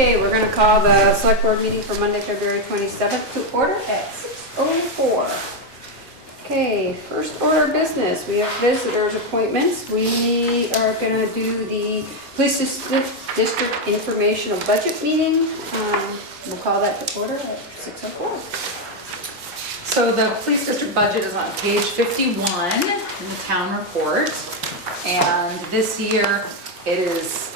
Okay, we're going to call the select board meeting for Monday, February 27th to order at 6:04. Okay, first order of business, we have visitors appointments. We are going to do the police district informational budget meeting. We'll call that to order at 6:04. So the police district budget is on page 51 in the town report. And this year it is,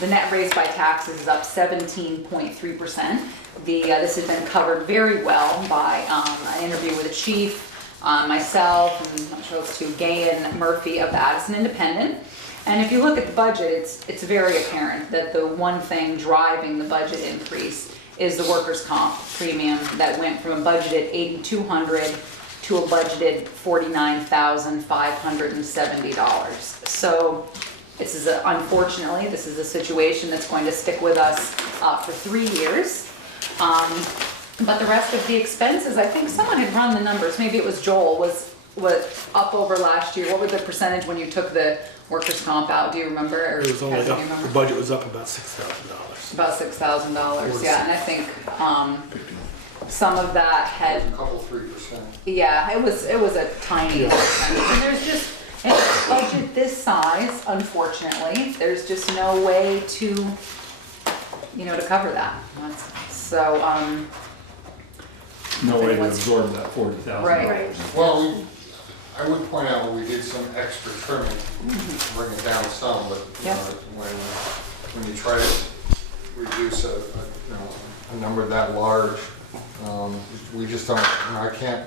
the net raised by taxes is up 17.3%. This has been covered very well by an interview with the chief, myself, and I'm sure it's to Gay and Murphy of the Addison Independent. And if you look at the budget, it's very apparent that the one thing driving the budget increase is the workers' comp premium that went from a budgeted $8,200 to a budgeted $49,570. So unfortunately, this is a situation that's going to stick with us for 3 years. But the rest of the expenses, I think someone had run the numbers, maybe it was Joel, was up over last year. What was the percentage when you took the workers' comp out? Do you remember? Or It was only Kevin, up, do you remember? the budget was up about $6,000. About $6,000, yeah, and I think some of that had, A couple, 3%. yeah, it was a tiny percentage. And there's just, in a budget this size, unfortunately, there's just no way to, to cover that. So, No way to absorb that $40,000. Right. Well, I would point out we did some extra trimming to bring it down some, but Yep. when you try to reduce a number that large, we just don't, I can't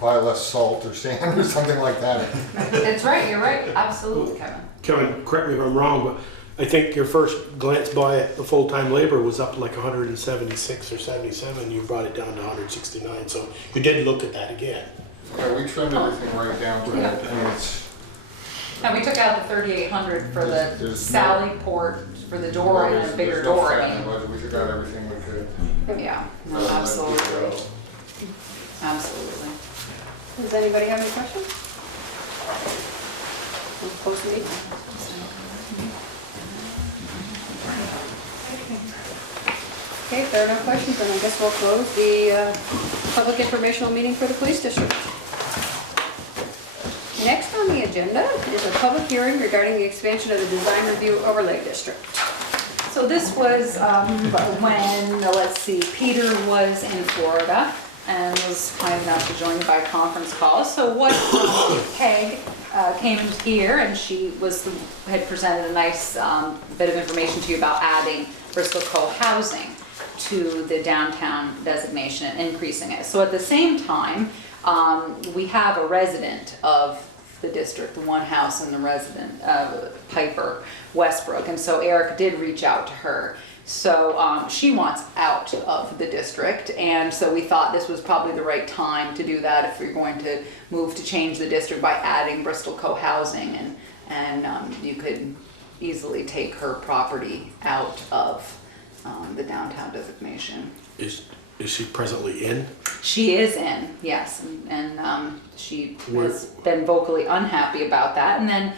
buy less salt or sand or something like that. it's right, you're right, absolutely, Kevin. Kevin, correct me if I'm wrong, but I think your first glance by it, the full-time labor was up like 176 or 77. You brought it down to 169, so you did look at that again. Yeah, we trimmed everything right down to it, and it's, And we took out the 3,800 for the There's Sally port, for the door and a bigger there's no door. fat I in the mean, budget. We took out everything we could. yeah, no, Let it absolutely, go. absolutely. Does anybody have any questions? We'll close the meeting. Okay, if there are no questions, then I guess we'll close the public informational meeting for the police district. Next on the agenda is a public hearing regarding the expansion of the design review overlay district. So this was when, let's see, Peter was in Florida and was kind enough to join me by conference call. So what Peg came here and she had presented a nice bit of information to you about adding Bristol co-housing to the downtown designation and increasing it. So at the same time, we have a resident of the district, the one house and the resident, Piper Westbrook, and so Eric did reach out to her. So she wants out of the district, and so we thought this was probably the right time to do that if you're going to move to change the district by adding Bristol co-housing, and you could easily take her property out of the downtown designation. Is she presently in? She is in, yes, and she has been vocally unhappy about that. And then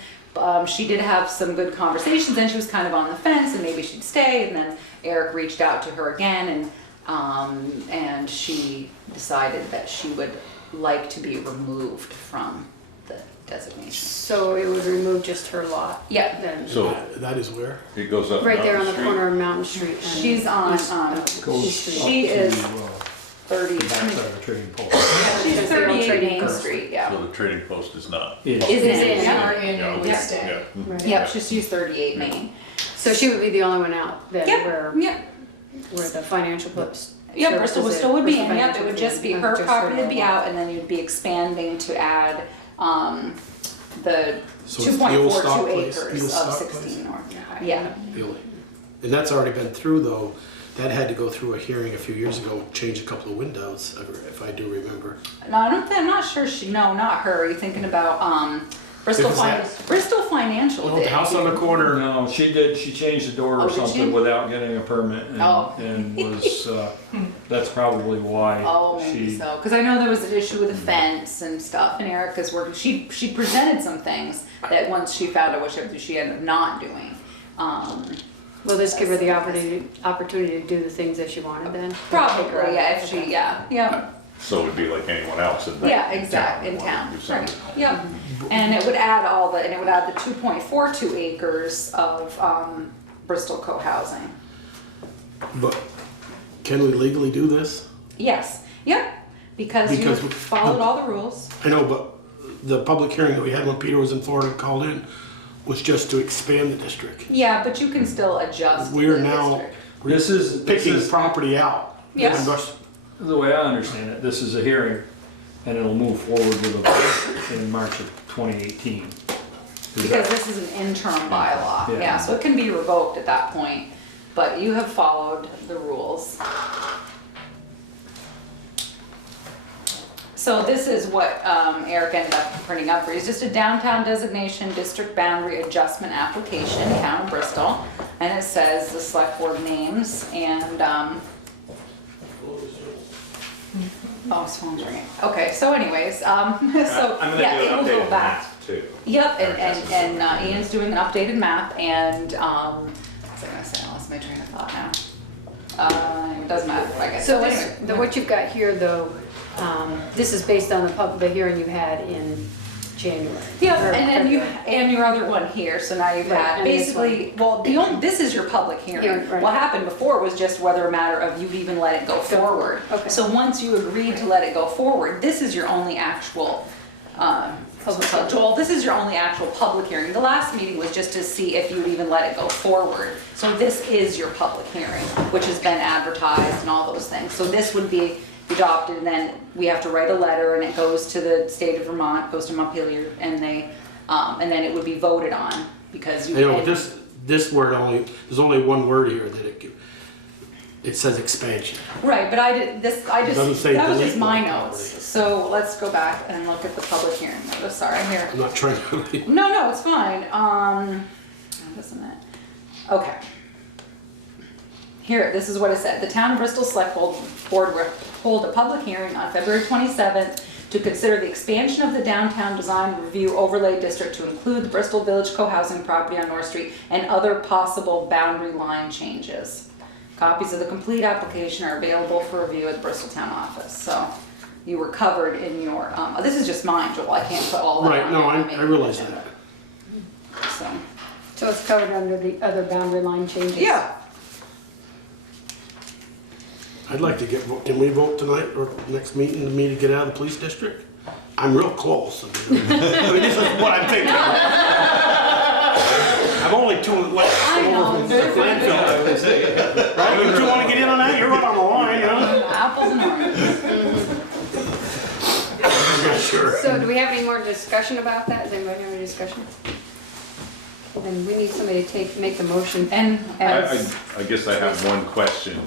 she did have some good conversations, and she was kind of on the fence, and maybe she'd stay. And then Eric reached out to her again, and she decided that she would like to be removed from the designation. So it would remove just her lot? Yeah. Then, So That is where? it goes up. right there on the Mountain corner of Mountain Street. and She's on, East- Goes East Street. she up is to, 30, the backside of the trading post. she's That's the old 38 trading Main post. Street, So yeah. the trading post is not. It Is Is in, in. yeah. Our annual Yeah. stay. Right. Yep, she's 38 Main. So she would be the only one out then Yep, where yep. the financial services. Yeah, Bristol would still would be in, yep, it would just be her Just property would be lot. out, and then you'd be expanding to add, the So it's the old stock 2.42 place, acres the old of stock 16 North. Okay. Yeah, Really? And that's already been through though. That had to go through a hearing a few years ago, change a couple of windows, if I do remember. no, I'm not sure no, not her, are you thinking about, Bristol Because that- Bristol Financial Oh, did. the house on the corner. No, she changed the door Oh, or did something she? without getting a permit and, Oh. and was, that's probably why Oh, maybe she. so, because I know there was an issue with the fence and stuff, and Erica's working, she presented some things that once she found out what she ended up not doing. Well, Will this give her the opportunity to do the things that she wanted then? Probably, yeah, if she, yeah. So it would be like anyone else in that. Yeah, exactly, in town, wanted to do something. right, yep. And it would add the 2.42 acres of Bristol co-housing. But can we legally do this? Yes, yep, because you Because followed all the rules. I know, but the public hearing that we had when Peter was in Florida called in was just to expand the district. Yeah, but you can still adjust We are the now district. This is picking property out. Yes. And just- the way I understand it, this is a hearing, and it'll move forward with a vote in March of 2018. Because this is an interim bylaw, Yeah. yeah, so it can be revoked at that point, but you have followed the rules. So this is what Eric ended up printing up for you. It's just a downtown designation district boundary adjustment application, Town of Bristol. And it says the select board names and, oh, his phone's ringing. Okay, so anyways, so, I'm gonna yeah, do it an will go updated back. map too. Yep, and Ian's doing an updated map and, what was I gonna say? I lost my train of thought now. It doesn't matter, I guess. So anyway. what you've got here though, this is based on the hearing you had in January. Yeah, Or and then February. your other one here, so now you've Right, had, and this basically, well, this is your public hearing. Hearing, right. What happened before was just whether a matter of you even let it go forward. Okay. So once you agreed to let it go forward, this is your only actual, so Joel, this is your only actual public hearing. The last meeting was just to see if you would even let it go forward. So this is your public hearing, which has been advertised and all those things. So this would be adopted, and then we have to write a letter, and it goes to the state of Vermont, goes to Montpelier, and they, and then it would be voted on, because you. I know, and- this word only, there's only one word here that it says expansion. Right, but Doesn't say that was delete just my one notes. property. So let's go back and look at the public hearing notice, sorry, here. I'm not trying to, No, it's fine, isn't it? Okay. Here, this is what it said, the Town of Bristol Select Board will hold a public hearing on February 27th to consider the expansion of the downtown design review overlay district to include the Bristol Village co-housing property on North Street and other possible boundary line changes. Copies of the complete application are available for review at the Bristol Town Office, so you were covered in your, this is just mine, Joel, I can't put all that on. right, no, I realize that. So, So it's covered under the other boundary line changes? yeah. I'd like to can we vote tonight or next meeting, me to get out of the police district? I'm real close. I mean, this is what I'm thinking. I'm only 2 left over from the landfill. Right, you two wanna get in on that? You're right on the line, you know? Apples and oranges. Yeah, sure. So do we have any more discussion about that? Does anybody have any discussion? Then we need somebody to make the motion. And I as, guess I have one question.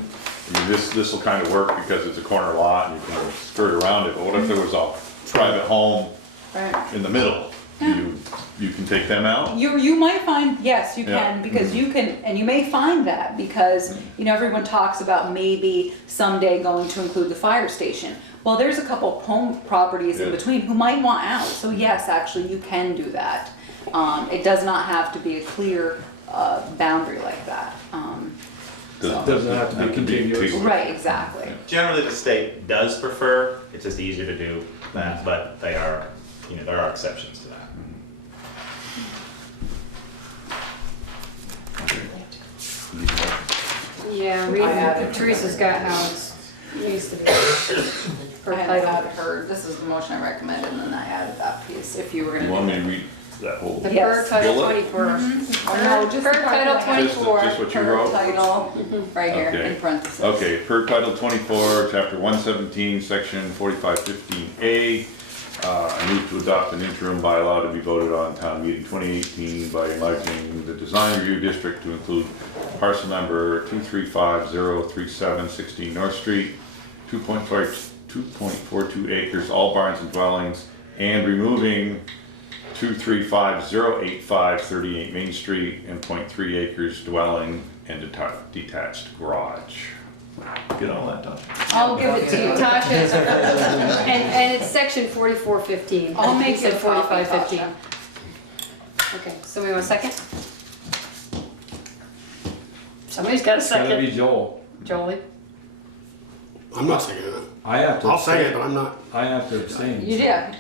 I mean, this will kind of work because it's a corner lot and you can skirt around it, but what if there was a private home right. in the middle? You can take them out? You might find, yes, you Yeah. can, because you can, and you may find that, because, you know, everyone talks about maybe someday going to include the fire station. Well, there's a couple home properties in Yeah. between who might want out, so yes, actually, you can do that. It does not have to be a clear boundary like that. Doesn't have to be contiguous. Right, exactly. Generally, the state does prefer, it's just easier to do that, but they are, there are exceptions to that. Yeah, Teresa's got how it's used to be. Per I title. had heard, this is the motion I recommended, and then I added that piece, if you were gonna You do want me that. to read that whole? The per Yes. title Bullet? 24. Oh, no, just Per the part title that I had. 24. Just what you Per wrote? title, right here, Okay. in parentheses. Okay, per Title 24, Chapter 117, Section 4515A, I move to adopt an interim bylaw to be voted on town meeting 2018 by enlarging the design review district to include parcel number 235-037-16 North Street, 2.42 acres, all barns and dwellings, and removing 235-085-38 Main Street and 0.3 acres dwelling and detached garage. Get all that done. I'll give it to you. Tasha, and it's section 4415. I'll make it it 4515. 4515. Okay, somebody want a second? Somebody's got a It's gotta second. be Joel. Jolie? I'm not saying it. I have to. I'll second it, abstain. but I'm not. I have to abstain. You did.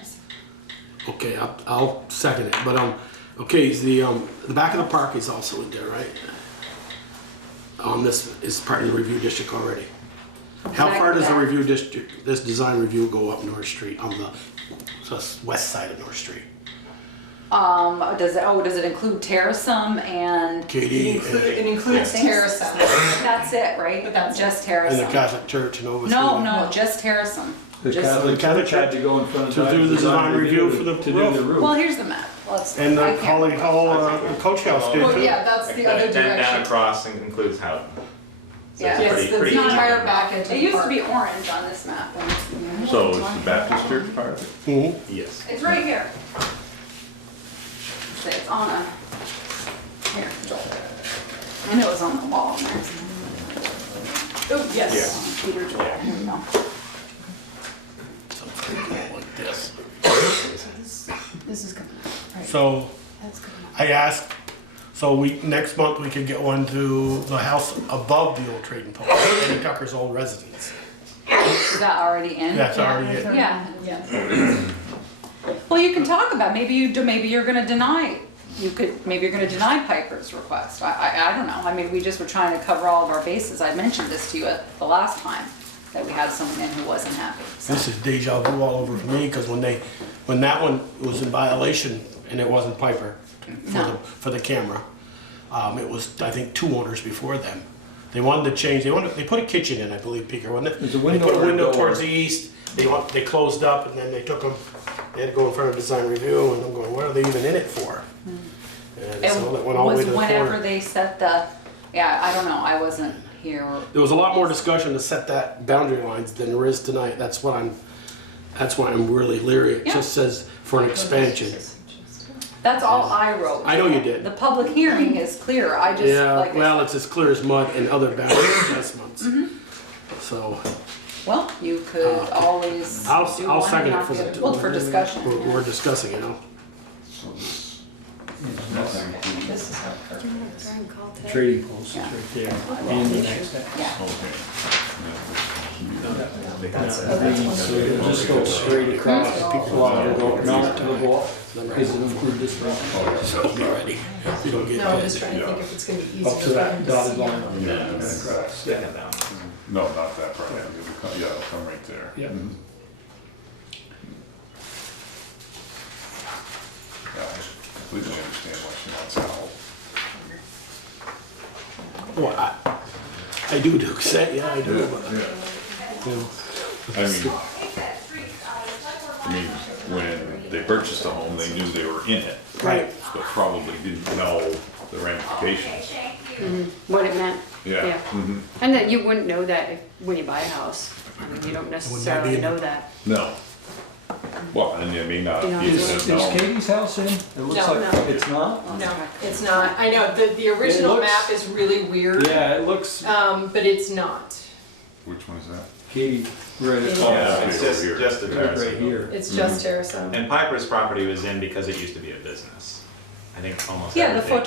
Okay, I'll second it, but, okay, is the back of the park is also in there, right? This is part of the review district already. How Back far to does the back. review district, this design review go up North Street, on the west side of North Street? Does it include Terrasum and, Katie, It includes Terrasum. that's it, right? But that's just and the Terrasum. Catholic Church and Ovis. No, just Terrasum. The Just- Catholic Catholic Church had to go in front of to do the design review for the to do roof. the roof. Well, here's the map. Let's. And I the can't Holly read. Hall, Coach House did Well, too. yeah, that's the other Then down direction. across includes Houghton. So Yeah. it's Yes, pretty- the pretty even. entire back end of It the used to park. be orange on this map. and- So is the Baptist church part of it? Mhm. Yes. It's right here. It's on a, here, Joel. I know it was on the wall there. Oh, yes. Peter Joel, here we go. Like this. This is coming up, right? So That's coming up. I asked, so next month we could get one to the house above the old trading post, Andy Tucker's old residence. Is that already in? That's already in. Yeah. Yeah. Well, you can talk about, maybe you're gonna deny, maybe you're gonna deny Piper's request. I don't know. I mean, we just were trying to cover all of our bases. I mentioned this to you at the last time, that we had someone in who wasn't happy. So- This is deja vu all over for me, because when that one was in violation, and it wasn't Piper No. for the camera, it was, I think, 2 owners before them. They wanted to change, they put a kitchen in, I believe, Peter, wasn't it? There's a window They put a or a window door? towards the east, they closed up, and then they took them, they had to go in front of design review, and I'm going, what are they even in it for? And It so it went all the way was to the whenever corner. they set the, yeah, I don't know, I wasn't here. There was a lot more discussion to set that boundary lines than there is tonight. That's why I'm really leery. It Yeah. just says for an expansion. That's all I wrote. I know you did. The public hearing is clear, I just, Yeah, like, well, it's as clear as mud in other boundary adjustments. So well, you could always do I'll one second and it not for the other. the. Well, for discussion. We're yeah. discussing, you know. So this, This is how it works. Trading post is Yeah. right there. And the next day. Yeah. okay. So it'll just go straight across. People want to go, no, it'll go up. Because it'll include this round. So be ready. You don't get No, I'm bit. just trying to think if it's gonna be easier. Up to for that him to dotted see. line. Yeah. Across. Yeah, down. No, not that part, yeah, it'll come right there. Yeah. Mhm. Yeah, I completely understand why she wants out. Well, I do say, yeah, I do, Yeah, but, yeah. you know. I mean, when they purchased the home, they knew they were in it, Right. but probably didn't know the ramifications. What it meant. Yeah. Mhm. And that you wouldn't know that when you buy a house. I mean, you don't necessarily be- know that. No. Well, and they may not, You know, you is- just Is know. Katie's house in? It looks No, like, no. it's not? No, it's not. I know, the original looks- map is really weird, Yeah, it looks, but it's not. Which one is that? Katie, right at, Oh, Yeah, it's over just, here. just a right terrace. here. It's just Terrasum. And Piper's property was in because it used to be a business. I think almost Yeah, the everything.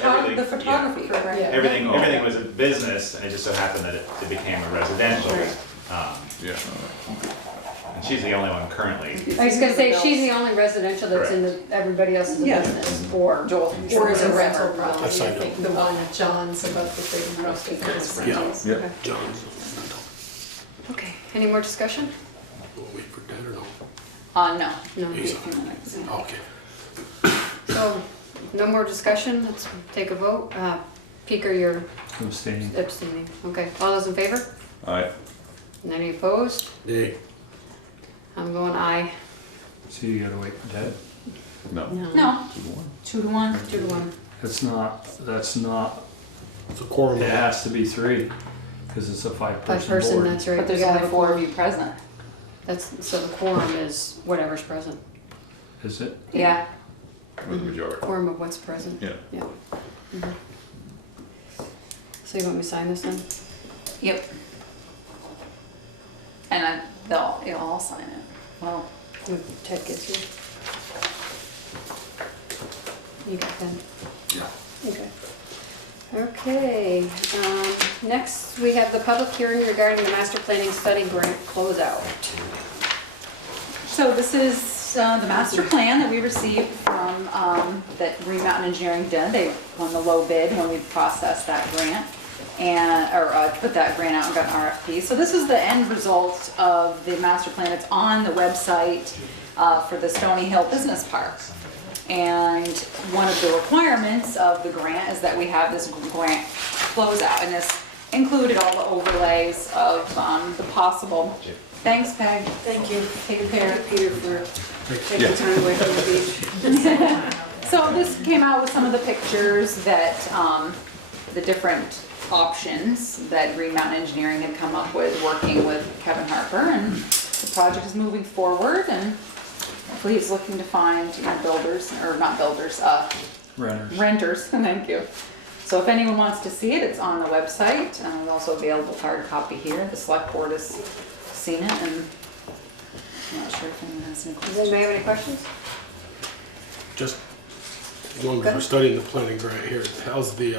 photography, yeah. right? Yeah. Everything, everything was a business, and it just so happened that it became a residential. Yeah. And she's the only one currently. I was gonna say, she's the only residential that's in everybody else in the Yeah. business, or Joel. Or is a Joel. rental I property, I signed think, the one at John's above the trading post, I think is Yeah. rentals. Yeah. Okay. John's. Okay, any more discussion? We'll wait for that or no? No. No. He's- A few minutes. Okay. So, no more discussion, let's take a vote. Peter, you're I'm staying. abstaining. Okay, all those in favor? Alright, Any opposed? They, I'm going aye. So you gotta wait for Ted. no. No, 2 to 1. 2 to 1. That's not, it's a quorum. it has to be 3, because it's a 5-person 5-person, board. that's right. But there's We gotta only have a 4 of quorum. you present. That's, so the quorum is whatever's present. Is it? Yeah. With the majority. Quorum of what's present. Yeah. Yeah. Mhm. So you want me to sign this then? Yep. And you'll all sign it. Well, Ted gets you. You got pen? Yeah. Okay. Okay, next we have the public hearing regarding the master planning study grant closeout. So this is the master plan that we received from, that Green Mountain Engineering did. They won the low bid when we processed that grant and, or put that grant out and got an RFP. So this is the end result of the master plan. It's on the website for the Stony Hill Business Park. And one of the requirements of the grant is that we have this grant closeout, and this included all the overlays of the possible. Thanks, Peg. Thank you. Take care. Peter, for Taking time away from the beach. So this came out with some of the pictures that, the different options that Green Mountain Engineering had come up with, working with Kevin Harper, and the project is moving forward, and hopefully he's looking to find, you know, builders, or not builders, Renters. renters, thank you. So if anyone wants to see it, it's on the website, and it's also available hard copy here. The select board has seen it, and I'm not sure if anyone has any Does questions. anybody have any questions? Just, as long as we're studying the planning grant here, how's the,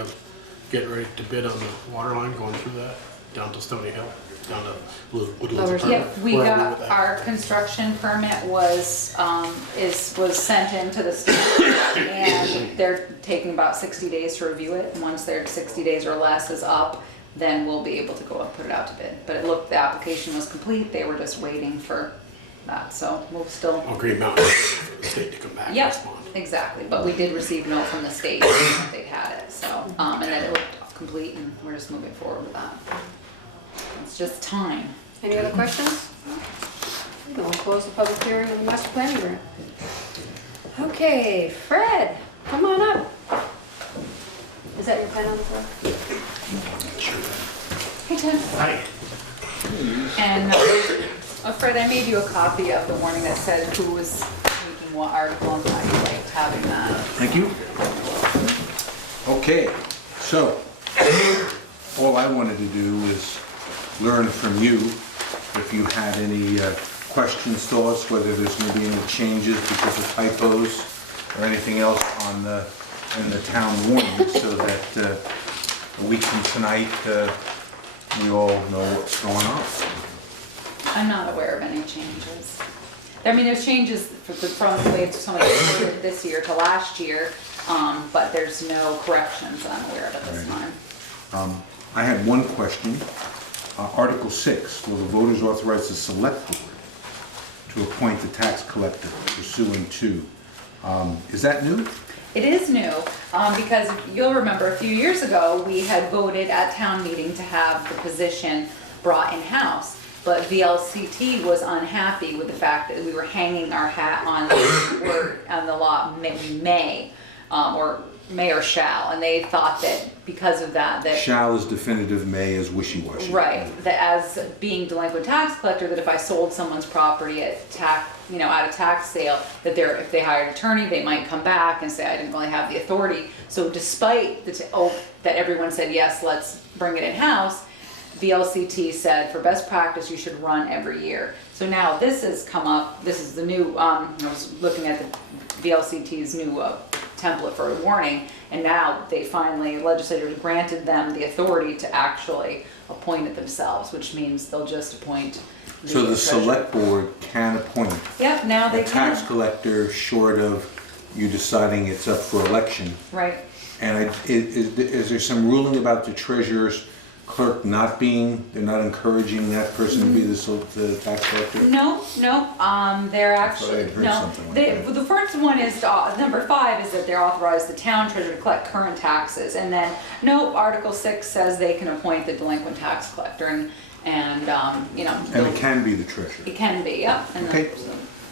getting ready to bid on the water line, going through that, down to Stony Hill, down to Woodlands Lower's- Apartment? Yep, we Where are got, with that? our construction permit was sent into the state, and they're taking about 60 days to review it. And once their 60 days or less is up, then we'll be able to go and put it out to bid. But it looked, the application was complete, they were just waiting for that, so we'll still, Oh, Green Mountain, for the state to come back and yep, respond. exactly. But we did receive a note from the state that they'd had it, so, and that it looked complete, and we're just moving forward with that. It's just time. Any other questions? Then we'll close the public hearing on the master planning grant. Okay, Fred, come on up. Is that your pen on the floor? Hey, Tim. Hi. And, Fred, I made you a copy of the warning that said who was making what article, and how you liked having that. Thank you. Okay, so all I wanted to do is learn from you if you had any questions, thoughts, whether there's going to be any changes because of typos or anything else on the, in the town warning, so that a week from tonight, we all know what's going on. I'm not aware of any changes. I mean, there's changes from the way some of the this year to last year, but there's no corrections I'm aware of at this time. I had one question. Article 6, will the voters authorize the select board to appoint the tax collector pursuant to? Is that new? It is new, because you'll remember a few years ago, we had voted at town meeting to have the position brought in-house. But VLCT was unhappy with the fact that we were hanging our hat on the word, on the law, may, or may or shall, and they thought that because of that, that. Shall is definitive, may is wishy-washy. Right, that as being delinquent tax collector, that if I sold someone's property at tax, you know, at a tax sale, that if they hired an attorney, they might come back and say, I didn't really have the authority. So despite that everyone said, yes, let's bring it in-house, VLCT said, for best practice, you should run every year. So now this has come up, this is the new, I was looking at the VLCT's new template for a warning, and now they finally, legislators granted them the authority to actually appoint it themselves, which means they'll just appoint the So the treasurer. select board can appoint Yep, now they a tax can, collector short of you deciding it's up for election. right. And is there some ruling about the treasurer's clerk not being, they're not encouraging that person to be the tax collector? No, they're I actually, had heard no. something like that. The first one is, number 5 is that they're authorized the town treasurer to collect current taxes. And then, no, Article 6 says they can appoint the delinquent tax collector and you know. And it can be the treasurer. It can be, yep. And Okay.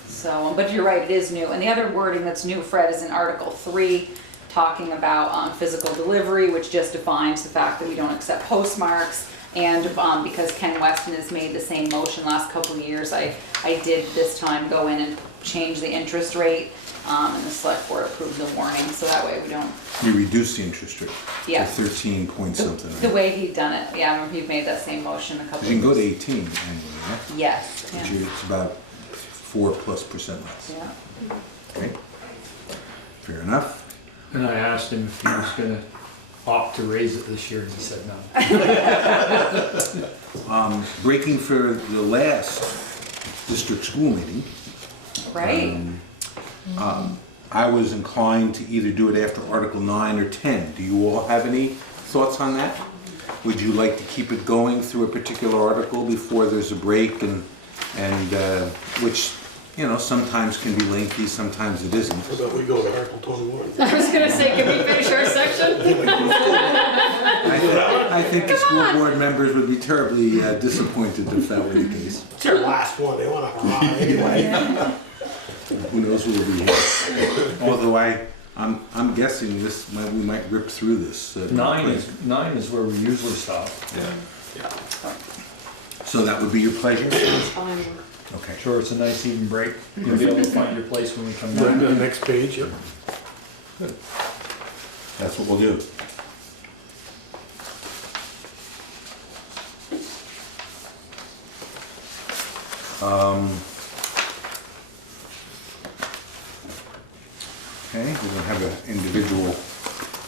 So, but you're right, it is new. And the other wording that's new, Fred, is in Article 3, talking about physical delivery, which just defines the fact that we don't accept postmarks. And because Ken Weston has made the same motion last couple of years, I did this time go in and change the interest rate, and the select board approved the warning, so that way we don't. You reduce the interest rate to Yeah. 13 point something. The way he'd done it, yeah, I remember he made that same motion a couple of years. You can go to 18 annually, yeah? Yes, But yeah, it's about 4+% less. yeah. Okay? Fair enough. And I asked him if he was gonna opt to raise it this year, and he said no. Breaking for the last district school meeting, Right? I was inclined to either do it after Article 9 or 10. Do you all have any thoughts on that? Would you like to keep it going through a particular article before there's a break, and which, you know, sometimes can be lengthy, sometimes it isn't. How about we go to Article 21? I was gonna say, can we finish our section? I think the school board members would be terribly disappointed if that were the case. It's their last one, they wanna hurrah anyway. Who knows what will be here. Although I'm guessing we might rip through this. 9 is where we usually stop. So that would be your pleasure? Fine. Okay. Sure, it's a nice even break. You'll be able to find your place when we come Then back. the next page, yep. That's what we'll do. Okay, we're gonna have an individual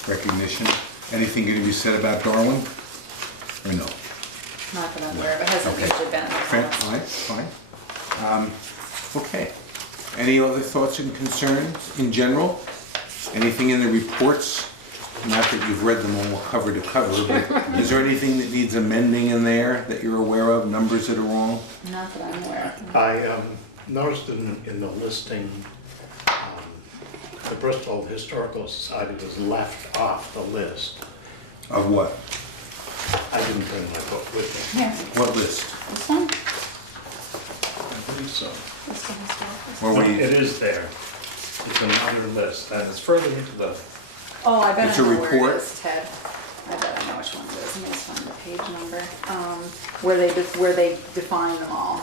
recognition. Anything gonna be said about Darwin? Or no? Not that I'm aware of, it hasn't Okay. usually been. Fine. Okay. Any other thoughts and concerns in general? Anything in the reports? Not that you've read them all cover to cover, but is there anything that needs amending in there that you're aware of? Numbers that are wrong? Not that I'm aware of. I noticed in the listing, the Bristol Historical Society was left off the list. Of what? I didn't bring my book with me. Here, What list? this one? I believe so. This one is historical. Or No, we, it is there. It's another list, and it's further into the, Oh, I bet It's I a know where report? it is, Ted. I bet I know which one it is. Let me just find the page number. Where they define them all.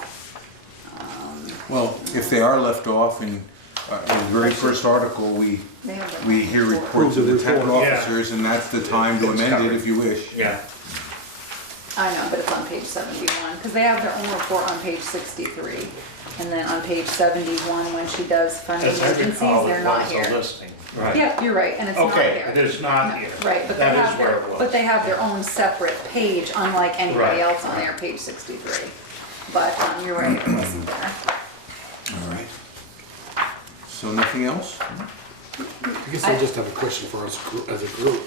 well, if they are left off in the very first article, we They have their we own hear report. reports of the town Report, yeah. officers, and that's the time to It's amend it covered. if you wish. yeah. I know, but it's on page 71, because they have their own report on page 63. And then on page 71, when she does funding As I agencies, recall, they're it not was a here. listing. Right. Yep, you're right, and it's not Okay, there. it is not here. Right, but they That have is where their, it was. but they have their own separate page, unlike anybody Right, else on there, page 63. But you're right, it wasn't there. All right. So nothing else? I guess I just have a question for us as a group.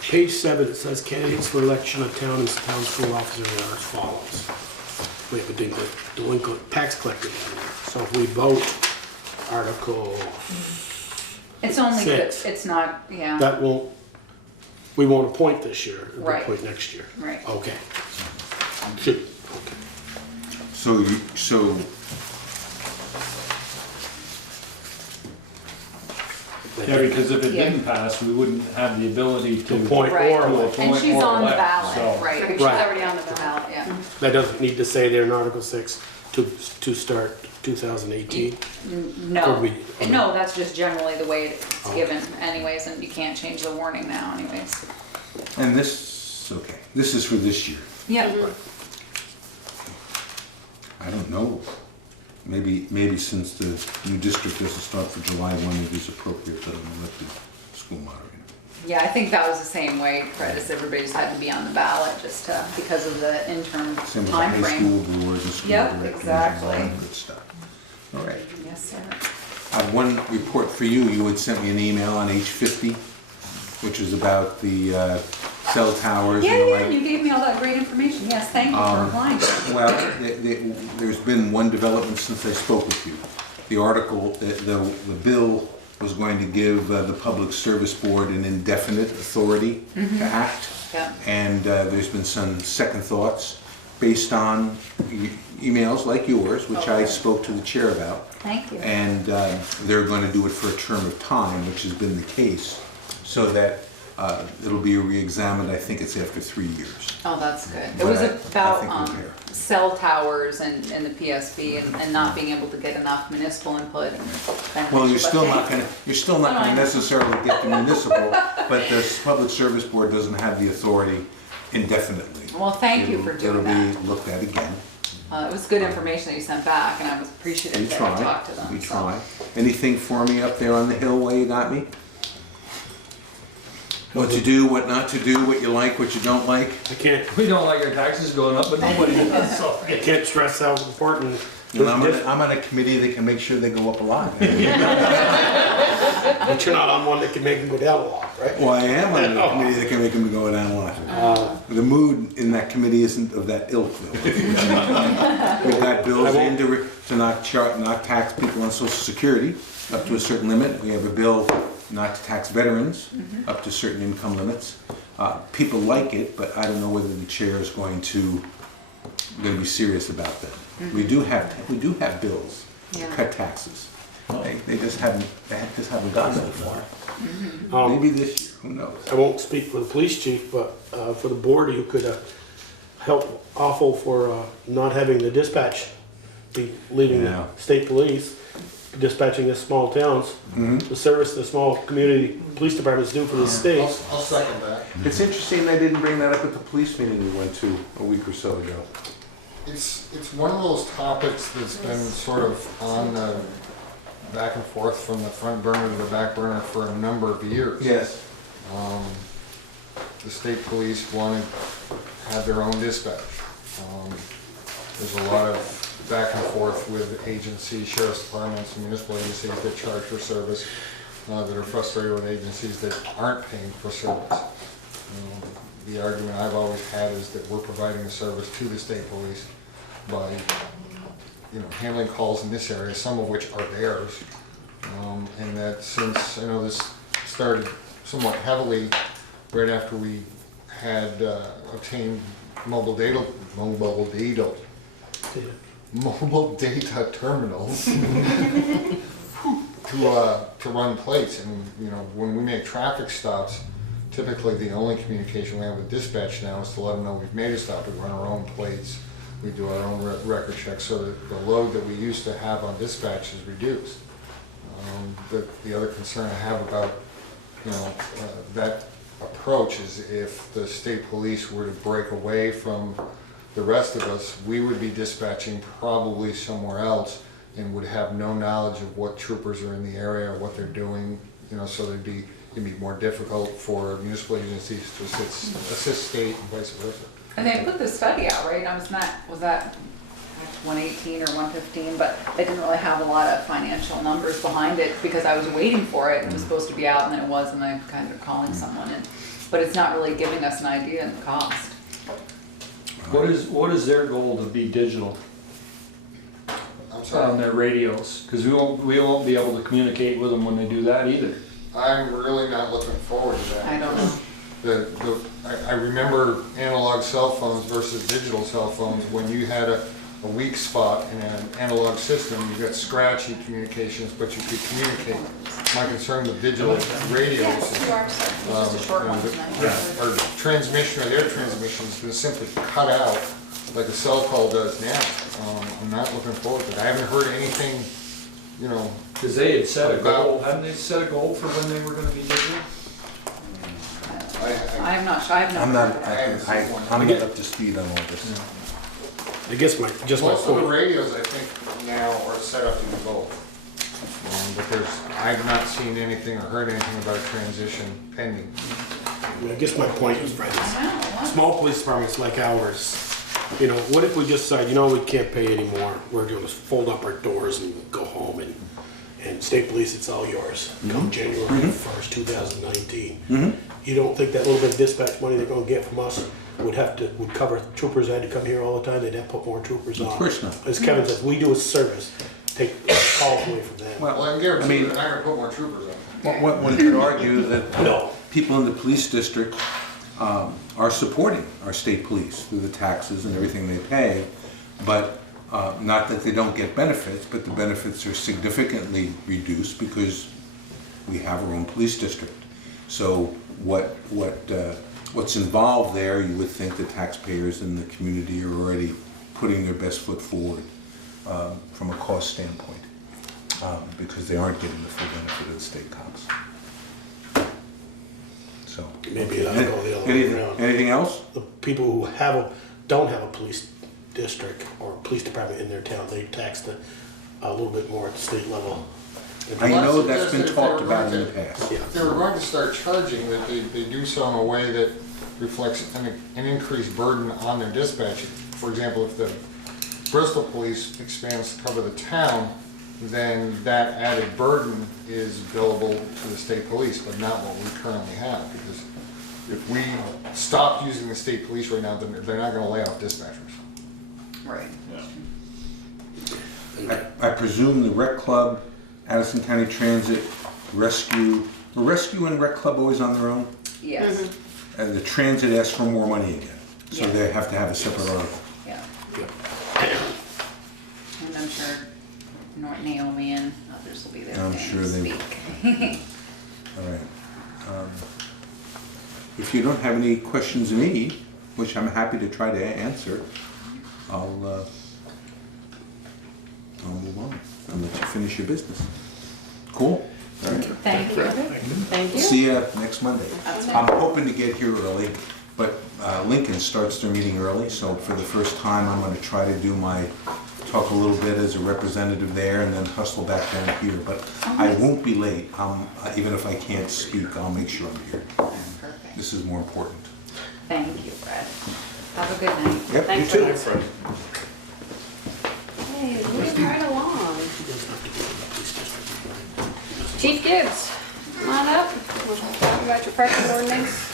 Page 7, it says candidates for election of town and town school officer are as follows. We have a delinquent tax collector down there. So if we vote Article, It's only, Six. it's not, yeah, that we won't appoint this year, we'll Right. appoint next year. right. Okay. Should, okay. So Yeah, because if it Yeah. didn't pass, we wouldn't have the ability to. Appoint Right. or to elect. And appoint she's or on the elect, ballot, so- right, she's Right. already on the ballot, yeah. That doesn't need to say there in Article 6 to start 2018? No, Or we- no, that's just generally the way it's Oh. given anyways, and you can't change the warning now anyways. and this, okay, this is for this year. Yep. I don't know. Maybe since the new district doesn't start for July 1, it is appropriate that I'm elected school moderator. Yeah, I think that was the same way, Fred, as everybody just had to be on the ballot, just because of the interim Same with the high timeframe. school board and school Yep, directors and all exactly. that good stuff. All right. Yes, sir. I have one report for you. You had sent me an email on H50, which was about the cell towers Yeah, and the yeah, like. you gave me all that great information, yes, thank you for replying. Well, there's been one development since I spoke with you. The article, the bill was going to give the Public Service Board an indefinite authority to act. Yeah. And there's been some second thoughts based on emails like yours, which I spoke to the chair about. Thank you. And they're going to do it for a term of time, which has been the case, so that it'll be re-examined, I think it's after 3 years. Oh, that's good. It But was I about think we're there. cell towers and the PSB and not being able to get enough municipal input. Well, you're still not gonna I know. necessarily get the municipal, but the Public Service Board doesn't have the authority indefinitely. Well, thank you for doing that. It'll be looked at again. It was good information that you sent back, and I was appreciative We that try, I talked to them. we so. try. Anything for me up there on the hill while you got me? What to do, what not to do, what you like, what you don't like. I can't, We don't like our taxes going up, but nobody does, so. I can't stress how important. And I'm on a committee that can make sure they go up a lot. But you're not on one that can make them go down a lot, right? Well, I am on a committee that can make them go down a lot. The mood in that committee isn't of that ilk, though. We've got bills in to not tax people on Social Security up to a certain limit. We have a bill not to tax veterans up to certain income limits. People like it, but I don't know whether the chair is going to be serious about that. We do have bills to cut taxes. They just haven't gotten so far. Maybe this year, who knows? I won't speak for the police chief, but for the board, you could help awful for not having the dispatch be leaving the state police, dispatching the small towns. The service the small community police departments do for the state. I'll second that. It's interesting they didn't bring that up at the police meeting we went to a week or so ago. It's one of those topics that's been sort of on the back and forth from the front burner to the back burner for a number of years. Yes. The state police had their own dispatch. There's a lot of back and forth with agencies, sheriff's departments, and municipal agencies that charge for service, that are frustrated with agencies that aren't paying for service. The argument I've always had is that we're providing a service to the state police by, handling calls in this area, some of which are theirs, and that since I know this started somewhat heavily right after we had obtained mobile data terminals to run plates, and when we make traffic stops. Typically, the only communication we have with dispatch now is to let them know we've made a stop. We run our own plates, we do our own record checks, so that the load that we used to have on dispatch is reduced. The other concern I have about that approach is if the state police were to break away from the rest of us, we would be dispatching probably somewhere else and would have no knowledge of what troopers are in the area or what they're doing. So it'd be more difficult for municipal agencies to assist state and vice versa. And they put this study out, right? Was that 118 or 115? But they didn't really have a lot of financial numbers behind it because I was waiting for it. It was supposed to be out, and then it was, and I kind of calling someone in. But it's not really giving us an idea of the cost. What is their goal to be digital I'm sorry. on their radios? Because we won't be able to communicate with them when they do that either. I'm really not looking forward to that. I don't know. I remember analog cell phones versus digital cell phones. When you had a weak spot in an analog system, you got scratchy communications, but you could communicate. My concern with digital radios is our transmission or their transmission is going to simply cut out like a cell call does now. I'm not looking forward to it. I haven't heard anything, Because they had set a goal, hadn't they set a goal for when they were gonna be digital? I'm not sure. I have no. I'm not up to speed on all this. I guess my Most of the point. radios, I think, now are set up to do both. But I've not seen anything or heard anything about a transition pending. I guess my point is, Brad, small police departments like ours, what if we just decide, we can't pay anymore, we're going to fold up our doors and go home, and state police, it's all yours, come January 1st, 2019. You don't think that little bit of dispatch money they're going to get from us would cover troopers that had to come here all the time? They'd have to put more troopers on. Of course not. As Kevin says, we do a service, take calls away from them. Well, I can guarantee you they're not gonna put more troopers on. One could argue that No. people in the police district are supporting our state police through the taxes and everything they pay, but not that they don't get benefits, but the benefits are significantly reduced because we have our own police district. So what's involved there, you would think the taxpayers in the community are already putting their best foot forward from a cost standpoint, because they aren't getting the full benefit of the state cops. So Maybe I'll go the other way around. anything else? The people who don't have a police district or police department in their town, they tax a little bit more at the state level. I know that's been talked about in the past. Yeah. If they were going to start charging, that they do so in a way that reflects an increased burden on their dispatch. For example, if the Bristol police expands to cover the town, then that added burden is billable to the state police, but not what we currently have. Because if we stop using the state police right now, then they're not gonna lay off dispatchers. Right. I presume the rec club, Addison County Transit, rescue, the rescue and rec club always on their own? Yes, And the transit asks for more money again, so Yes. they have to have a separate article. yeah. Yeah. And I'm sure Naomi and others will be there. I'm to sure they will. speak. All right. If you don't have any questions of me, which I'm happy to try to answer, I'll move on. I'll let you finish your business. Cool? All right. Thank you. Thank you. See ya next Monday. That's I'm hoping to get here early, but Lincoln starts their meeting early, so for the first time, I'm gonna try to do talk a little bit as a representative there and then hustle back down here. But I won't be late. Even if I can't speak, I'll make sure I'm here. Perfect. This is more important. Thank you, Fred. Have a good night. Yep, you Thanks, too. Fred. Hey, moving right along. Chief Gibbs, come on up. We'll talk about your parking ordinance.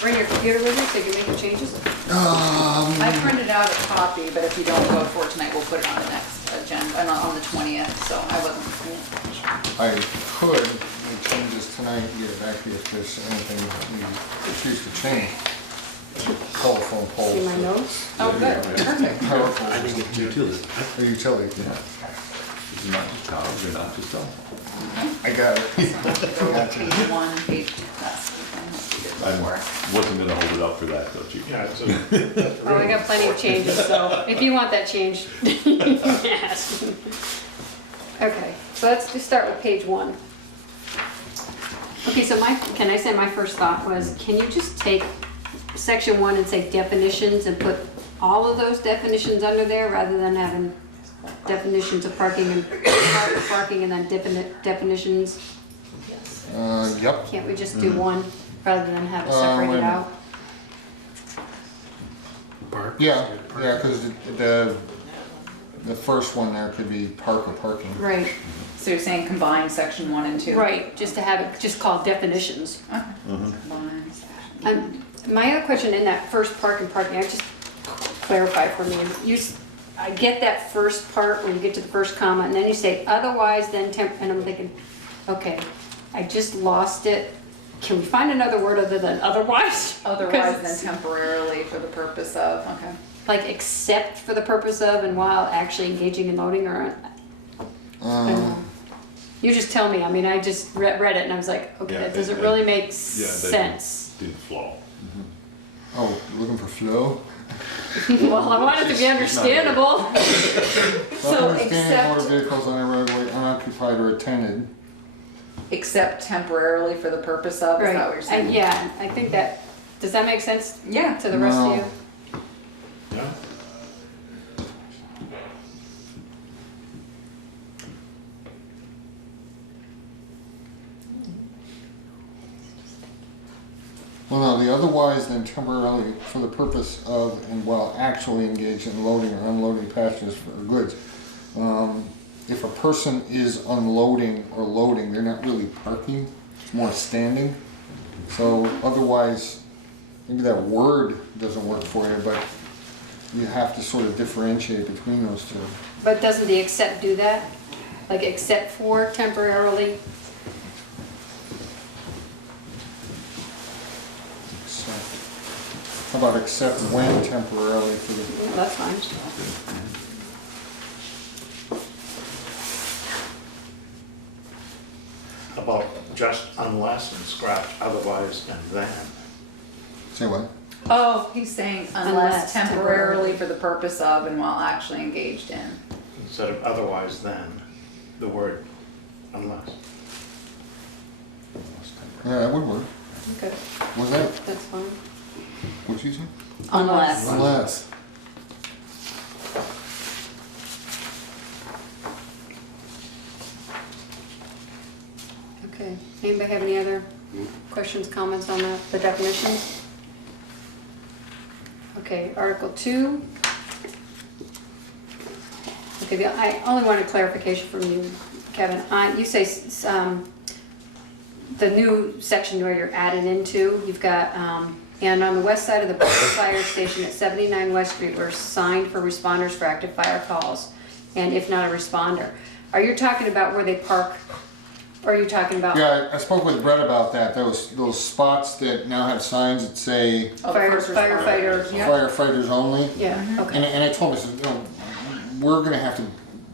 Bring your computer with you so you can make your changes. I printed out a copy, but if you don't vote for it tonight, we'll put it on the next agenda, on the 20th, so I wasn't. I could make changes tonight and get it back to you if there's anything you choose to change. Telephone poles. See my notes? Oh, good, perfect. Power I poles. think it's utility. The utility. It's not just towers, they're not just telephone. I got it. So I'll have to go to page 1, page, that's the thing that we did I before. wasn't gonna hold it up for that, though, Chief. Yeah, it's Oh, I got plenty of changes, so if you want that changed, you can ask. Okay, so let's just start with page 1. Okay, so can I say my first thought was, can you just take section 1 and say definitions and put all of those definitions under there rather than having definitions of parking and parking and then definitions? Yep. Can't we just do one rather than have it separated Wait. out? Park. Yeah, because the first one there could be park or parking. Right, So you're saying combine section 1 and 2? right, just to have it just called definitions. Okay. Combine section. My other question in that first parking, I just clarify for me, I get that first part when you get to the first comma, and then you say otherwise then and I'm thinking, okay, I just lost it. Can we find another word other than otherwise? Otherwise 'Cause than temporarily for the purpose of, okay. like except for the purpose of and while actually engaging in loading or, I don't know. You just tell me, I mean, I just read it and I was like, okay, Yeah, that doesn't it- really make that sense. Didn't flow. Oh, looking for flow? Well, I want it to be understandable. So Understanding motor except, vehicles on a roadway unoccupied or attended. Except temporarily for the purpose of, is that what you're right, saying? and yeah, I think that, does that make sense Yeah. to the rest of No. you? Yeah. Well, no, the otherwise then temporarily for the purpose of and while actually engaged in loading or unloading passengers for goods. If a person is unloading or loading, they're not really parking, it's more standing. So otherwise, maybe that word doesn't work for you, but you have to sort of differentiate between those two. But doesn't the except do that? Like except for temporarily? Except, how about except when temporarily for the, No, that's fine. About just unless and scratch otherwise and then. say what? Oh, he's saying unless Unless temporarily for the purpose of and while actually engaged in. Instead of otherwise then, the word unless. Yeah, that would work. Okay, Was that? that's fine. What'd you say? Unless. Unless. Okay, anybody have any other questions, comments on the definitions? Okay, Article 2. Okay, I only wanted clarification from you, Kevin. You say the new section where you're added into, you've got, and on the west side of the Bristol Fire Station at 79 West Street, we're signed for responders for active fire calls, and if not a responder. Are you talking about where they park, or are you talking about? Yeah, I spoke with Brett about that. Those spots that now have signs that say Firefighter, yeah, firefighters only. yeah, okay. And I told him, I said, no, we're gonna have to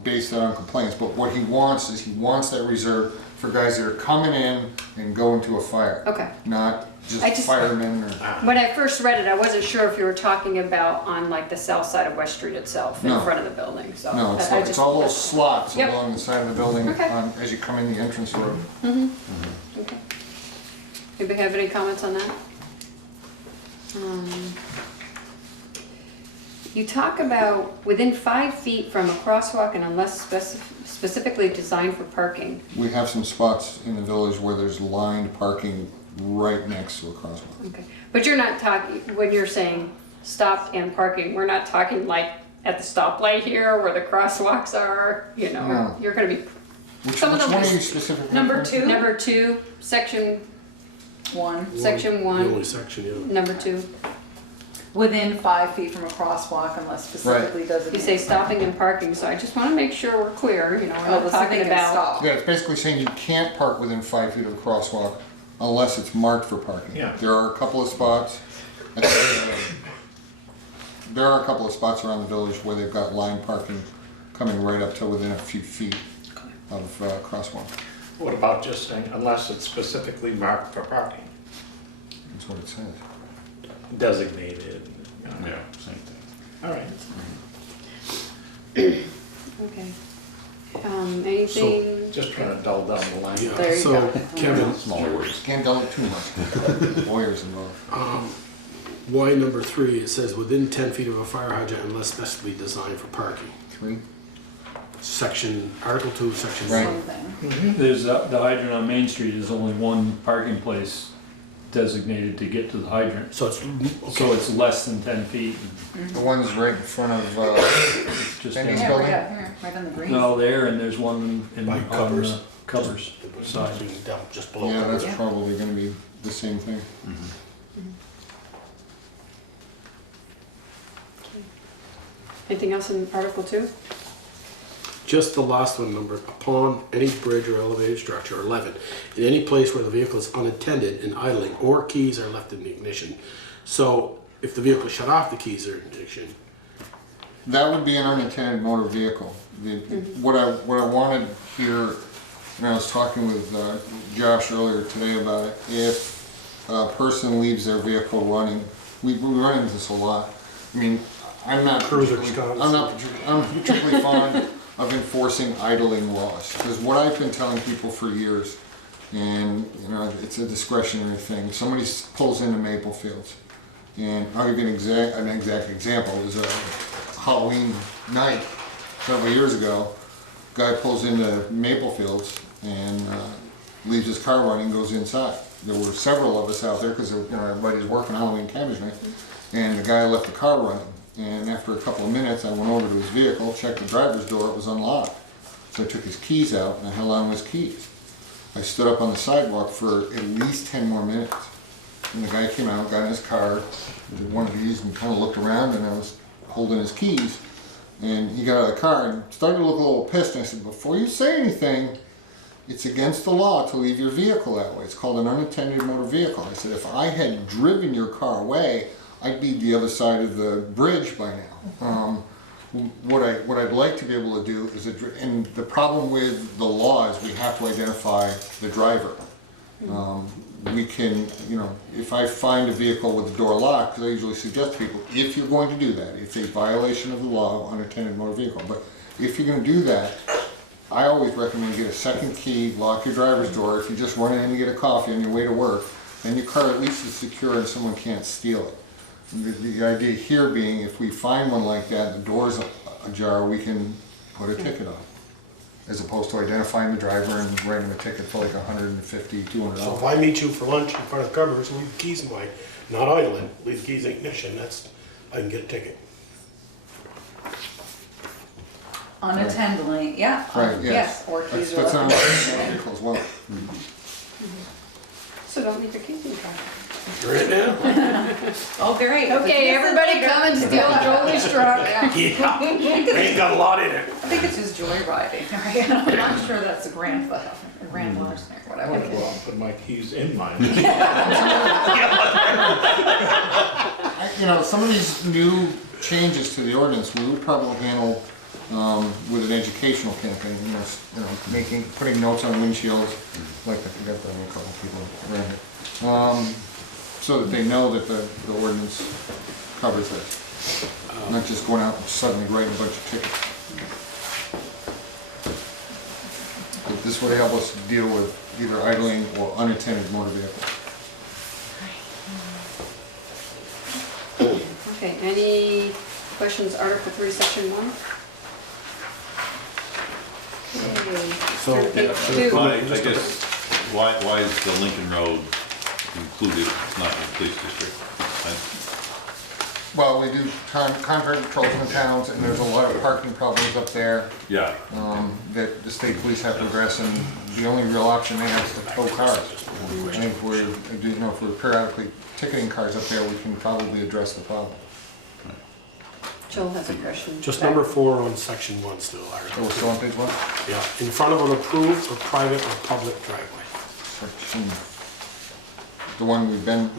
base that on complaints, but what he wants is he wants that reserved for guys that are coming in and going to a fire. Okay. Not I just just- firemen or. When I first read it, I wasn't sure if you were talking about on like the south side of West Street itself, in No. front of the building, so. No, it's, I it's just- all those slots Yep. along the side of the building Okay. as you come in the entrance road. Okay. Anybody have any comments on that? You talk about within 5 feet from a crosswalk and unless specifically designed for parking. We have some spots in the village where there's lined parking right next to a crosswalk. Okay, but you're not talking, when you're saying stopped and parking, we're not talking like at the stoplight here where the crosswalks are, you know, No. you're gonna be, Which Some of one them- are you specifically? Number referring 2. number 2, section 1. The 1, only section, yeah. number 2. Within 5 feet from a crosswalk unless specifically designated. You say stopping and parking, so I just wanna make sure we're clear, you know, we're Oh, not the talking thing is about. stop. Yeah, it's basically saying you can't park within 5 feet of a crosswalk unless it's marked for parking. Yeah. There are a couple of spots. There are a couple of spots around the village where they've got line parking coming right up to within a few feet of crosswalk. What about just saying, unless it's specifically marked for parking, That's what it says. designated? Yeah, same thing. All right. Okay. Anything? Just trying to dull down the line. There Yeah, you so go. Kevin, Smaller words. Can't dull it too much. Lawyers involved. why number 3, it says within 10 feet of a fire hydrant unless specially designed for parking. 3. Section, Article 2, Section Right. 1. Same thing. There's, the hydrant on Main Street is only one parking place designated to get to the hydrant. So it's, So it's less than 10 feet. The one's right in front of, Just Any- in- Yeah, building? here, right on the green. no, there, and there's one in, By on covers. the covers side. down just below. yeah, that's Yeah. probably gonna be the same thing. Anything else in Article 2? Just the last one, number, upon any bridge or elevated structure, 11, in any place where the vehicle is unattended and idling or keys are left in the ignition. So if the vehicle shut off, the keys are in ignition. That would be an unattended motor vehicle. What I wanted here, and I was talking with Josh earlier today about it, if a person leaves their vehicle running, we run into this a lot. I mean, I'm not Cruiser particularly, Scots. I'm particularly fond of enforcing idling laws. Because what I've been telling people for years, and you know, it's a discretionary thing. If somebody pulls into Maple Fields, and I'll give you an exact example. It was a Halloween night several years ago. Guy pulls into Maple Fields and leaves his car running and goes inside. There were several of us out there because everybody's working Halloween cabbage night, and the guy left the car running. And after a couple of minutes, I went over to his vehicle, checked the driver's door, it was unlocked. So I took his keys out and I held on to his keys. I stood up on the sidewalk for at least 10 more minutes. And the guy came out, got in his car, did one of these and kind of looked around, and I was holding his keys. And he got out of the car and started to look a little pissed. And I said, before you say anything, it's against the law to leave your vehicle that way. It's called an unattended motor vehicle. I said, if I had driven your car away, I'd be the other side of the bridge by now. What I'd like to be able to do is, and the problem with the law is we have to identify the driver. We can, if I find a vehicle with the door locked, because I usually suggest to people, if you're going to do that, it's a violation of the law of unattended motor vehicle. But if you're going to do that, I always recommend get a second key, lock your driver's door. If you just run in to get a coffee on your way to work, then your car at least is secure and someone can't steal it. The idea here being, if we find one like that, the door's ajar, we can put a ticket on, as opposed to identifying the driver and writing a ticket for like $150, $200. So if I meet you for lunch in front of the covers, leave the keys in my, not idling, leave the keys in ignition, I can get a ticket. Unattendedly, yeah. Right, yes. Or keys That's are not left. a vehicle as well. So don't leave your keys in the car. You're in now? Oh, great. Okay, everybody come and steal Jolie's truck. Yeah. Ain't got a lot in it. I think it's just joyriding, right? I'm not sure that's a grand theft, or grand larceny, or whatever. Well, I'll put my keys in mine. You know, some of these new changes to the ordinance, we would probably handle with an educational campaign, putting notes on windshields, like I forgot that a couple people around it, so that they know that the ordinance covers this. Not just going out and suddenly writing a bunch of tickets. But this would help us deal with either idling or unattended motor vehicles. Okay, any questions, Article 3, Section 1? Okay, So, turn to page yeah, 2. I guess, why is the Lincoln Road included, it's not in the police district? Well, we do contract patrols in the towns, and there's a lot of parking problems up there Yeah, that the state police have to address, and the only real option they have is to tow cars. And if we're periodically ticketing cars up there, we can probably address the problem. Joel has a question. Just number 4 on section 1 still, So Article. we're still on page 1? Yeah, in front of an approved or private or public driveway. Section, the one we've been.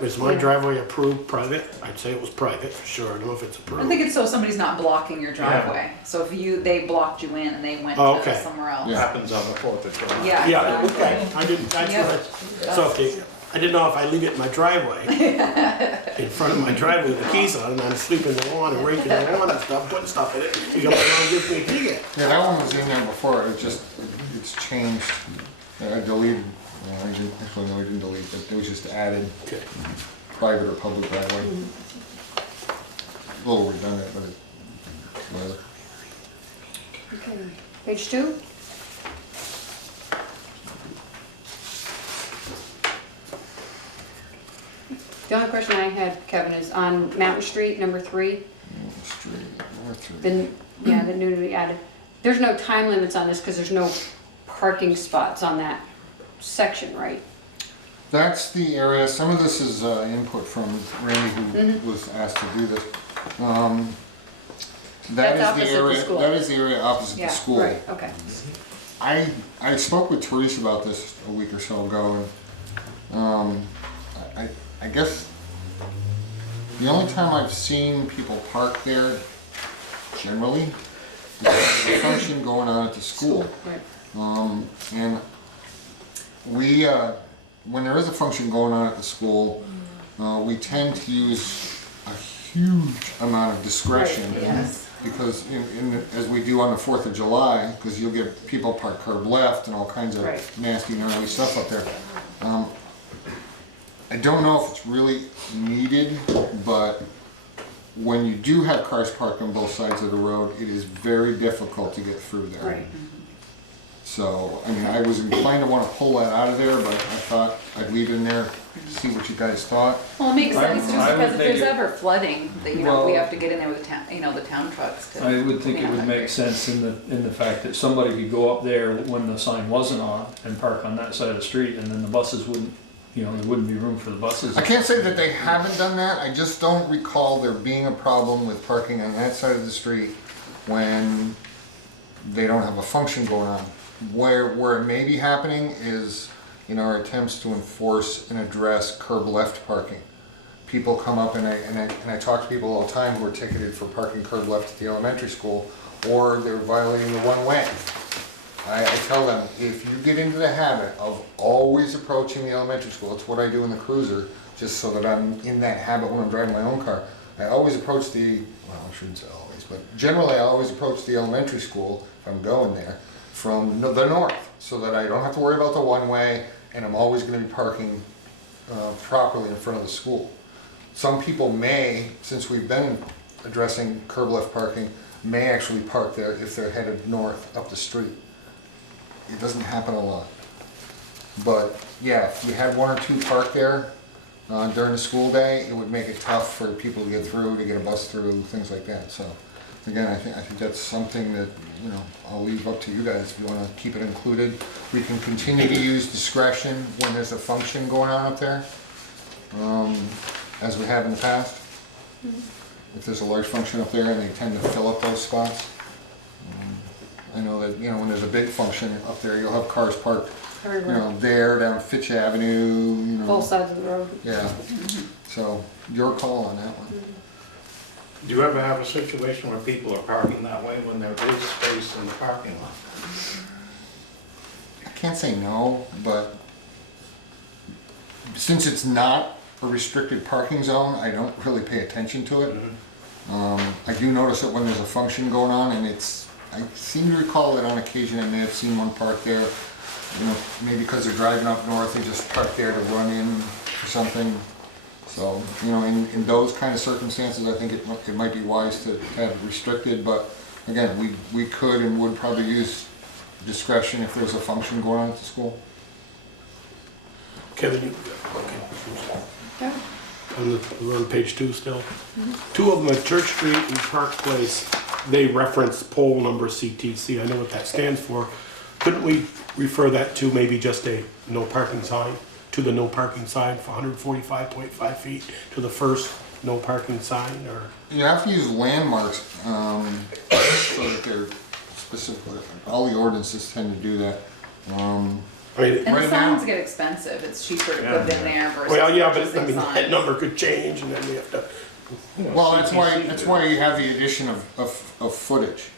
Is my driveway approved private? I'd say it was private for sure. I don't know if it's I approved. think it's so somebody's not blocking your driveway. So if they blocked you in and they went Oh, to okay. somewhere else. Yeah. Happens on the 4th of July. Yeah, Yeah, exactly. okay. I didn't, that's Yep. what so okay. I didn't know if I leave it in my driveway, in front of my driveway with the keys on, and I'm sweeping the lawn and raking the lawn and stuff, putting stuff in it, you come along and give me a ticket. Yeah, that one was in there before, it's changed. I deleted, I didn't delete, but it was just added Okay. private or public driveway. A little redundant, but whatever. Okay, page 2? The only question I had, Kevin, is on Mountain Street, number 3, the newly added. There's no time limits on this because there's no parking spots on that section, right? That's the area, some of this is input from Randy, who was asked to do this. That's opposite the school. That is the area opposite the school. Right, okay. I spoke with Therese about this a week or so ago, and I guess the only time I've seen people park there generally is there's a function going on at the school. Right. And we, when there is a function going on at the school, we tend to use a huge amount of discretion. Right, yes. Because as we do on the 4th of July, because you'll get people park curb left and all kinds of Right. nasty, gnarly stuff up there. I don't know if it's really needed, but when you do have cars parked on both sides of the road, it is very difficult to get through there. Right. So, I mean, I was inclined to want to pull that out of there, but I thought I'd leave it in there to see what you guys thought. Well, it makes sense just I would because if think there's it- ever flooding, that, we Well- have to get in there with the town, the town trucks to. I would think it clean would out make there. sense in the fact that somebody could go up there when the sign wasn't on and park on that side of the street, and then the buses wouldn't, there wouldn't be room for the buses. I can't say that they haven't done that, I just don't recall there being a problem with parking on that side of the street when they don't have a function going on. Where it may be happening is in our attempts to enforce and address curb left parking. People come up and I talk to people all the time who are ticketed for parking curb left at the elementary school, or they're violating the one way. I tell them, if you get into the habit of always approaching the elementary school, it's what I do in the cruiser, just so that I'm in that habit when I'm driving my own car. I always approach I shouldn't say always, but generally I always approach the elementary school, if I'm going there, from the north, so that I don't have to worry about the one way, and I'm always gonna be parking properly in front of the school. some people may, since we've been addressing curb left parking, may actually park there if they're headed north up the street. It doesn't happen a lot. But yeah, if you had one or two parked there during the school day, it would make it tough for people to get through, to get a bus through, things like that. So again, I think that's something that, you know, I'll leave up to you guys if you want to keep it included. We can continue to use discretion when there's a function going on up there, as we have in the past. If there's a large function up there and they tend to fill up those spots. I know that, you know, when there's a big function up there, you'll have cars parked, you know, there, down Fitch Avenue, you know. Both sides of the road. Yeah, so your call on that one. Do you ever have a situation where people are parking that way when there is space in the parking lot? I can't say no, but since it's not a restricted parking zone, I don't really pay attention to it. I do notice it when there's a function going on, and I seem to recall that on occasion I may have seen one park there, you know, maybe because they're driving up north, they just park there to run in or something. So, you know, in those kind of circumstances, I think it might be wise to have it restricted, but again, we could and would probably use discretion if there's a function going on at the school. Kevin, you, okay. We're on page 2 still. Two of them at Church Street and Park Place, they reference poll number CTC. I know what that stands for. Couldn't we refer that to maybe just a no parking sign, to the no parking sign for 145.5 feet, to the first no parking sign, or? You have to use landmarks, so that they're specifically, all the ordinances tend to do that. I mean, And the right signs now- get expensive, it's cheaper to put them there versus well, yeah, but I purchasing mean, that signs. number could change, and then we have to. Well, that's why you have the addition of footage.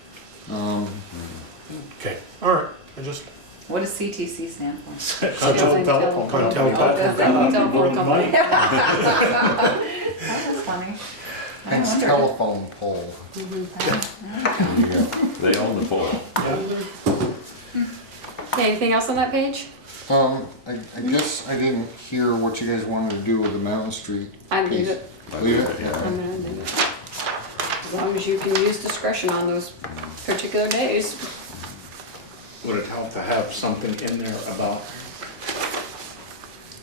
Okay, all right. I just What does CTC stand for? Telephone. Telephone company. That was funny. I Hence wondered. telephone pole. They own the pole. Okay, anything else on that page? I guess I didn't hear what you guys wanted to do with the Mountain Street. I'd leave piece. it. Leave it? Yeah. I'm gonna leave it. As long as you can use discretion on those particular days. Would it help to have something in there about,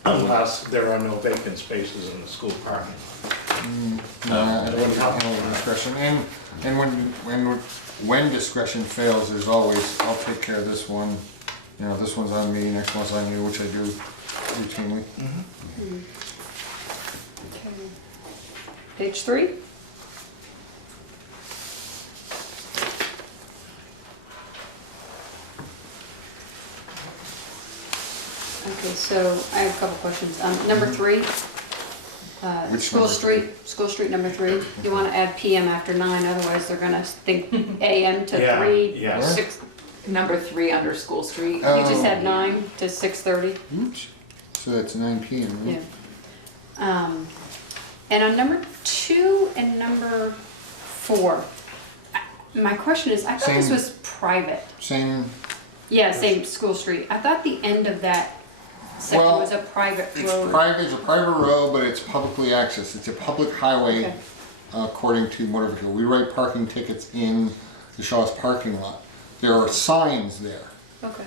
unless there are no vacant spaces in the school parking lot? No, I don't handle discretion. And when discretion fails, there's always, I'll take care of this one. You know, this one's on me, next one's on you, which I do routinely. Okay. Page 3? Okay, so I have a couple questions. Number 3, Which School number? Street number 3. You want to add PM after 9, otherwise they're gonna think AM to Yeah, 3, yeah. 6. Number 3 under School Street. You just had 9 to 6:30. Oops. So that's 9 PM, right? Yeah. And on number 2 and number 4, my question is, I thought this Same. was private. Same, Yeah, same School Street. I thought the end of that section Well, was a private it's road. private, it's a private road, but it's publicly accessed. It's a public highway, Okay. according to whatever. We write parking tickets in the Shaw's parking lot. There are signs there. Okay.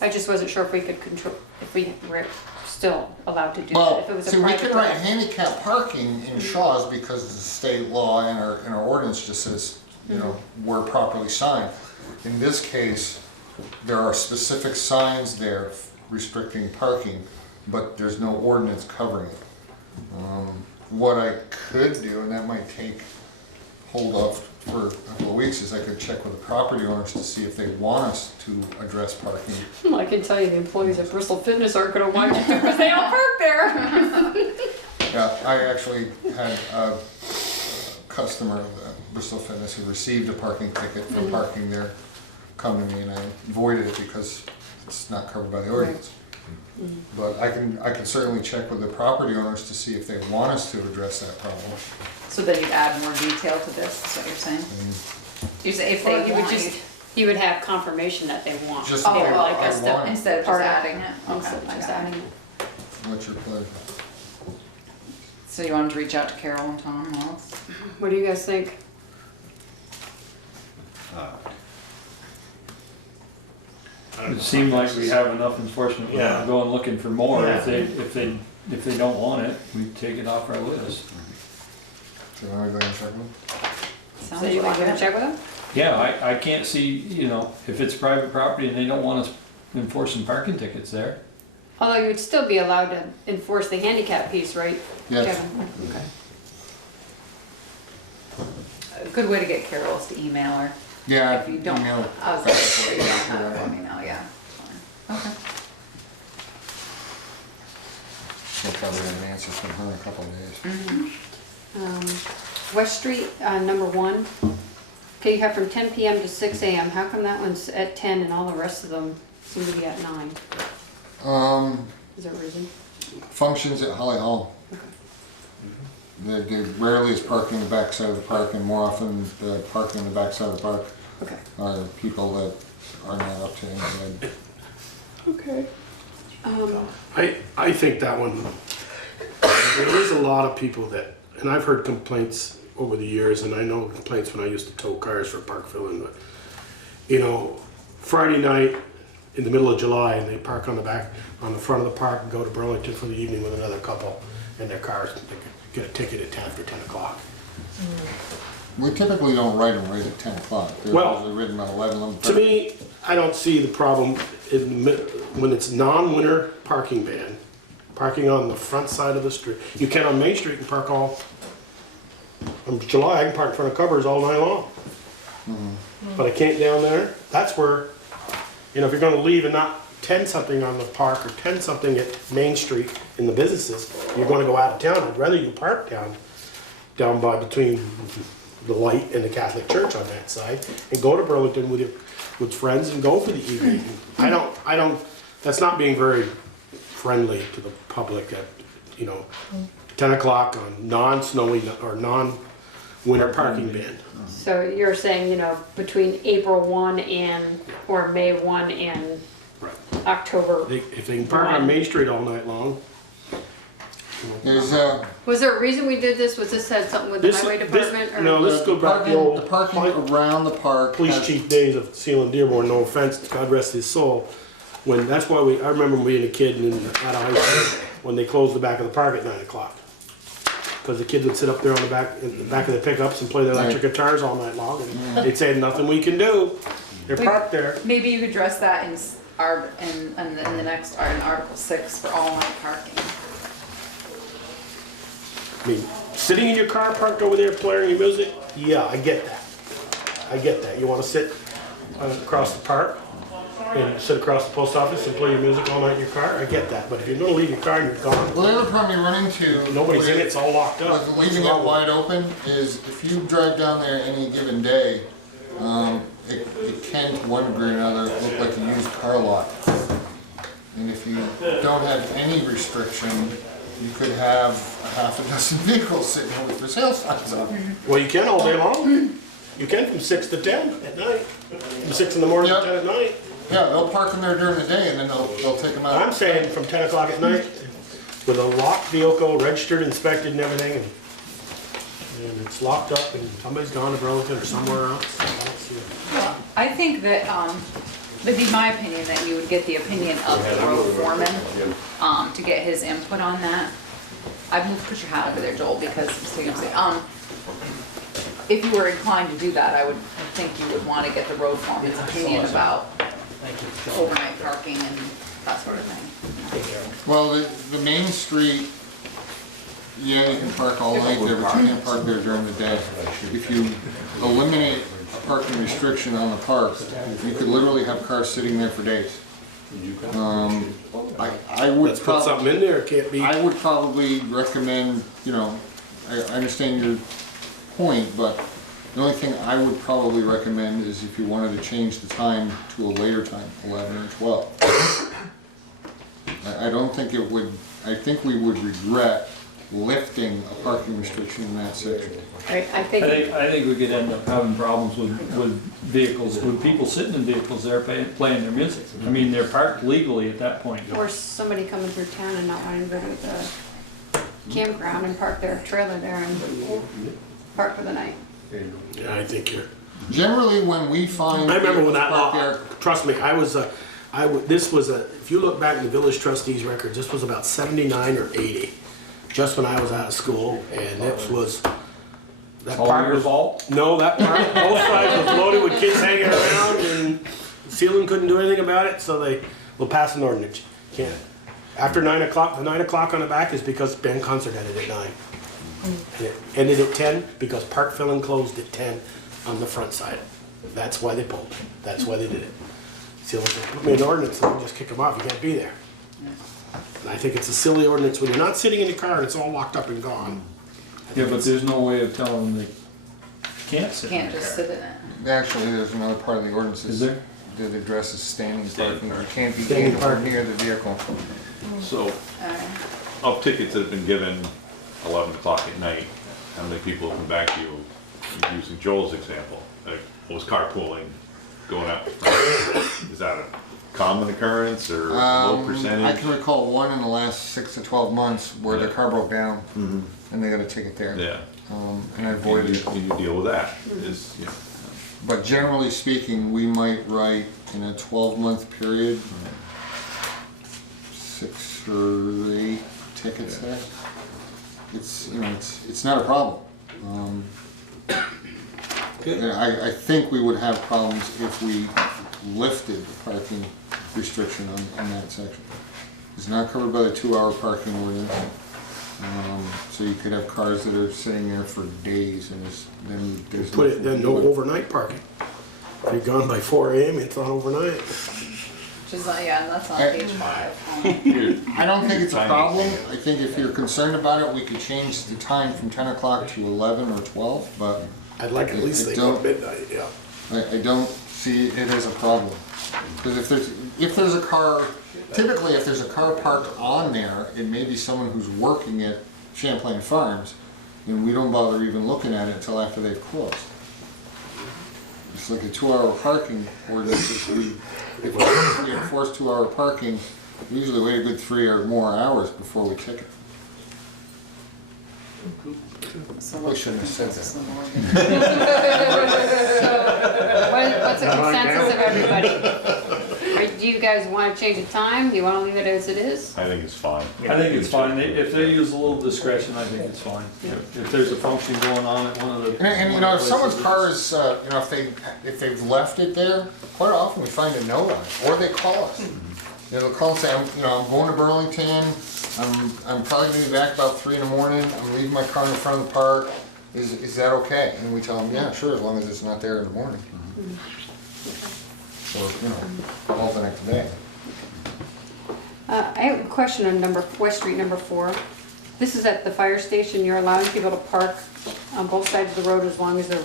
I just wasn't sure if we could control, if we were still allowed to do that, Well, if it was a see, we private can write road. handicap parking in Shaw's because it's a state law and our ordinance just says, you know, we're properly signed. In this case, there are specific signs there restricting parking, but there's no ordinance covering it. What I could do, and that might hold off for a couple of weeks, is I could check with the property owners to see if they want us to address parking. I can tell you, the employees at Bristol Fitness aren't gonna want you to, because they all park there. Yeah, I actually had a customer of Bristol Fitness who received a parking ticket for parking there come to me, and I voided it because it's not covered by the ordinance. But I can certainly check with the property owners to see if they want us to address that problem. So then you'd add more detail to this, is what you're saying? You say if Or they you would want you, just, you would have confirmation that they want. Just They oh, would like us to I want it. instead of just part of- adding it? Instead of Okay, I just got it. adding it. What's your pleasure? So you wanted to reach out to Carol and Tom Wallace? What do you guys think? It seemed like we have enough enforcement, we're Yeah. not going looking for more. Yeah. If they don't want it, we take it off our list. So now we're going to check them? Sounds So you want to like it. check with them? Yeah, I can't see, you know, if it's private property and they don't want us enforcing parking tickets there. Although you would still be allowed to enforce the handicap piece, right? Yes. Kevin? Okay. A good way to get Carol is to email her. Yeah, If you don't, email. I was like, before you don't have her email, yeah. Fine. Okay. We'll probably have an answer from her in a couple of days. West Street, number 1. Okay, you have from 10 PM to 6 AM. How come that one's at 10 and all the rest of them seem to be at 9? Is there a reason? Functions at Holly Hall. There rarely is parking in the backside of the park, and more often the parking in the backside of the park Okay. are people that are not up to any good. Okay. I think that one, there is a lot of people that, and I've heard complaints over the years, and I know complaints when I used to tow cars for park filling, but, you know, Friday night in the middle of July, and they park on the front of the park and go to Burlington for the evening with another couple in their cars, they could get a ticket at after 10 o'clock. We typically don't write them right at 10 o'clock. They're Well, usually written at 11. To me, I don't see the problem when it's non-winter parking ban, parking on the front side of the street. You can on Main Street and park all, in July, I can park in front of covers all night long. But I can't down there. That's where, you know, if you're gonna leave and not 10 something on the park or 10 something at Main Street in the businesses, you're gonna go out of town. I'd rather you park down by between the light and the Catholic Church on that side and go to Burlington with friends and go for the evening. I don't, that's not being very friendly to the public at, you know, 10 o'clock on non-snowy or non-winter parking ban. So you're saying, you know, between April 1 or May 1 and Right. October. If they can park on Main Street all night long. There's Was there a reason we did this? Was this had something with the highway department? Or? No, let's go back to the old the parking around the park. police has- chief days of Seal Dearborn, no offense, God rest his soul. That's why I remember being a kid and out of high school, when they closed the back of the park at 9 o'clock. Because the kids would sit up there in the back of the pickups and play their electric guitars all night long, and they'd say, nothing we can do. They're parked there. Maybe you could address that in the next, in Article 6 for all night parking. I mean, sitting in your car parked over there playing your music, yeah, I get that. I get that. You want to sit across the park and sit across the post office and play your music all night in your car, I get that. But if you're going to leave your car and you're gone, Well, the other problem you run into. nobody's in it, it's all locked up. With leaving it wide open is if you drive down there any given day, it can to one degree or another look like a used car lot. And if you don't have any restriction, you could have a half a dozen vehicles sitting there with for sale signs on. Well, you can all day long. You can from 6 to 10 at night. From 6 in the morning to 10 at night. Yeah, they'll park them there during the day and then they'll take them out. I'm saying from 10 o'clock at night with a locked vehicle, registered, inspected and everything. And it's locked up and somebody's gone to Burlington or somewhere else. I don't see it. I think that, it'd be my opinion that you would get the opinion of the road foreman, to get his input on that. I will put your hat over there, Joel, because, so you say, if you were inclined to do that, I think you would want to get the road foreman's opinion about overnight parking and that sort of thing. Well, the Main Street, yeah, you can park all night there, but you can't park there during the day. If you eliminate a parking restriction on the park, you could literally have cars sitting there for days. I would Let's put something in there, it can't be. I would probably recommend, you know, I understand your point, but the only thing I would probably recommend is if you wanted to change the time to a later time, 11 or 12. I don't think it would, I think we would regret lifting a parking restriction in that section. Right, I I think we could end up having problems with vehicles, with people sitting in vehicles there playing their music. I mean, they're parked legally at that point. or somebody coming through town and not wanting to go to the campground and park their trailer there and park for the night. Yeah, I think you're. Generally, when we find. I remember when that parked law, there, trust me, this was if you look back in the village trustees records, this was about 79 or 80, just when I was out of school, and it was, that All park your was, fault? no, that park, both sides was loaded with kids hanging around, and Sealand couldn't do anything about it, so they will pass an ordinance. Can't. After 9 o'clock, the 9 o'clock on the back is because band concert ended at 9. And it ended at 10 because park filling closed at 10 on the front side. That's why they pulled it. That's why they did it. Sealand said, put me an ordinance and we'll just kick them off. You can't be there. And I think it's a silly ordinance when you're not sitting in the car and it's all locked up and gone. Yeah, but there's no way of telling them they can't sit in Can't the just car. sit in it. Actually, there's another part of the ordinance Is there? that addresses standing parking. You can't be Standing anywhere parking. near the vehicle. So, Alright. of tickets that have been given 11 o'clock at night, how many people have come back to you, using Joel's example, like, was carpooling, going out? Is that a common occurrence or a low I percentage? can recall one in the last 6 to 12 months where their car broke down and they got a ticket there. Yeah. And I avoided it. And you deal with that, is, you know. But generally speaking, we might write in a 12-month period, 6 or 8 tickets there. It's, you know, it's not a problem. I think we would have problems if we lifted the parking restriction on that section. It's not covered by the 2-hour parking ordinance. So you could have cars that are sitting there for days and then there's. Put it, then no overnight parking. If you're gone by 4 AM, it's not overnight. Which is, yeah, and that's on page 5. I don't think it's a problem. I think if you're concerned about it, we could change the time from 10 o'clock to 11 or 12, but I'd like at least they go to midnight, yeah. I don't see it as a problem. Because if there's a car, typically if there's a car parked on there, it may be someone who's working at Champlain Farms, and we don't bother even looking at it until after they've closed. It's like a 2-hour parking ordinance. If we enforce 2-hour parking, we usually wait a good 3 or more hours before we ticket. So We shouldn't have said what's that. the mortgage? What's the consensus of everybody? Do you guys want to change the time? Do you want to leave it as it is? I think it's fine. I think it's fine. If they use a little discretion, I think it's fine. If there's a function going on at one of the. And you know, if someone's car is, you know, if they've left it there, quite often we find a note on it, or they call us. You know, they'll call and say, I'm going to Burlington, I'm probably gonna be back about 3 in the morning, I'm leaving my car in the front of the park, is that okay? And we tell them, yeah, sure, as long as it's not there in the morning. Or, you know, call the next day. I have a question on West Street number 4. This is at the fire station. You're allowing people to park on both sides of the road as long as their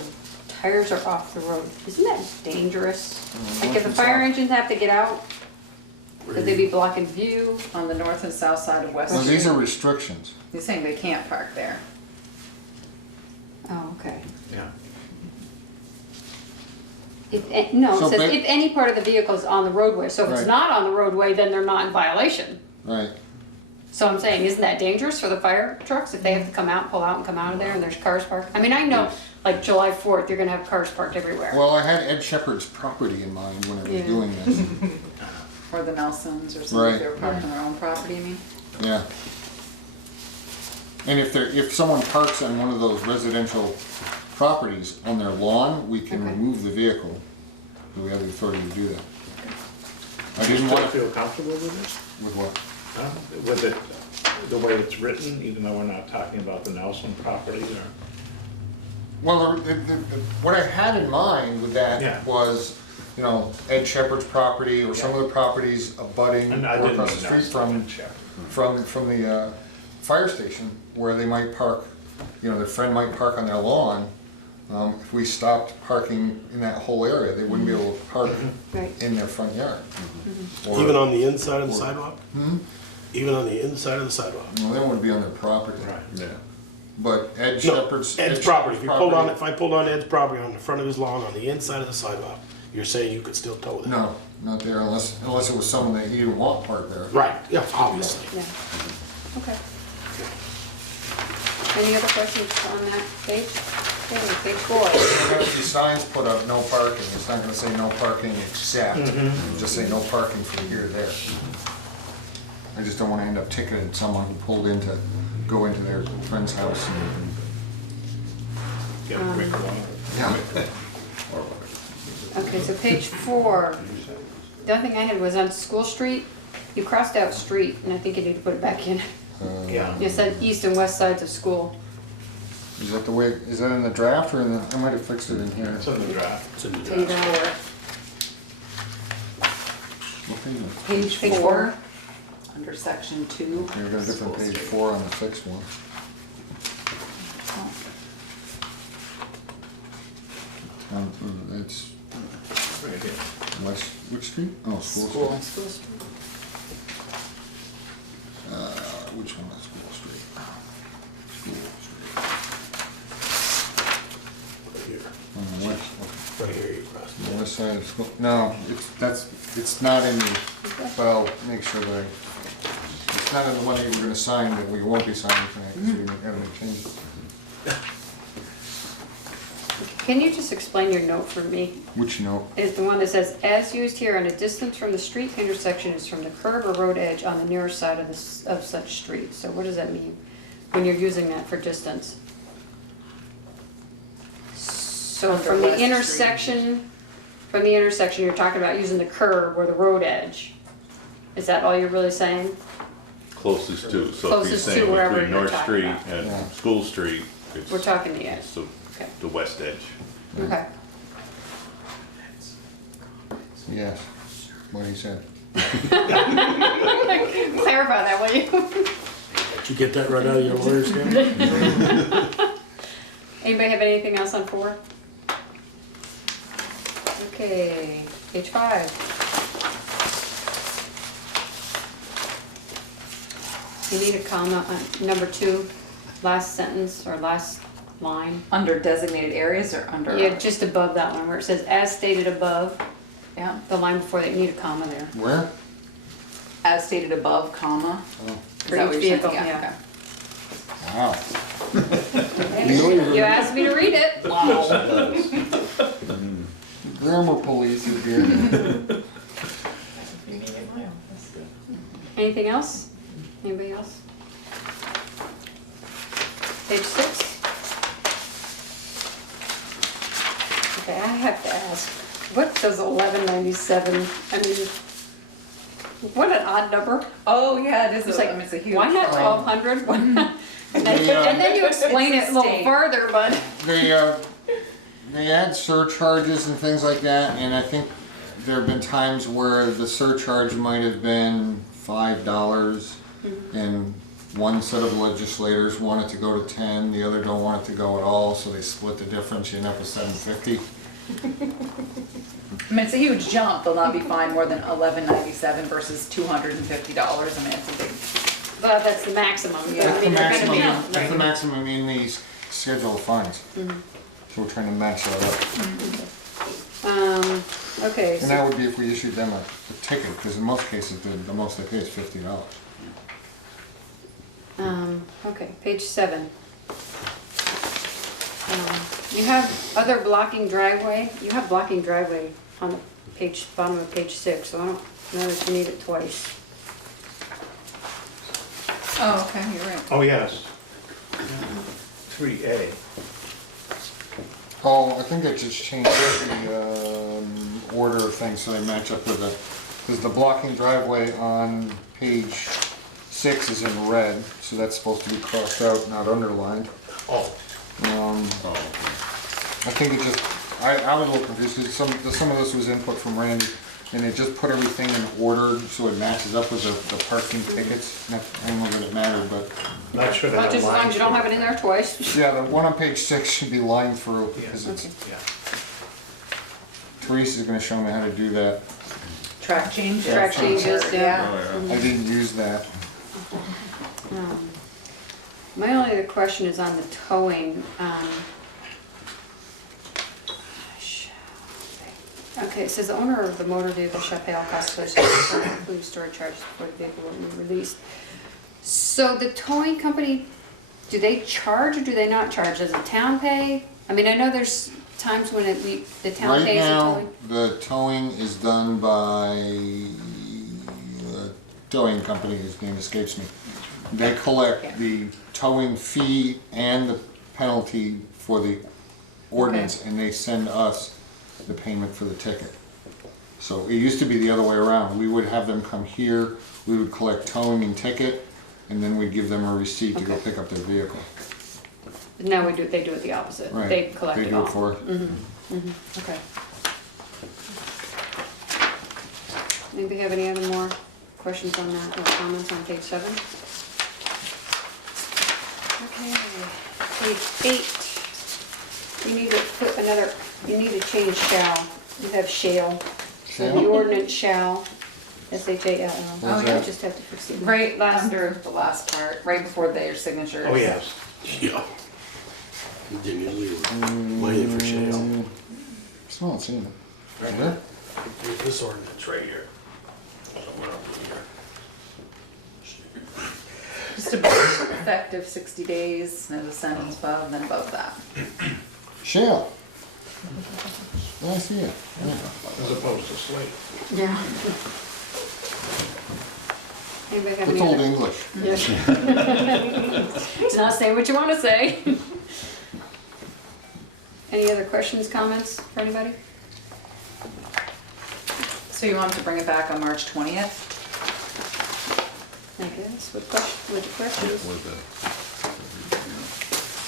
tires are off the road. Isn't that dangerous? Like if the fire engines have to get out, could they be blocking view? On the north and south side of West Well, Street. these are restrictions. You're saying they can't park there. Oh, okay. Yeah. No, So it says ba- if any part of the vehicle is on the roadway. So if it's Right. not on the roadway, then they're not in violation. Right. So I'm saying, isn't that dangerous for the fire trucks if they have to come out, pull out and come out of there and there's cars parked? I mean, I know, like July 4th, you're gonna have cars parked everywhere. Well, I had Ed Shepherd's property in mind when I was Yeah. doing this. Or the Nelsons or something, Right. if they were parked on their own property, you mean? Yeah. And if someone parks on one of those residential properties on their lawn, we can Okay. remove the vehicle. We have the authority to do that. I didn't Still want to, feel comfortable with this? with what? With it, the way it's written, even though we're not talking about the Nelson property or? Well, what I had in mind with Yeah. that was, you know, Ed Shepherd's property or some of the properties abutting And I or didn't across the mean street Nelson, from the fire station where they might park, you know, their friend might park on their lawn. If we stopped parking in that whole area, they wouldn't be able to park Right. in their front yard. Or- Even on the inside of the sidewalk? Hmm? Even on the inside of the sidewalk? Well, they wouldn't be on their property. Right. Yeah. But Ed No, Shepherd's. Ed's Ed property. If Shepherd's you pulled on, if I pulled on Ed's property on the front of his lawn on the inside of the sidewalk, you're saying you could still tow that? No, not there unless it was someone that he didn't want parked there. Right, yeah, obviously. Yeah. Okay. Any other questions on that page? Okay, page 4. There's gonna be signs put up, no parking, it's not gonna say no parking except, it'll just say no parking from here to there. I just don't wanna end up ticketing someone who pulled in to go into their friend's house and, Get a quick one. yeah. Okay, so page 4. The other thing I had was on School Street. You crossed out street, and I think you need to put it back in. Yeah. You said east and west sides of school. Is that the way, is that in the draft or in the, I might have fixed it in here. It's in the draft. It's in the So you draft. know where. What page is it? Page Page 4, under section 2. You've got a different page 4 on the fixed one. It's Right here. West, which street? Oh, School Street. School Street. Which one is School Street? School Street. Right here. On the west, Right here, you crossed on the west side of school. No, it's not in the, but I'll make sure that it's not in the one that you were gonna sign that we won't be signing tonight, because we haven't made changes. Can you just explain your note for me? Which note? Is the one that says, as used here on a distance from the street intersection is from the curb or road edge on the nearer side of such street. So what does that mean when you're using that for distance? So Under from the West Street. intersection, you're talking about using the curb or the road edge. Is that all you're really saying? Closest to, so if you're Closest to saying wherever between you're North talking Street about. and Yeah. School Street, it's. We're talking the edge. it's the- Okay. the west edge. Okay. Yes, what he said. Clarify that, will you? Did you get that right out of your lawyer's head? Anybody have anything else on 4? Okay, page 5. You need a comma on number 2, last sentence or last line. Under designated areas or under? Yeah, just above that one where it says, as stated above, Yeah, the line before that, you need a comma there. Where? as stated above, comma. Oh, Is For that what each you're saying? vehicle, yeah. wow. You asked me to read it. Okay. Wow. Grammar police is here. Anything else? Anybody else? Page 6. Okay, I have to ask, what does 1197, I mean, what an odd number. Oh, yeah, it is. It's like, it's a huge. why not one. 1200? And then you explain it a little State. further, but. They add surcharges and things like that, and I think there have been times where the surcharge might have been $5, and one set of legislators want it to go to 10, the other don't want it to go at all, so they split the difference, you end up with $7.50. I mean, it's a huge jump. They'll not be fined more than $11.97 versus $250. I mean, it's a big. Well, that's the maximum. Yeah. That's the They're gonna be- maximum, that's the right. maximum in these scheduled fines. So we're trying to match that up. Okay, And so, that would be if we issued them a ticket, because in most cases, the most they pay is $50. okay, page 7. You have other blocking driveway, you have blocking driveway on the page, bottom of page 6, so I don't know if you need it twice. Oh, okay, you're right. Oh, yes. 3A. Oh, I think I just changed the order of things so they match up with because the blocking driveway on page 6 is in red, so that's supposed to be crossed out, not underlined. Oh, I think it just, I was a little confused because some of this was input from Randy, and it just put everything in order so it matches up with the parking tickets. I don't know that it mattered, but that should Well, have. just as long as you don't have it in there twice. yeah, the one on page 6 should be lined through because it's, Yeah. Teresa's gonna show me how to do that. Track changes. Track changes, yeah. I didn't use that. My only other question is on the towing. Okay, it says the owner of the motor vehicle shall pay all costs associated, including storage charges before the vehicle will be released. So the towing company, do they charge or do they not charge? Does the town pay? I mean, I know there's times when the town Right pays the now, towing. the towing is done by a towing company, whose name escapes me. They collect the towing fee and the penalty for the ordinance, and they send us the payment for the ticket. So it used to be the other way around. We would have them come here, we would collect towing and ticket, and then we'd give them a receipt to go Okay. pick up their vehicle. No, they do it the opposite. Right. They collect They it do all. it for us. Okay. Anybody have any other more questions on that or comments on page 7? Okay, page 8. You need to put you need to change shall. You have shall. So the Shall? ordinance shall, S-H-A-L-L. What's You that? just have to fix it. Right under the last part, right before their signatures. Oh, yes. Yeah. Didn't usually waiting for shale. Still not seeing it. Right there? Here's this ordinance right here. Somewhere up here. Just above effective 60 days, there's a sentence above, and then above that. Shale. I see it. Yeah. As opposed to slate. Yeah. Anybody have It's any old other? English. Do not say what you want to say. Any other questions, comments for anybody? So you want to bring it back on March 20th? I guess, with questions.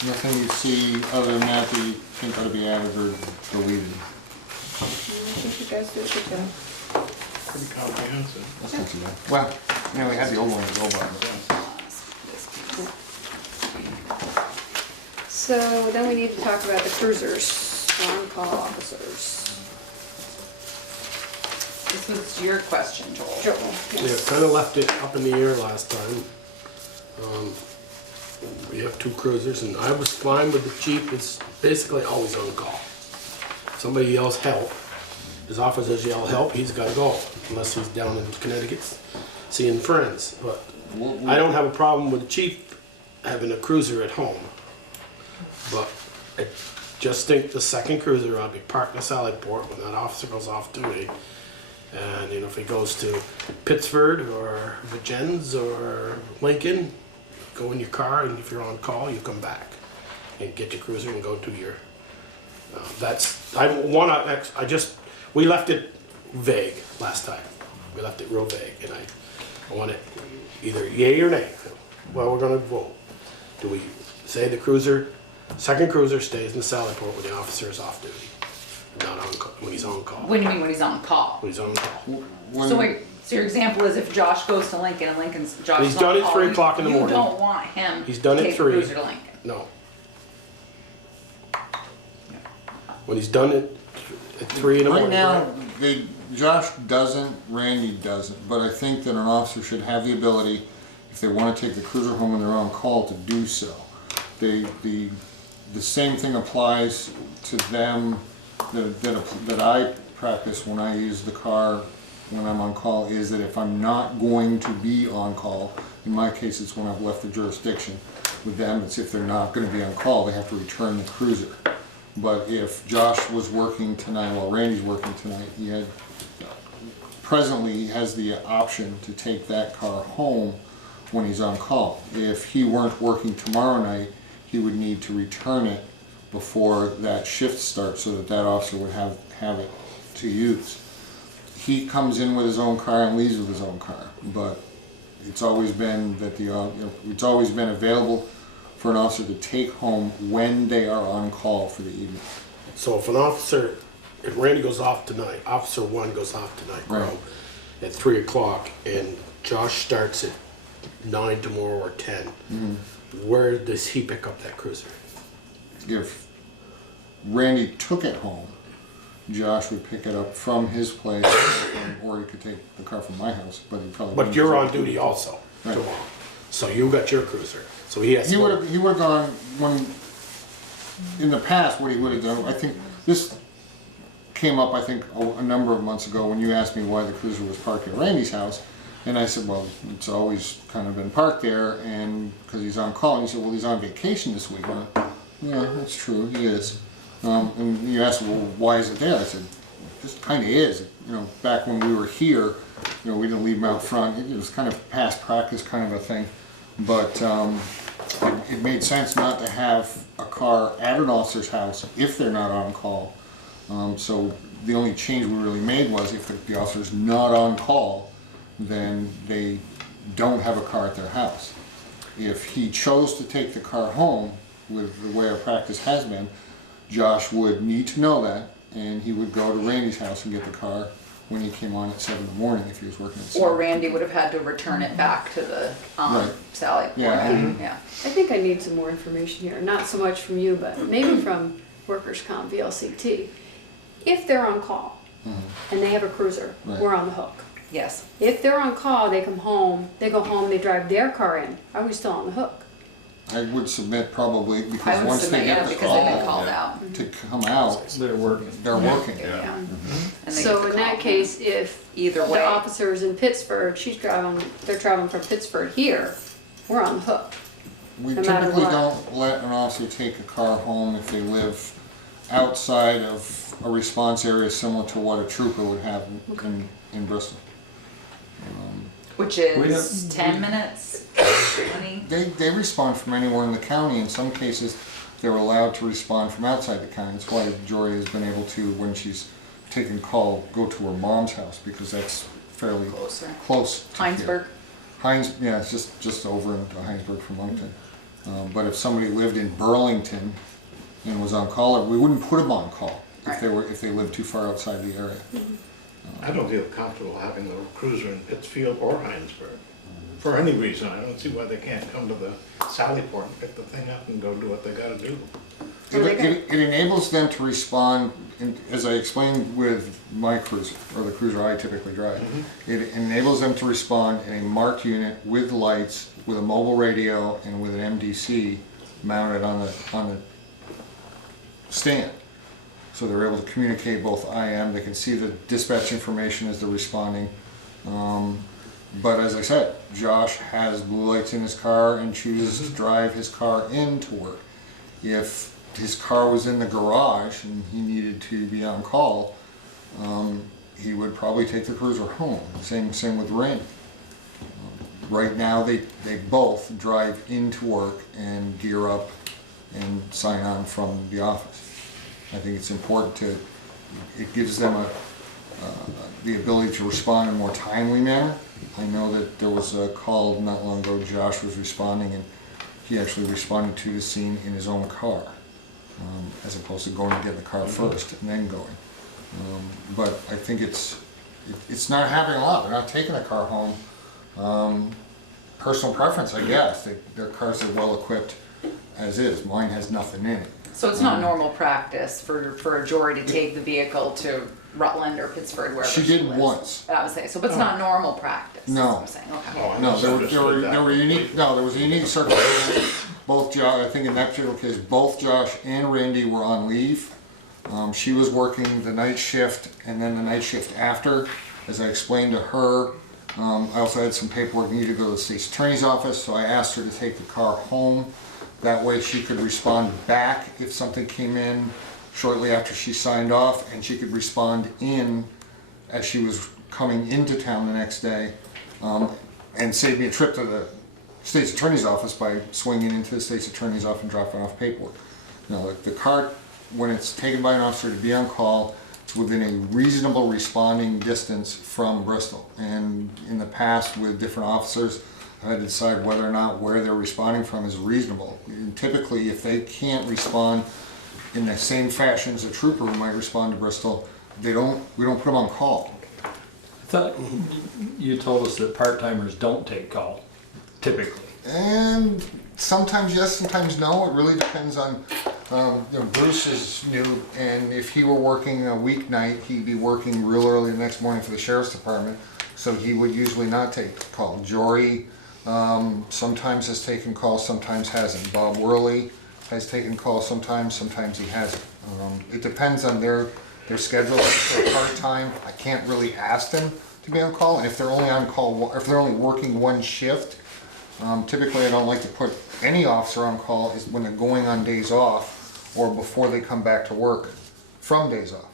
Nothing you see other than that that you think ought to be added or deleted. I think you guys did a good job. Pretty comprehensive. That's not too bad. Well, you know, we had the old one to go by. So then we need to talk about the cruisers, on-call officers. This was your question, Joel. Joel, Yeah, yes. kind of left it up in the air last time. We have 2 cruisers, and I was fine with the chief. It's basically always on call. Somebody yells help, his officers yell help, he's got to go, unless he's down in Connecticut seeing friends. But I don't have a problem with the chief having a cruiser at home. But I just think the second cruiser ought to be parked in Selectboard when that officer goes off duty. And you know, if he goes to Pittsford or Virgins or Lincoln, go in your car, and if you're on call, you come back and get your cruiser and go to your. We left it vague last time. We left it real vague, and I want it either yay or nay. Well, we're gonna vote. Do we say the cruiser, second cruiser stays in the Selectboard when the officer is off duty, not on call, when he's on call? What do you mean when he's on call? When he's on call. So wait, so your example is if Josh goes to Lincoln and Josh He's is done on at call, 3 o'clock in the morning. You don't want him He's done to at take the 3. cruiser to Lincoln. No. When he's done it at 3 in the morning. Right now, Josh doesn't, Randy doesn't, but I think that an officer should have the ability, if they want to take the cruiser home when they're on call, to do so. The same thing applies to them that I practice when I use the car when I'm on call, is that if I'm not going to be on call, in my case it's when I've left the jurisdiction. With them, it's if they're not going to be on call, they have to return the cruiser. But if Josh was working tonight, while Randy's working tonight, presently he has the option to take that car home when he's on call. If he weren't working tomorrow night, he would need to return it before that shift starts so that officer would have it to use. He comes in with his own car and leaves with his own car, but it's always been that it's always been available for an officer to take home when they are on call for the evening. So if Randy goes off tonight, Officer 1 goes off tonight, Right. at 3 o'clock, and Josh starts at 9 tomorrow or 10, where does he pick up that cruiser? If Randy took it home, Josh would pick it up from his place, or he could take the car from my house, but he probably. But you're on duty also Right. tomorrow, so you got your cruiser. So he has. He would have gone when. In the past, what he would have done, I think this came up. I think a number of months ago when you asked me why the cruiser was parked at Randy's house. And I said, well, it's always kind of been parked there, and, because he's on call, and he said, well, he's on vacation this week. And I, yeah, that's true, he is. And you asked, well, why is it there? I said, just kind of is. You know, back when we were here, you know, we didn't leave him out front. It was kind of past practice kind of a thing. But it made sense not to have a car at an officer's house if they're not on call. So the only change we really made was if the officer's not on call, then they don't have a car at their house. If he chose to take the car home, with the way our practice has been, Josh would need to know that, and he would go to Randy's house and get the car when he came on at 7 in the morning if he was working at 7. Or Randy would have had to return it back to the Right. Sally. Yeah. Yeah. I think I need some more information here, not so much from you, but maybe from Workers' Comp, VLCT. If they're on call and they have a cruiser, Right. we're on the hook. Yes. If they're on call, they come home, they go home, they drive their car in, are we still on the hook? I would submit probably, I because would once they submit, get yeah, the because they've been call called out. to come out, They're working. they're working. Yeah. And they So get the in that call. case, if Either the way. officer's in Pittsburgh, they're traveling from Pittsburgh here, we're on the hook. We No matter typically what. don't let an officer take a car home if they live outside of a response area similar to what a trooper would have in Bristol. Which We is 10 minutes, 20. They respond from anywhere in the county. In some cases, they're allowed to respond from outside the county. That's why Jory has been able to, when she's taken call, go to her mom's house, because that's fairly Closer. close to here. Heinsberg. Yeah, it's just over in Heinsberg from Moncton. But if somebody lived in Burlington and was on call, we wouldn't put them on call if they lived too far outside the area. I don't feel comfortable having a cruiser in Pittsfield or Heinsberg. For any reason, I don't see why they can't come to the Sallyport and pick the thing up and go do what they gotta do. It enables them to respond, as I explained with my cruiser, or the cruiser I typically drive. It enables them to respond in a marked unit with lights, with a mobile radio, and with an MDC mounted on the stand. So they're able to communicate both IM, they can see the dispatch information as they're responding. But as I said, Josh has blue lights in his car and chooses to drive his car into work. If his car was in the garage and he needed to be on call, he would probably take the cruiser home. Same with Randy. Right now, they both drive into work and gear up and sign on from the office. I think it's important it gives them the ability to respond in a more timely manner. I know that there was a call not long ago, Josh was responding, and he actually responded to the scene in his own car, as opposed to going to get the car first and then going. But I think it's not happening a lot. They're not taking the car home. Personal preference, I guess. Their cars are well equipped as is. Mine has nothing in it. So it's not normal practice for a Jory to take the vehicle to Rutland or Pittsburgh, wherever She she did lives. once. I was saying, so but it's not normal practice. is No. what I'm saying, okay. No, there were unique. No, there was a unique circumstance. Both Josh, I think in that particular case, both Josh and Randy were on leave. She was working the night shift and then the night shift after. As I explained to her, I also had some paperwork needed to go to the state's attorney's office, so I asked her to take the car home. That way she could respond back if something came in shortly after she signed off, and she could respond in as she was coming into town the next day, and save me a trip to the state's attorney's office by swinging into the state's attorney's office and dropping off paperwork. Now, the car, when it's taken by an officer to be on call, it's within a reasonable responding distance from Bristol. And in the past, with different officers, I had to decide whether or not where they're responding from is reasonable. And typically, if they can't respond in the same fashion as a trooper who might respond to Bristol, we don't put them on call. I thought you told us that part-timers don't take call, typically. And sometimes yes, sometimes no. It really depends on, Bruce is new, and if he were working a weeknight, he'd be working real early the next morning for the sheriff's department, so he would usually not take call. Jory sometimes has taken calls, sometimes hasn't. Bob Worley has taken calls sometimes he hasn't. It depends on their schedule. If they're part-time, I can't really ask them to be on call, and if they're only on call, if they're only working one shift, typically I don't like to put any officer on call is when they're going on days off or before they come back to work from days off.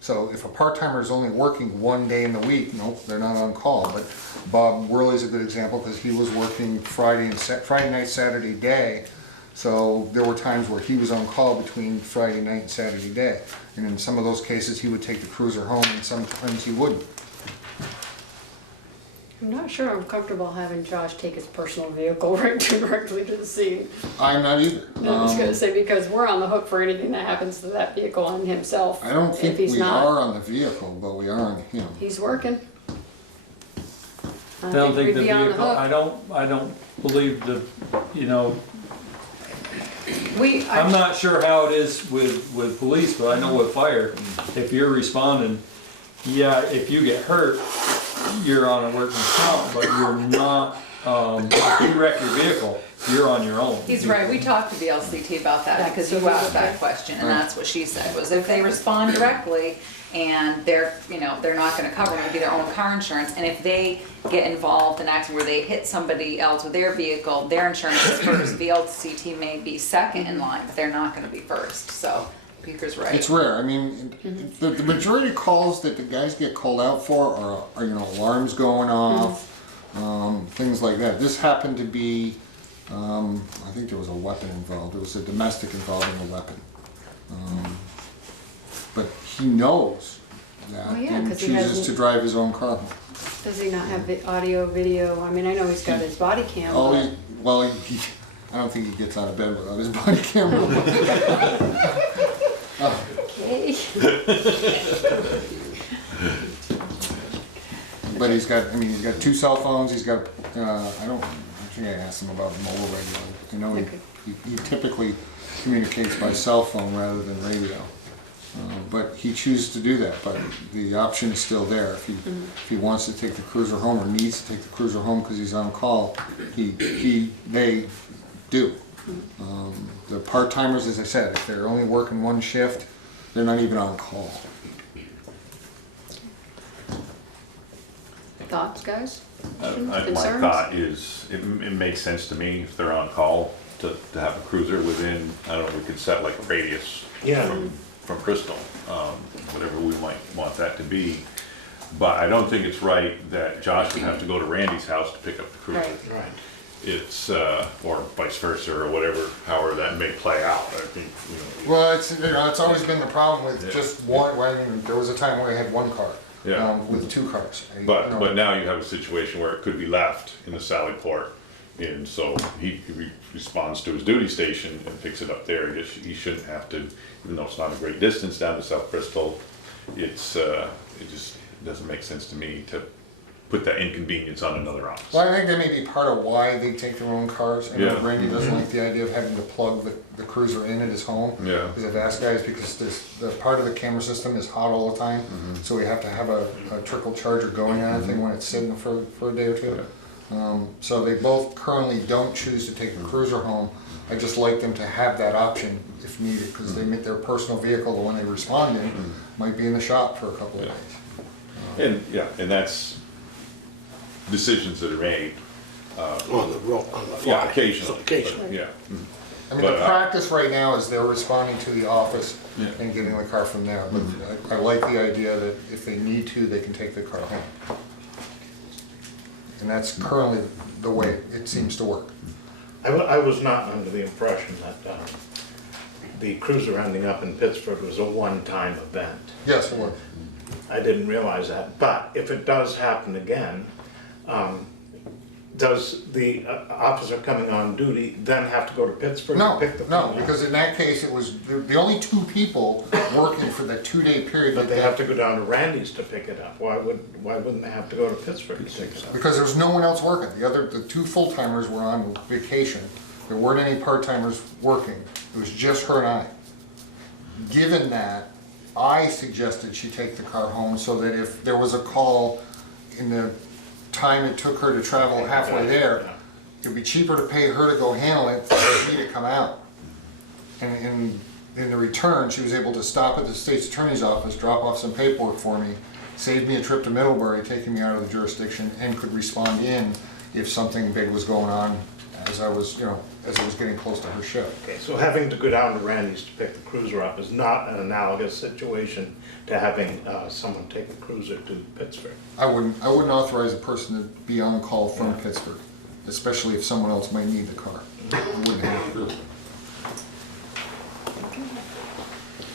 So if a part-timer is only working one day in the week, nope, they're not on call. But Bob Worley's a good example because he was working Friday night, Saturday day. So there were times where he was on call between Friday night and Saturday day. And in some of those cases, he would take the cruiser home and sometimes he wouldn't. I'm not sure I'm comfortable having Josh take his personal vehicle right directly to the scene. I'm not either. I was gonna say, because we're on the hook for anything that happens to that vehicle and himself. I don't think If he's we not, are on the vehicle, but we are on him. he's working. I don't think we'd the be on vehicle, hook. I don't believe the, you know, We, I'm not sure how it is with police, but I know with fire, if you're responding, yeah, if you get hurt, you're on a working comp, but you're not, if you wreck your vehicle, you're on your own. he's right, we talked to the LCT about that, because you asked that question, and that's what she said, was if they respond directly, and they're, you know, they're not gonna cover it, it'd be their own car insurance, and if they get involved in accident where they hit somebody else with their vehicle, their insurance is first, the LCT may be second in line, but they're not gonna be first, so Peter's right. It's rare. I mean, the majority of calls that the guys get called out for are you know, alarms going off, things like that. This happened to be, I think there was a weapon involved. There was a domestic involving a weapon. But he knows that Oh, yeah, and 'cause he chooses hasn't- to drive his own car. Does he not have audio, video? I mean, I know he's got his body cam. Oh, but- well, I don't think he gets out of bed without his body camera. Okay. But he's got, I mean, he's got 2 cell phones, he's got, I think I asked him about mobile radio. I know he typically communicates by cell phone rather than radio. But he chooses to do that, but the option is still there. If he wants to take the cruiser home or needs to take the cruiser home because he's on call, they do. The part-timers, as I said, if they're only working one shift, they're not even on call. Thoughts, guys? My Concerns? thought is, it makes sense to me if they're on call to have a cruiser within, I don't know, we could set like a radius Yeah. from Bristol, whatever we might want that to be. But I don't think it's right that Josh would have to go to Randy's house to pick up the cruiser. Right. Right. It's, or vice versa, or whatever, however that may play out, I think, you know. Well, it's always been the problem with Yeah. just one. I mean, there was a time where I had one car Yeah. with 2 cars. But now you have a situation where it could be left in the Sallyport, and so he responds to his duty station and picks it up there. He shouldn't have to, even though it's not a great distance down to South Bristol, it just doesn't make sense to me to put that inconvenience on another office. Well, I think that may be part of why they take their own cars. I know Yeah. Randy doesn't like the idea of having to plug the cruiser in at his home. Yeah. Because I've asked guys, because the part of the camera system is hot all the time, so we have to have a trickle charger going on it thing when it's sitting for a day or two. So they both currently don't choose to take the cruiser home. I just like them to have that option if needed, because they make their personal vehicle, the one they respond in, might be in the shop for a couple of days. And that's decisions that are made, On the road, on the fly. occasionally. Occasionally. Yeah. I mean, the But, practice right now is they're responding to the office Yeah. and getting the car from there. But I like the idea that if they need to, they can take the car home. And that's currently the way it seems to work. I was not under the impression that the cruiser ending up in Pittsburgh was a one-time event. Yes, it would. I didn't realize that, but if it does happen again, does the officer coming on duty then have to go to Pittsburgh No, to pick the phone no, up? because in that case, it was the only 2 people working for that 2-day period. But that they have to go down to Randy's to pick it up. Why wouldn't they have to go to Pittsburgh to pick it up? Because there was no one else working. The 2 full-timers were on vacation. There weren't any part-timers working. It was just her and I. Given that, I suggested she take the car home so that if there was a call in the time it took her to travel halfway there, it'd be cheaper to pay her to go handle it than me to come out. And in the return, she was able to stop at the state's attorney's office, drop off some paperwork for me, saved me a trip to Middlebury, taking me out of the jurisdiction, and could respond in if something big was going on as I was, as I was getting close to her ship. Okay, so having to go down to Randy's to pick the cruiser up is not an analogous situation to having someone take the cruiser to Pittsburgh. I wouldn't authorize a person to be on call from Pittsburgh, especially if someone else might need the car. I wouldn't have to.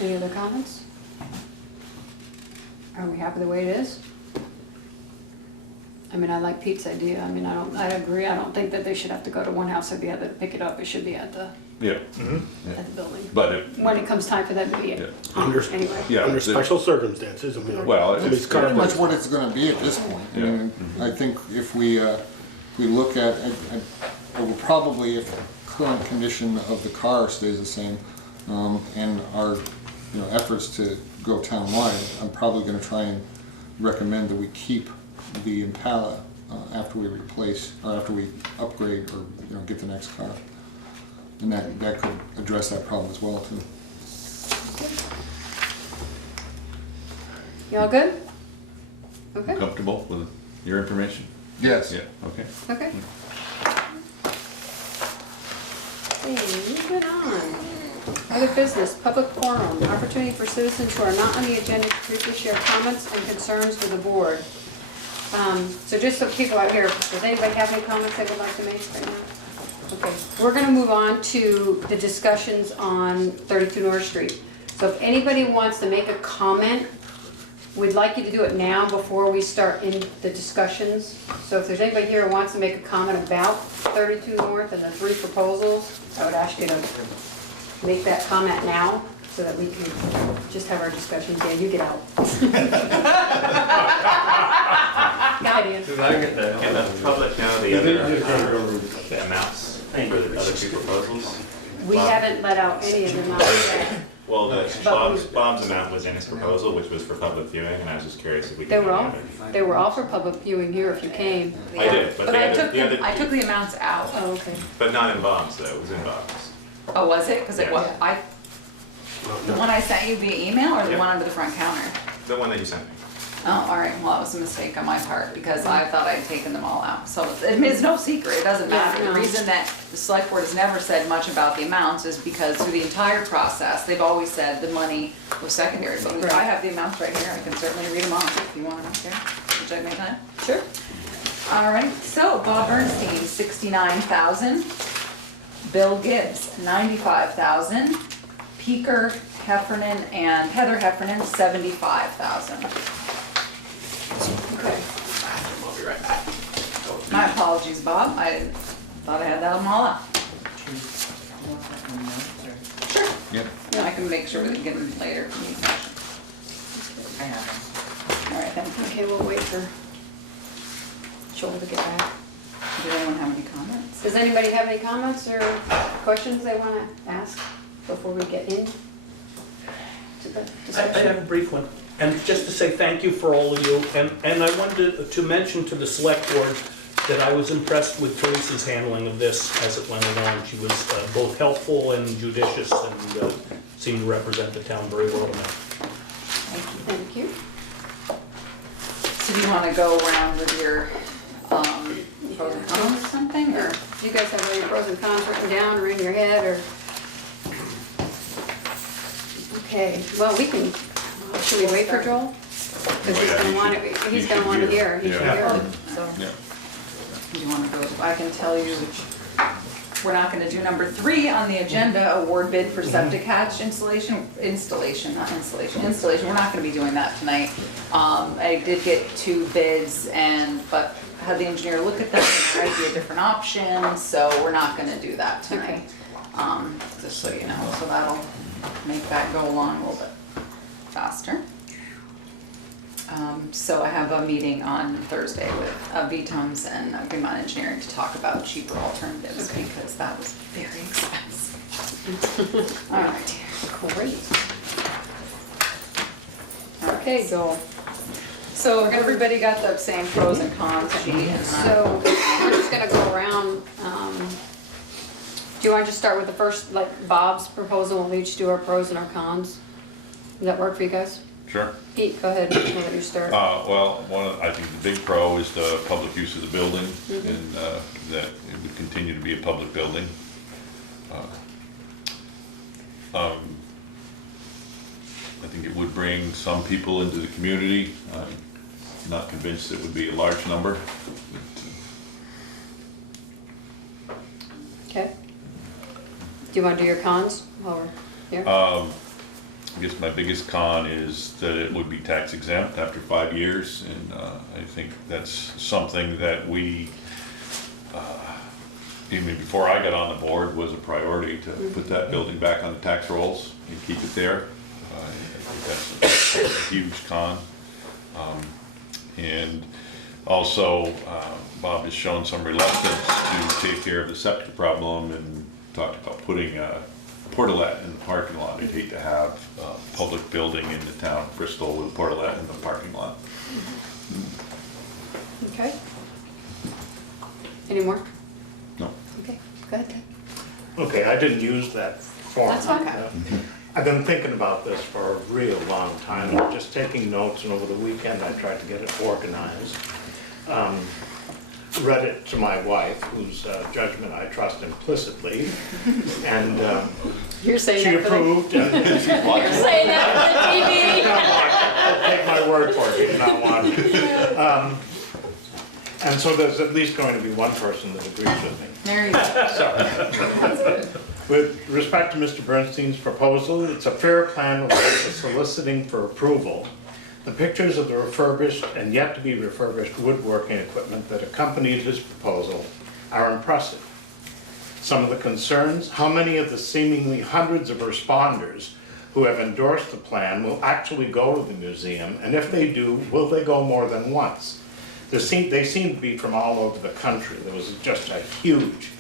Any other comments? Are we happy the way it is? I mean, I like Pete's idea. I mean, I agree. I don't think that they should have to go to one house or the other to pick it up. It should be at the Yeah, at the building. but When it comes time for them to be Yeah. anyway. yeah. Under it- special circumstances, I mean. Well, somebody's it's car Pretty much breaks. what it's gonna be at this point. I Yeah. mean, I think if we look at, I will probably, if the current condition of the car stays the same, and our, efforts to go townwide, I'm probably gonna try and recommend that we keep the Impala after we replace, or after we upgrade or, get the next car. And that could address that problem as well too. Y'all good? Okay, Comfortable with your information? Yes. Yeah, okay. okay. Okay, moving on. Other business, public forum, opportunity for citizens who are not on the agenda to briefly share comments and concerns with the board. So just so people out here, does anybody have any comments they would like to make right now? Okay, we're gonna move on to the discussions on 32 North Street. So if anybody wants to make a comment, we'd like you to do it now before we start in the discussions. So if there's anybody here who wants to make a comment about 32 North and the 3 proposals, I would ask you to make that comment now so that we can just have our discussions. Yeah, you get out. Got it. Can the public know the other amounts for the other 2 proposals? We haven't let out any of them out yet. Well, Bob's amount was in his proposal, which was for public viewing, and I was just curious if we could. They were know all, the other. they were all for public viewing here if you came. I did, but But I took the other, I took the amounts out. Oh, okay. but not in Bob's though, it was in Bob's. Oh, was it? Because it was, Yeah. the one I sent you via email or the Yeah. one under the front counter? The one that you sent me. Oh, all right, well, that was a mistake on my part because I thought I'd taken them all out. So it's no secret, it doesn't matter. Yeah, The no. reason that the select board has never said much about the amounts is because through the entire process, they've always said the money was secondary. But I have the amounts right here, I can certainly read them off if you want them, okay? Would you like my time? Sure. All right, so Bob Bernstein, 69,000. Bill Gibbs, 95,000. Peter Heffernan and Heather Heffernan, 75,000. Okay. I'll be right back. My apologies, Bob. I thought I had that all up. Sure. Yeah. Yeah, I can make sure we can get them later. All right, thank you. Okay, we'll wait for Joel to get back. Does anyone have any comments? Does anybody have any comments or questions they want to ask before we get in to the I discussion? have a brief one, and just to say thank you for all of you, and I wanted to mention to the select board that I was impressed with Teresa's handling of this as it went along. She was both helpful and judicious and seemed to represent the town very well tonight. Thank you. So do you want to go around with your pros and cons or something, or? Do you guys have any pros and cons written down or in your head, or? Okay, well, we can, should we wait for Joel? Because he's gonna want it, he's gonna want to hear, he should hear it, so. Yeah. Do you want to go, I can tell you, we're not going to do number 3 on the agenda, award bid for septic hatch installation, we're not going to be doing that tonight. I did get 2 bids but had the engineer look at them, there might be a different option, so we're not going to do that tonight. Just so you know, so that'll make that go along a little bit faster. So I have a meeting on Thursday with VTOMS and Goodman Engineering to talk about cheaper alternatives because that was very expensive. All right. Great. Okay, Joel. So everybody got the same pros and cons sheet. And So we're just gonna go around, do you want to just start with the first, like Bob's proposal, we'll each do our pros and our cons? Does that work for you guys? Sure. Pete, go ahead, I'll let you start. Well, I think the big pro is the public use of the building, and that it would continue to be a public building. I think it would bring some people into the community. I'm not convinced it would be a large number. Okay. Do you want to do your cons while we're here? I guess my biggest con is that it would be tax exempt after 5 years, and I think that's something that we, even before I got on the board, was a priority to put that building back on the tax rolls and keep it there. I think that's a huge con. And also, Bob has shown some reluctance to take care of the septic problem and talked about putting a portalette in the parking lot. I'd hate to have a public building in the town of Bristol with a portalette in the parking lot. Okay. Any more? No. Okay, go ahead, Ted. Okay, I didn't use that form. That's fine. I've been thinking about this for a real long time, just taking notes, and over the weekend I tried to get it organized. Read it to my wife, whose judgment I trust implicitly, and You're saying she that for the, approved. And you're saying that take my word for it, she's not one. And so there's at least going to be one person that agrees with me. There you go. With respect to Mr. Bernstein's proposal, it's a fair plan without the soliciting for approval. The pictures of the refurbished and yet to be refurbished woodworking equipment that accompanied his proposal are impressive. Some of the concerns: how many of the seemingly hundreds of responders who have endorsed the plan will actually go to the museum, and if they do, will they go more than once? They seem to be from all over the country. There was just a huge,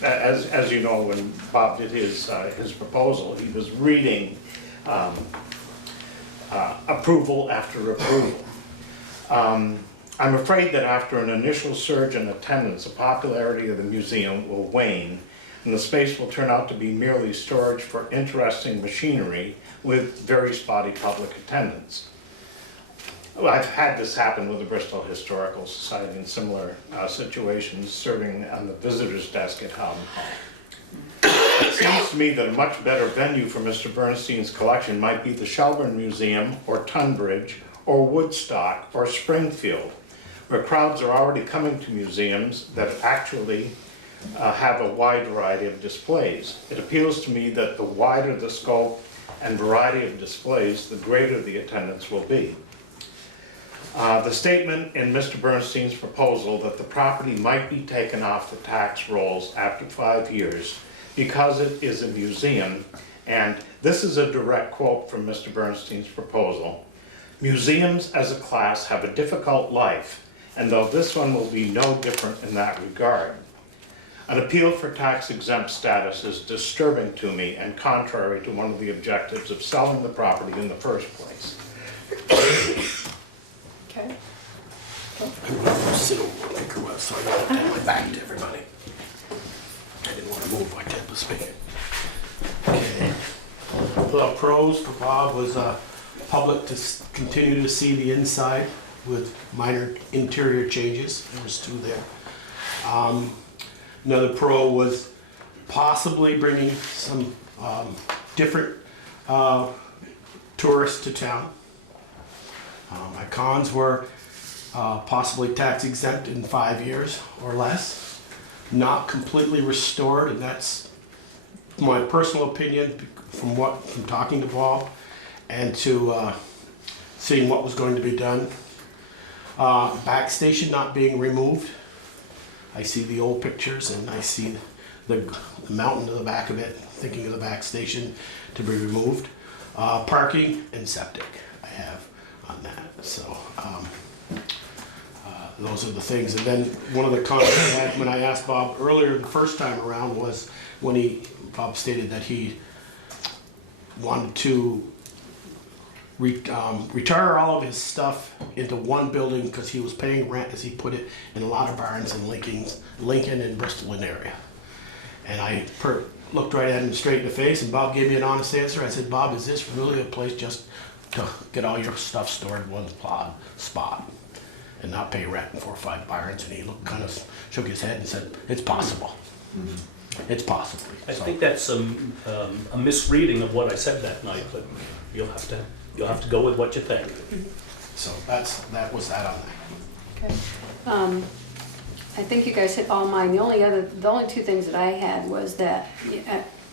as you know, when Bob did his proposal, he was reading approval after approval. I'm afraid that after an initial surge in attendance, the popularity of the museum will wane, and the space will turn out to be merely storage for interesting machinery with very spotty public attendance. Well, I've had this happen with the Bristol Historical Society in similar situations, serving on the visitor's desk at Howden Hall. It seems to me that a much better venue for Mr. Bernstein's collection might be the Shelburne Museum, or Tunbridge, or Woodstock, or Springfield, where crowds are already coming to museums that actually have a wide variety of displays. It appeals to me that the wider the scope and variety of displays, the greater the attendance will be. The statement in Mr. Bernstein's proposal that the property might be taken off the tax rolls after 5 years because it is a museum, and this is a direct quote from Mr. Bernstein's proposal: "Museums as a class have a difficult life, and though this one will be no different in that regard. An appeal for tax exempt status is disturbing to me and contrary to one of the objectives of selling the property in the first place." Okay. I'm gonna sit over like her was, so I gotta turn my back to everybody. I didn't want to move, I kept the speaking. Okay. The pros for Bob was public to continue to see the inside with minor interior changes. There was 2 there. Another pro was possibly bringing some different tourists to town. My cons were possibly tax exempt in 5 years or less, not completely restored, and that's my personal opinion from talking to Bob and to seeing what was going to be done. Back station not being removed. I see the old pictures and I see the mountain to the back of it, thinking of the back station to be removed. Parking and septic I have on that. So those are the things. And then one of the comments I had when I asked Bob earlier the first time around was when Bob stated that he wanted to retire all of his stuff into one building because he was paying rent, as he put it, in a lot of barns in Lincoln and Bristol area. And I looked right at him straight in the face, and Bob gave me an honest answer. I said, Bob, is this really a place just to get all your stuff stored in one spot and not pay rent in 4 or 5 barns? And he looked, kind of shook his head and said, it's possible. It's possible. I think that's a misreading of what I said that night, but you'll have to go with what you think. So that was that on that. Okay. I think you guys hit all mine. The only 2 things that I had was that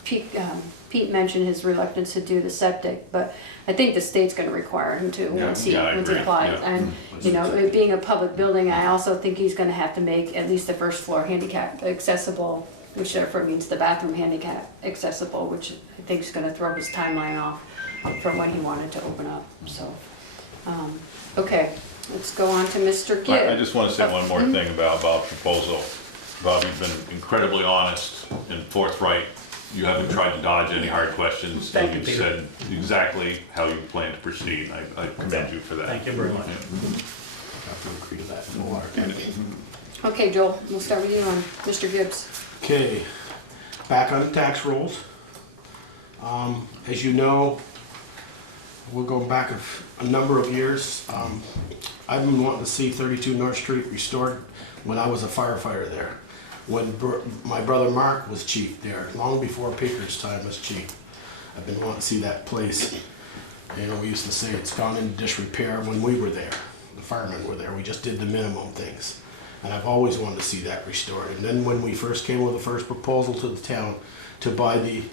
Pete mentioned his reluctance to do the septic, but I think the state's gonna require him to once he I agree, applies. yeah. And, you know, it being a public building, I also think he's gonna have to make at least the first floor handicap accessible, which therefore means the bathroom handicap accessible, which I think is gonna throw his timeline off from when he wanted to open up, so. Okay, let's go on to Mr. Gibb. I just want to say one more thing about Bob's proposal. Bob, you've been incredibly honest and forthright. You haven't tried to dodge any hard questions. Thank you, You've Peter. said exactly how you plan to proceed. I commend you for that. Thank you very much. I have to agree to that. No water campaign. Okay, Joel, we'll start with you on Mr. Gibbs. Okay, back on the tax rolls. As you know, we're going back a number of years. I've been wanting to see 32 North Street restored when I was a firefighter there. When my brother Mark was chief there, long before Pickard's time was chief. I've been wanting to see that place. You know, we used to say it's gone into disrepair when we were there. The firemen were there. We just did the minimum things. And I've always wanted to see that restored. And then when we first came with the first proposal to the town to buy the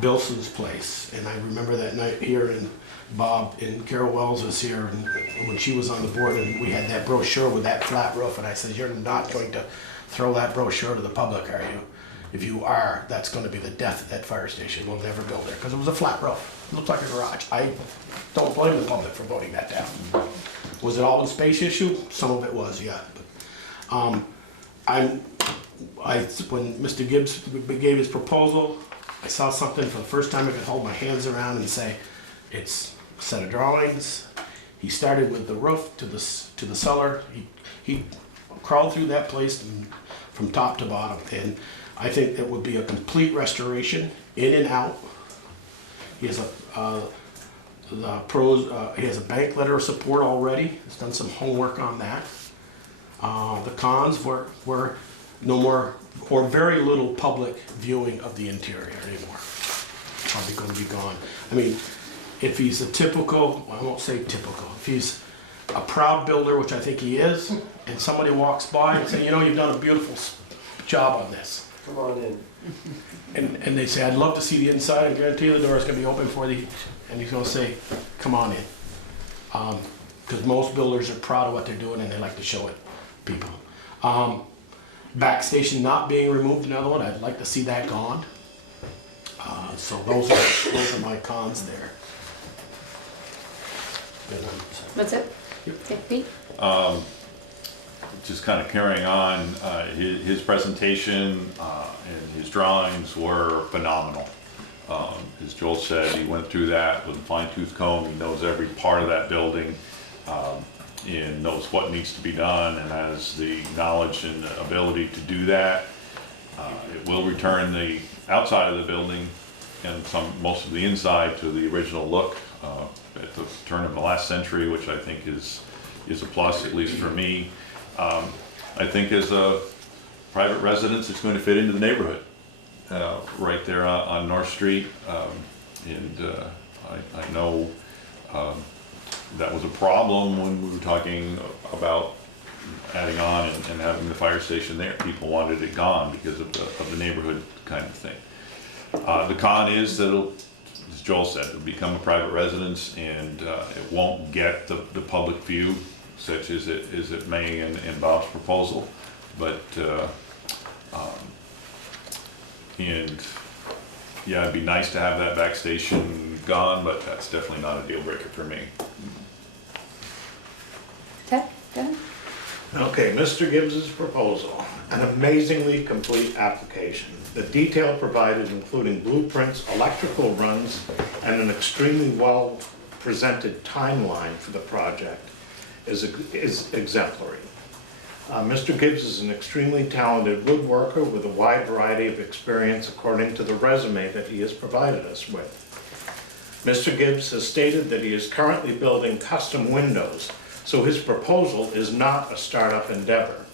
Bilson's place, and I remember that night here, and Bob and Carol Wells was here, and when she was on the board, and we had that brochure with that flat roof, and I said, you're not going to throw that brochure to the public, are you? If you are, that's going to be the death of that fire station. We'll never build there, because it was a flat roof. It looked like a garage. I don't blame the public for voting that down. Was it all a space issue? Some of it was, yeah. But, when Mr. Gibbs gave his proposal, I saw something for the first time I could hold my hands around and say, it's a set of drawings. He started with the roof to the cellar. He crawled through that place from top to bottom, and I think it would be a complete restoration, in and out. He has he has a bank letter of support already. He's done some homework on that. The cons were no more, or very little public viewing of the interior anymore. Probably going to be gone. I mean, if he's a typical, I won't say typical, if he's a proud builder, which I think he is, and somebody walks by and say, you know, you've done a beautiful job on this. Come on in. And they say, I'd love to see the inside, and guarantee you the door is going to be open for the, and he's going to say, come on in. Because most builders are proud of what they're doing and they like to show it people. Back station not being removed, another one, I'd like to see that gone. So those are my cons there. That's it? Okay, Pete? Just kind of carrying on, his presentation and his drawings were phenomenal. As Joel said, he went through that with a fine-tooth comb. He knows every part of that building and knows what needs to be done, and has the knowledge and ability to do that. It will return the outside of the building and most of the inside to the original look at the turn of the last century, which I think is a plus, at least for me. I think as a private residence, it's going to fit into the neighborhood right there on North Street. I know that was a problem when we were talking about adding on and having the fire station there. People wanted it gone because of the neighborhood kind of thing. The con is that it'll, as Joel said, it'll become a private residence, and it won't get the public view such as it may in Bob's proposal. But and yeah, it'd be nice to have that back station gone, but that's definitely not a deal breaker for me. Ted, go ahead. Okay, Mr. Gibbs's proposal, an amazingly complete application. The detail provided, including blueprints, electrical runs, and an extremely well-presented timeline for the project, is exemplary. Mr. Gibbs is an extremely talented woodworker with a wide variety of experience according to the resume that he has provided us with. Mr. Gibbs has stated that he is currently building custom windows, so his proposal is not a startup endeavor.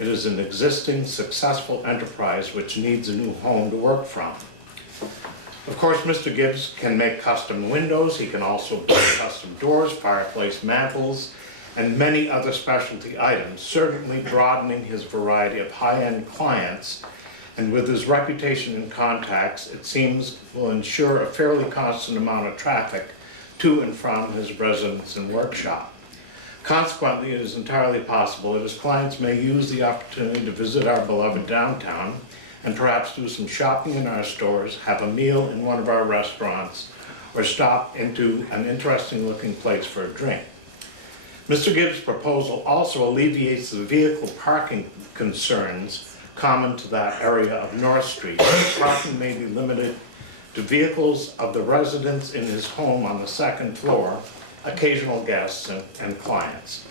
It is an existing successful enterprise which needs a new home to work from. Of course, Mr. Gibbs can make custom windows. He can also build custom doors, fireplace mantles, and many other specialty items, certainly broadening his variety of high-end clients, and with his reputation and contacts, it seems will ensure a fairly constant amount of traffic to and from his residence and workshop. Consequently, it is entirely possible that his clients may use the opportunity to visit our beloved downtown and perhaps do some shopping in our stores, have a meal in one of our restaurants, or stop into an interesting looking place for a drink. Mr. Gibbs' proposal also alleviates the vehicle parking concerns common to that area of North Street. Parking may be limited to vehicles of the residents in his home on the second floor, occasional guests and clients.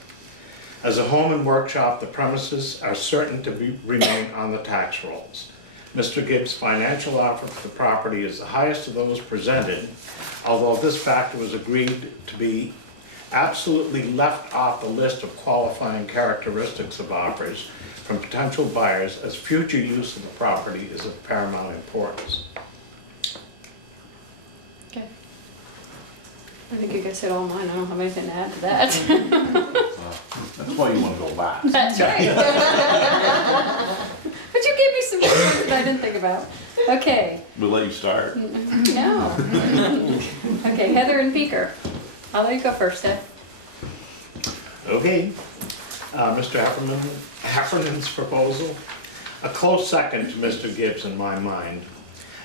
As a home and workshop, the premises are certain to remain on the tax rolls. Mr. Gibbs' financial offer for the property is the highest of those presented, although this factor was agreed to be absolutely left off the list of qualifying characteristics of offers from potential buyers, as future use of the property is of paramount importance. Okay. I think you guys said all mine. I don't have anything to add to that. That's why you wanna go last. That's right. But you gave me some good ones that I didn't think about. Okay. We'll let you start. No. Okay, Heather and Beaker. I'll let you go first, Ed. Okay, Mr. Heffernan's proposal, a close second to Mr. Gibbs in my mind,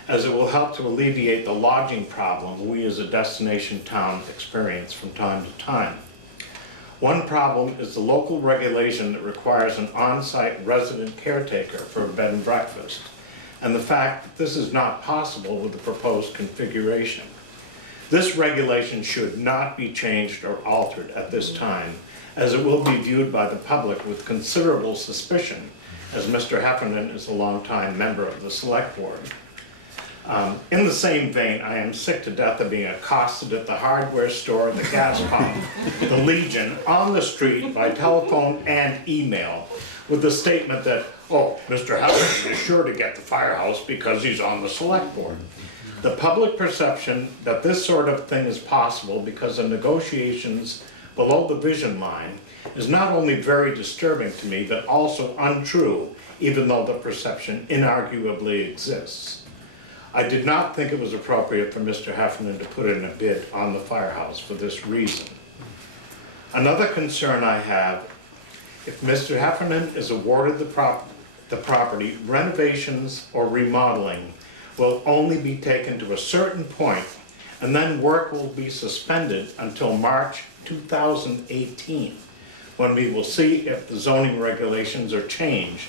as it will help to alleviate the lodging problem we as a destination town experience from time to time. One problem is the local regulation that requires an on-site resident caretaker for a bed and breakfast, and the fact that this is not possible with the proposed configuration. This regulation should not be changed or altered at this time, as it will be viewed by the public with considerable suspicion, as Mr. Heffernan is a longtime member of the Selectboard. In the same vein, I am sick to death of being accosted at the hardware store, the gas pump, the Legion, on the street, by telephone and email, with the statement that, oh, Mr. Heffernan is sure to get the firehouse because he's on the Selectboard. The public perception that this sort of thing is possible because of negotiations below the vision line is not only very disturbing to me, but also untrue, even though the perception inarguably exists. I did not think it was appropriate for Mr. Heffernan to put in a bid on the firehouse for this reason. Another concern I have, if Mr. Heffernan is awarded the property, renovations or remodeling will only be taken to a certain point, and then work will be suspended until March 2018, when we will see if the zoning regulations are changed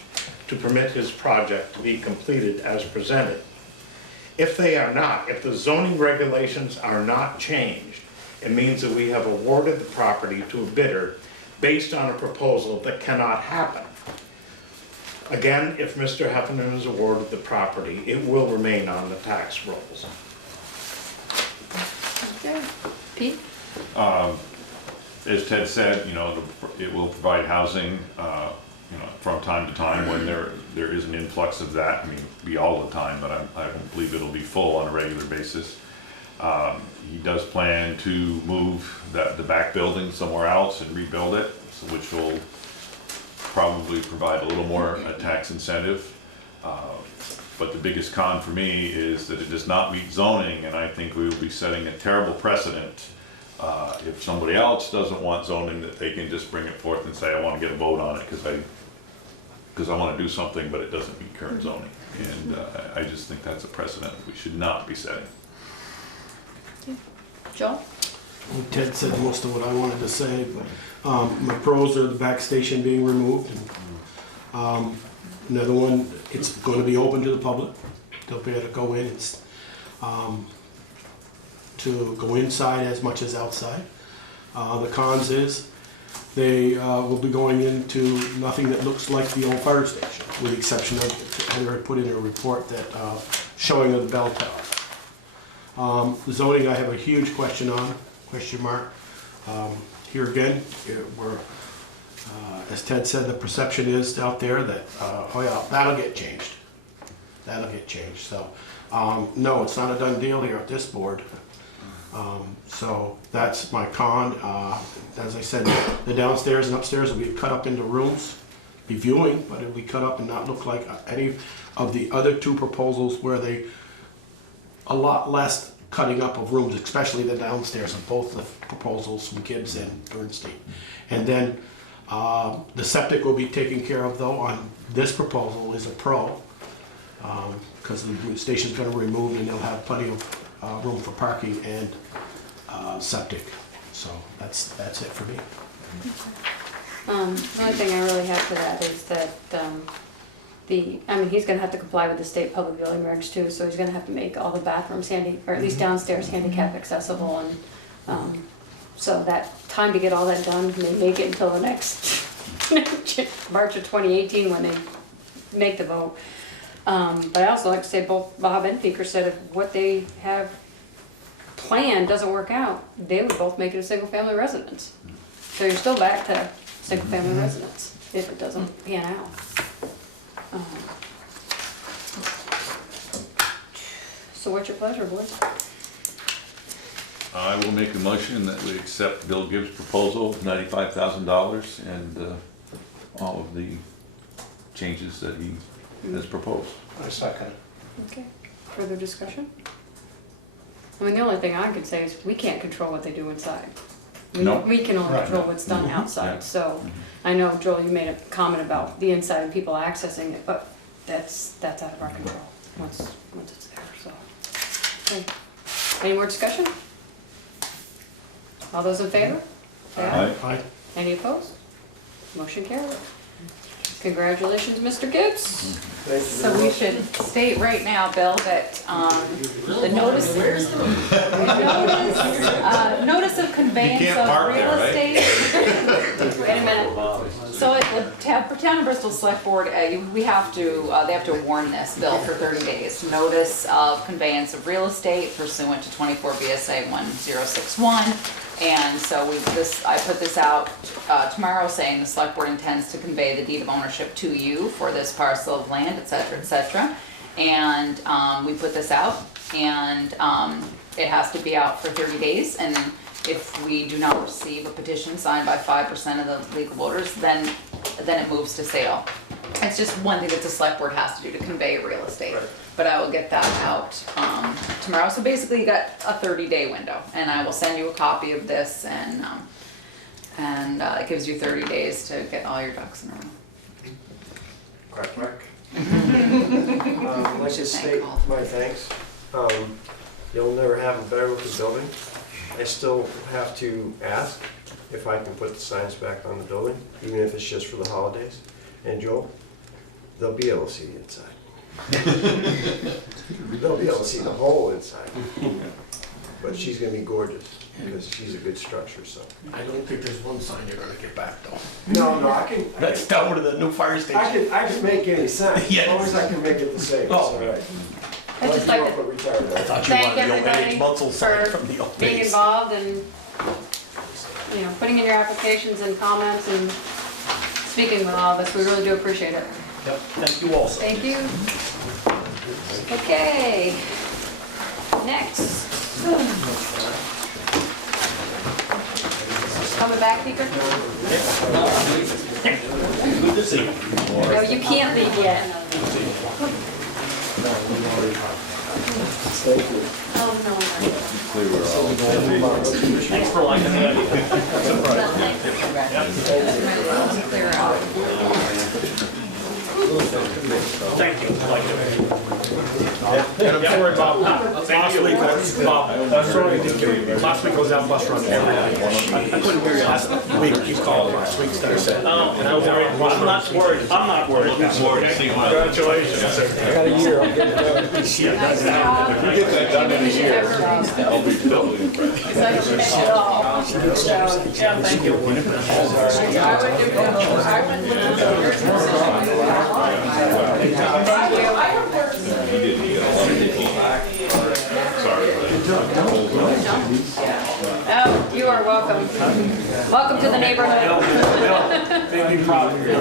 to permit his project to be completed as presented. If they are not, if the zoning regulations are not changed, it means that we have awarded the property to a bidder based on a proposal that cannot happen. Again, if Mr. Heffernan is awarded the property, it will remain on the tax rolls. Okay. Pete? As Ted said, it will provide housing, from time to time when there is an influx of that. I mean, be all the time, but I don't believe it'll be full on a regular basis. He does plan to move the back building somewhere else and rebuild it, which will probably provide a little more tax incentive. But the biggest con for me is that it does not meet zoning, and I think we will be setting a terrible precedent if somebody else doesn't want zoning, that they can just bring it forth and say, I want to get a vote on it because I want to do something, but it doesn't meet current zoning. And I just think that's a precedent we should not be setting. Joel? Ted said most of what I wanted to say, but my pros are the back station being removed. And, another one, it's going to be open to the public. They'll be able to go in. It's to go inside as much as outside. The cons is They will be going into nothing that looks like the old fire station, with the exception of, Heather had put in a report that, showing of the bell tower. The zoning, I have a huge question mark. Here again, as Ted said, the perception is out there that, oh yeah, that'll get changed. That'll get changed, so, no, it's not a done deal here at this board. So that's my con. As I said, the downstairs and upstairs will be cut up into rooms, be viewing, but it'll be cut up and not look like any of the other two proposals where they, a lot less cutting up of rooms, especially the downstairs of both the proposals from Gibbs and Bernstein. And then the septic will be taken care of though on this proposal is a pro, because the station's gonna remove and they'll have plenty of room for parking and septic. So that's it for me. The only thing I really have to that is that he's gonna have to comply with the state public building regs too, so he's gonna have to make all the bathrooms handy, or at least downstairs handicap accessible, and so that time to get all that done may make it until the next March of 2018 when they make the vote. But I also like to say both Bob and Peker said if what they have planned doesn't work out, they would both make it a single family residence. So you're still back to single family residence if it doesn't pan out. So what's your pleasure, boys? I will make a motion that we accept Bill Gibbs' proposal of $95,000 and all of the changes that he has proposed. I second. Okay, further discussion? I mean, the only thing I could say is we can't control what they do inside. No. We can only Right. control what's done Yeah. outside, so I know, Joel, you made a comment about the inside and people accessing it, but that's out of our control once it's there, so. Okay. Any more discussion? All those in favor? Say aye. Aye. Any opposed? Motion carried. Congratulations, Mr. Gibbs. So we should state right now, Bill, that the notice of conveyance You can't of park real there, right? estate. Wait a minute. So for Town of Bristol Select Board, they have to warn this, Bill, for 30 days. Notice of conveyance of real estate pursuant to 24 VSA 1061. And so I put this out tomorrow saying the Select Board intends to convey the deed of ownership to you for this parcel of land, et cetera, et cetera. And we put this out and it has to be out for 30 days. And if we do not receive a petition signed by 5% of the legal voters, then it moves to sale. It's just one thing that the Select Board has to do to convey real estate. Right. But I will get that out tomorrow. So basically you got a 30-day window, and I will send you a copy of this, and it gives you 30 days to get all your ducks in a row. Quack, quack. Let's just state my thanks. You'll never have a better looking building. I still have to ask if I can put the signs back on the building, even if it's just for the holidays. And Joel, they'll be able to see the inside. They'll be able to see the whole inside. But she's gonna be gorgeous, because she's a good structure, so. I don't think there's one sign you're gonna get back though. No, I can. That's down to the new fire station. I can make any sign, as Yes. long as I can make it the same, it's Oh. all right. I'd just like to Retired. I thought you thank wanted the old everybody age muscle sign for from the old being days. involved and, putting in your applications and comments and speaking with all of us. We really do appreciate it. Yep, thank you also. Thank you. Okay, next. Coming back, Peter? Good to see you. No, you can't leave yet. Oh, no. Clear we're all Thanks for liking the idea. Clear out. Thank you. Like it. And I'm sorry, Bob, last week, last week I was out bus run. I couldn't hear you last week, you called last week, instead of saying. Oh, and I'm not worried, I'm not worried. Congratulations, sir. I got a year, I'll get it done. If you get that done in a year, I'll be totally impressed. Because I finished it all. So, Yeah, thank you. I would Oh, you are welcome. Welcome to the neighborhood. They'd be proud of you. You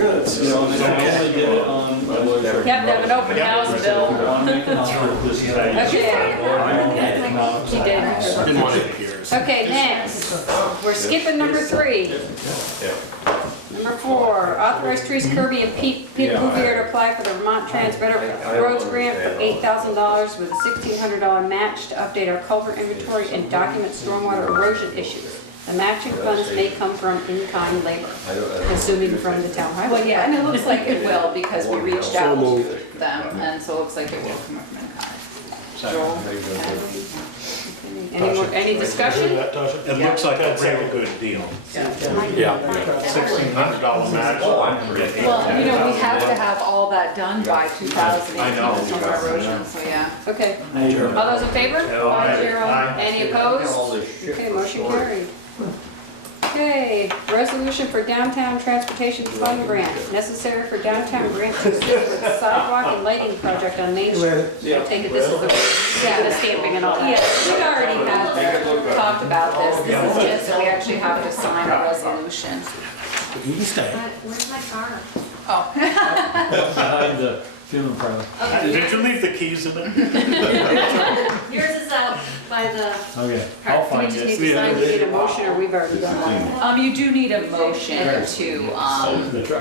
have to have an open house, Bill. Okay. She did. Didn't want to hear us. Okay, next, we're skipping number 3. Number 4, authorize Teresa Kirby and Peter Bouvier to apply for the Vermont Trans Better Roads Grant for $8,000 with a $1,600 match to update our culvert inventory and document stormwater erosion issues. The matching funds may come from in-kind labor, assuming from the town highway. Well, yeah, and it looks like it will because we reached out So to them, and so it looks like it will come from in-kind. Joel? Any discussion? It looks like a real good deal. Yeah. $1,600 match. Well, you know, we have to have all that done by 2018. I know. From our erosion, so yeah. Okay. All those in favor? 5-0. Aye. Any opposed? Okay, motion carried. Okay, resolution for downtown transportation fund grant, necessary for downtown grant to assist with sidewalk and lighting project on Main Street. I take it this is the stamping and all that. Yes, we already have talked about this. This is just that we actually have to sign a resolution. You can stay. Where's my car? Oh. Behind the funeral parlor. Did you leave the keys in it? Yours is out by the, Okay, Do we just need to sign, you need a motion, or we've already done that? You do need a motion to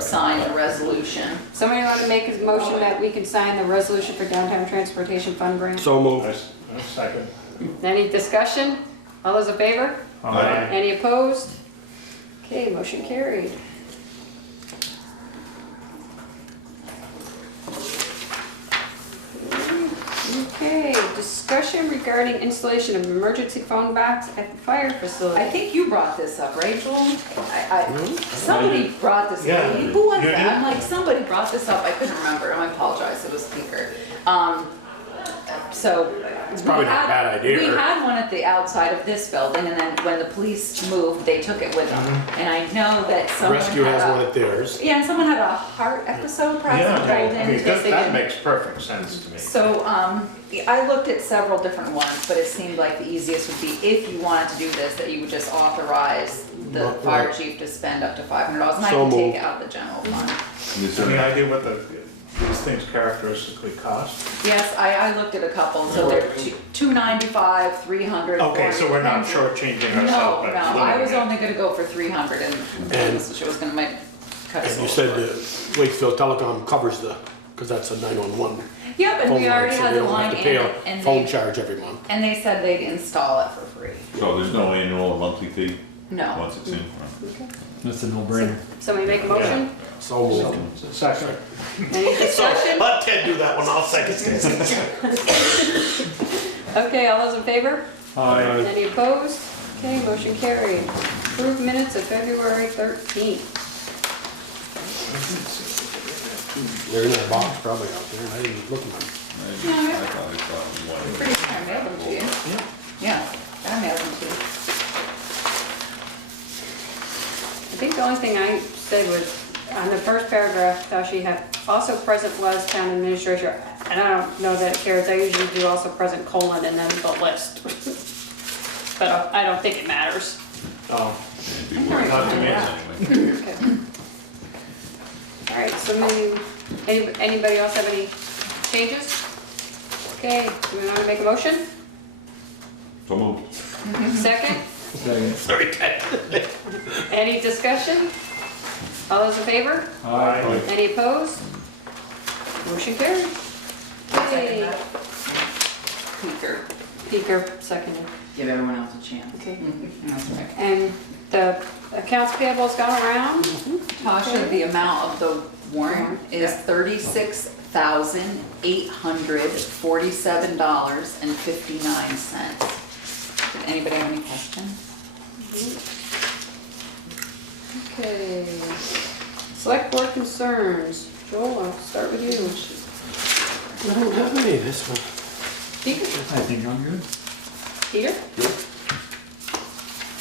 sign the resolution. Somebody want to make a motion that we can sign the resolution for downtown transportation fund grant? So moved. A second. Any discussion? All those in favor? Aye. Any opposed? Okay, motion carried. Okay, discussion regarding installation of emergency phone box at the fire I facility. think you brought this up, Rachel. Somebody brought this Yeah. up. Who was You that? did? I'm like, somebody brought this up. I couldn't remember. I apologize. It was Speaker. So. It's probably not a bad idea. We had one at the outside of this building, and then when the police moved, they took it with them. And I know that someone Rescue had has one a, at theirs. yeah, and someone had a heart episode, perhaps, and told in because they That didn't. makes perfect sense to me. So, I looked at several different ones, but it seemed like the easiest would be if you wanted to do this, that you would just authorize the Right. fire chief to spend up to $500, and I So can take moved. it out of the general fund. Any idea what these things characteristically cost? Yes, I looked at a couple, so they're $295, $300. Okay, so we're not $400. shortchanging No, ourselves. no, by I was doing it. only gonna go for 300, and she was gonna make, cut us And you off. said Wakefield Telecom covers because that's a 911 Yep, and phone we line, already so had they the don't have line to in pay it, a and phone they, charge every month. and they said they'd install it for free. So there's no annual or monthly fee No. once it's in? That's a no-brainer. Somebody make a motion? So moved. Second. Any discussion? Let Ted do that one, I'll second this. Okay, all those in favor? Aye. Any opposed? Okay, motion carried. Approved minutes of February 13th. They're in that box probably out there, and I didn't look at them. I thought I saw one. Pretty sure I mailed them to you. Yeah, I mailed them to you. I think the only thing I said was, on the first paragraph, she had, also present was town administrator, and I don't know that it cares, I usually do also present colon and then the list. But I don't think it matters. Oh, Not to me. Okay. All right, so anybody else have any changes? Okay, do we want to make a motion? So moved. Second? Second. Sorry, Ted. Any discussion? All those in favor? Aye. Any opposed? Motion carried. Okay. Speaker. Peter, seconded. Give everyone else a chance. Okay. That's right. And the accounts payables gone around? Tasha, the amount of the warrant is $36,847.59. Did anybody have any questions? Okay. Select board concerns. Joel, I'll start with you. I don't have any of this one. Peter? I think I'm good. Peter?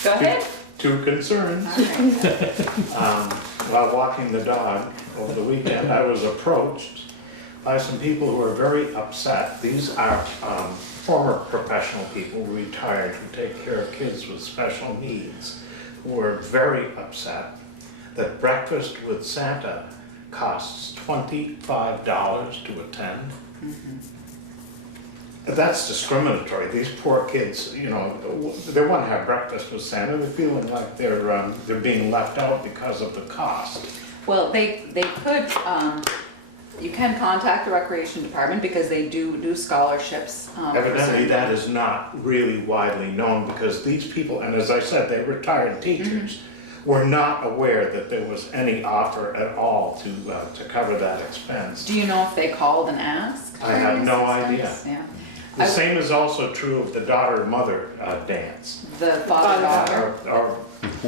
Go ahead. Two concerns. While walking the dog over the weekend, I was approached by some people who are very upset. These are former professional people, retired, who take care of kids with special needs, who are very upset that breakfast with Santa costs $25 to attend. That's discriminatory. These poor kids, you know, they want to have breakfast with Santa. They're feeling like they're being left out because of the cost. Well, they could, you can contact the recreation department because they do scholarships. Evidently, that is not really widely known because these people, and as I said, they're retired teachers, were not aware that there was any offer at all to cover that expense. Do you know if they called and asked? I have no idea. Yeah. The same is also true of the daughter-mother dance. The father-daughter. Or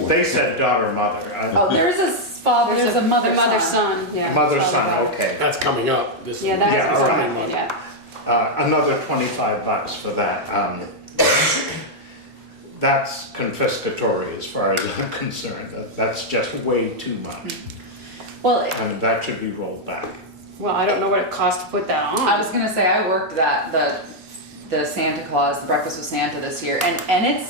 they said daughter-mother. Oh, there's a father, there's a mother-son. Yeah. Mother-son, okay. That's coming up. This Yeah, that's Yeah, all right. coming, yeah. Another $25 for that. That's confiscatory as far as I'm concerned. That's just way too much. Well, And that should be rolled back. Well, I don't know what it costs to put that on. I was gonna say, I worked the Santa Claus, the Breakfast with Santa this year, and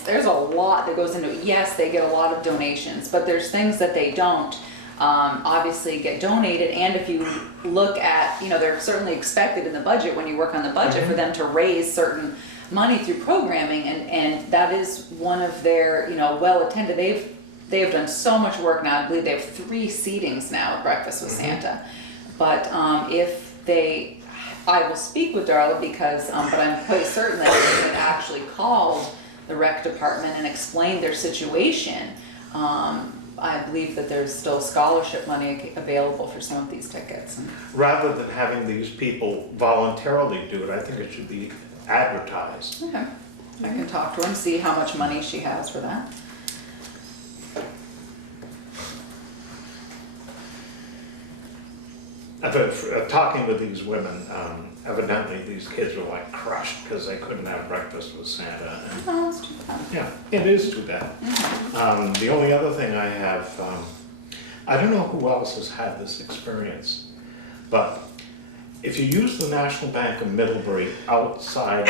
there's a lot that goes into it. Yes, they get a lot of donations, but there's things that they don't, obviously get donated, and if you look at, you know, they're certainly expected in the budget, when you work on the budget, for them to raise certain money through programming, and that is one of their, you know, well-attended, they've done so much work now. I believe they have 3 seatings now at Breakfast with Santa. But I will speak with Darla because, but I'm quite certain that if they had actually called the rec department and explained their situation, I believe that there's still scholarship money available for some of these tickets. Rather than having these people voluntarily do it, I think it should be advertised. Okay, I can talk to her and see how much money she has for that. Talking with these women, evidently these kids were like crushed because they couldn't have breakfast with Santa. And, Oh, that's too bad. yeah, it is too bad. The only other thing I have, I don't know who else has had this experience, but if you use the National Bank of Middlebury outside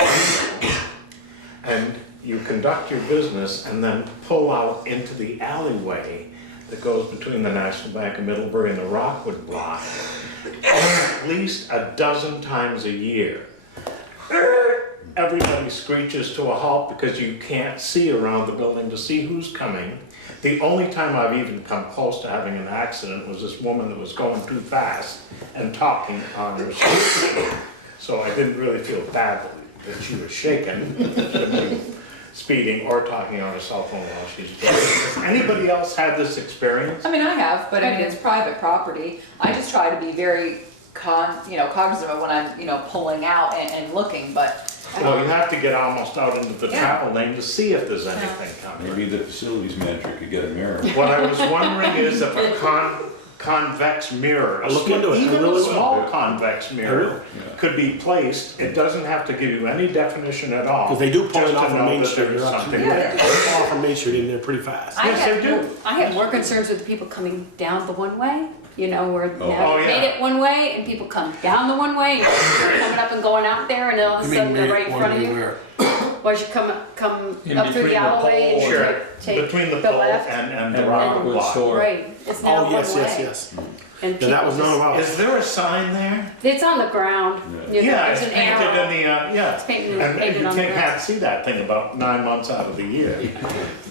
and you conduct your business and then pull out into the alleyway that goes between the National Bank of Middlebury and the Rockwood Block, at least a dozen times a year, everybody screeches to a halt because you can't see around the building to see who's coming. The only time I've even come close to having an accident was this woman that was going too fast and talking on her scooter. So I didn't really feel bad that she was shaken, speeding or talking on her cell phone while she's driving. Has anybody else had this experience? I mean, I have, but I mean, it's private property. I just try to be very cognizant of when I'm, pulling out and looking, but. Well, you have to get almost out into the travel lane to see if there's anything coming. Maybe the facilities manager could get a mirror. What I was wondering is if a convex mirror, I'll look into it. even I really a will. small convex mirror, Yeah. could be placed. It doesn't have to give you any definition at all. Because they do pull just it to off of know Main that Street. there's You're something absolutely there. right. They pull off of Main Street and they're pretty fast. Yes, they do. I had more concerns with the people coming down the one way, where Oh. now Oh, they yeah. made it one way and people come down the one way, and they're coming up and going out there, and all of a sudden they're right in front of you. Why you come In up through between the the alleyway and pole Sure, take between the the pole left? and the And Rockwood Rockwood Block. store. Right, it's now Oh, one yes, way. yes. And Yeah, that was people not just- allowed. Is there a sign there? It's on the ground. Yeah, There's it's an painted arrow. in the, yeah. It's painted And you on the ground. can't see that thing about 9 months out of the year.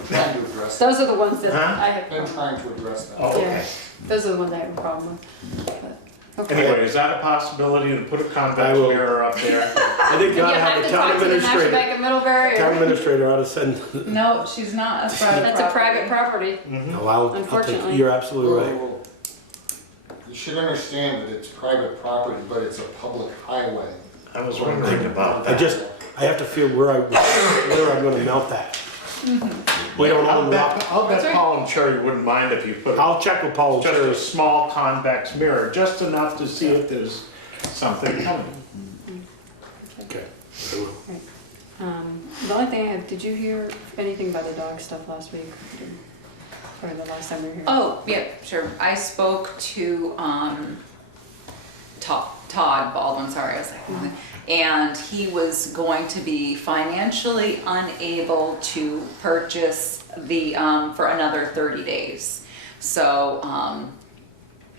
Trying to address Those are the ones that Huh? I have. I'm trying to address that. Oh, Yeah. okay. Those are the ones I have a problem with. But Okay. Anyway, is that a possibility to put a I convex will- mirror up there? I think you You ought to have have to the town talk to the National administrator. Bank of Middlebury. Town or- administrator ought to send, No, she's not a private That's a private property. no, I'll take, Unfortunately. you're absolutely right. Well, you should understand that it's private property, but it's a public highway. I was wondering about I that. have to feel where I'm gonna mount that. We don't I'll own bet, lot. I'll bet That's right. Paul and Sherry wouldn't mind if you put I'll check with Paul and just a Sherry. small convex mirror, just enough to see if there's something coming. Okay, I will. The only thing I have, did you hear anything about the dog stuff last week? Or the last time we were here? Oh, yeah, sure. I spoke to Todd Baldwin, sorry, I was like, and he was going to be financially unable to purchase the, for another 30 days. So,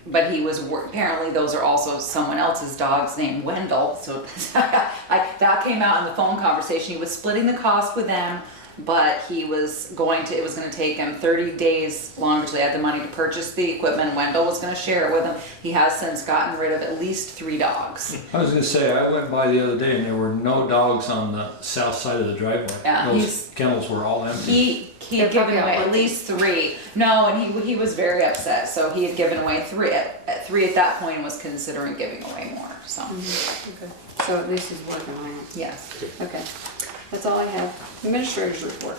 but he was, apparently those are also someone else's dogs named Wendell, so that came out in the phone conversation. He was splitting the cost with them, but he was going to, it was gonna take him 30 days longer till he had the money to purchase the equipment. Wendell was gonna share it with him. He has since gotten rid of at least 3 dogs. I was gonna say, I went by the other day and there were no dogs on the south side of the driveway. Yeah, Those kennels were all empty. He had They're given probably away all at least 3. No, and he was very upset, so he had given away 3 at 3 at that point and was considering giving away more, so, Okay. So at least he's working on it. yes. Okay, that's all I have. Administrator's report.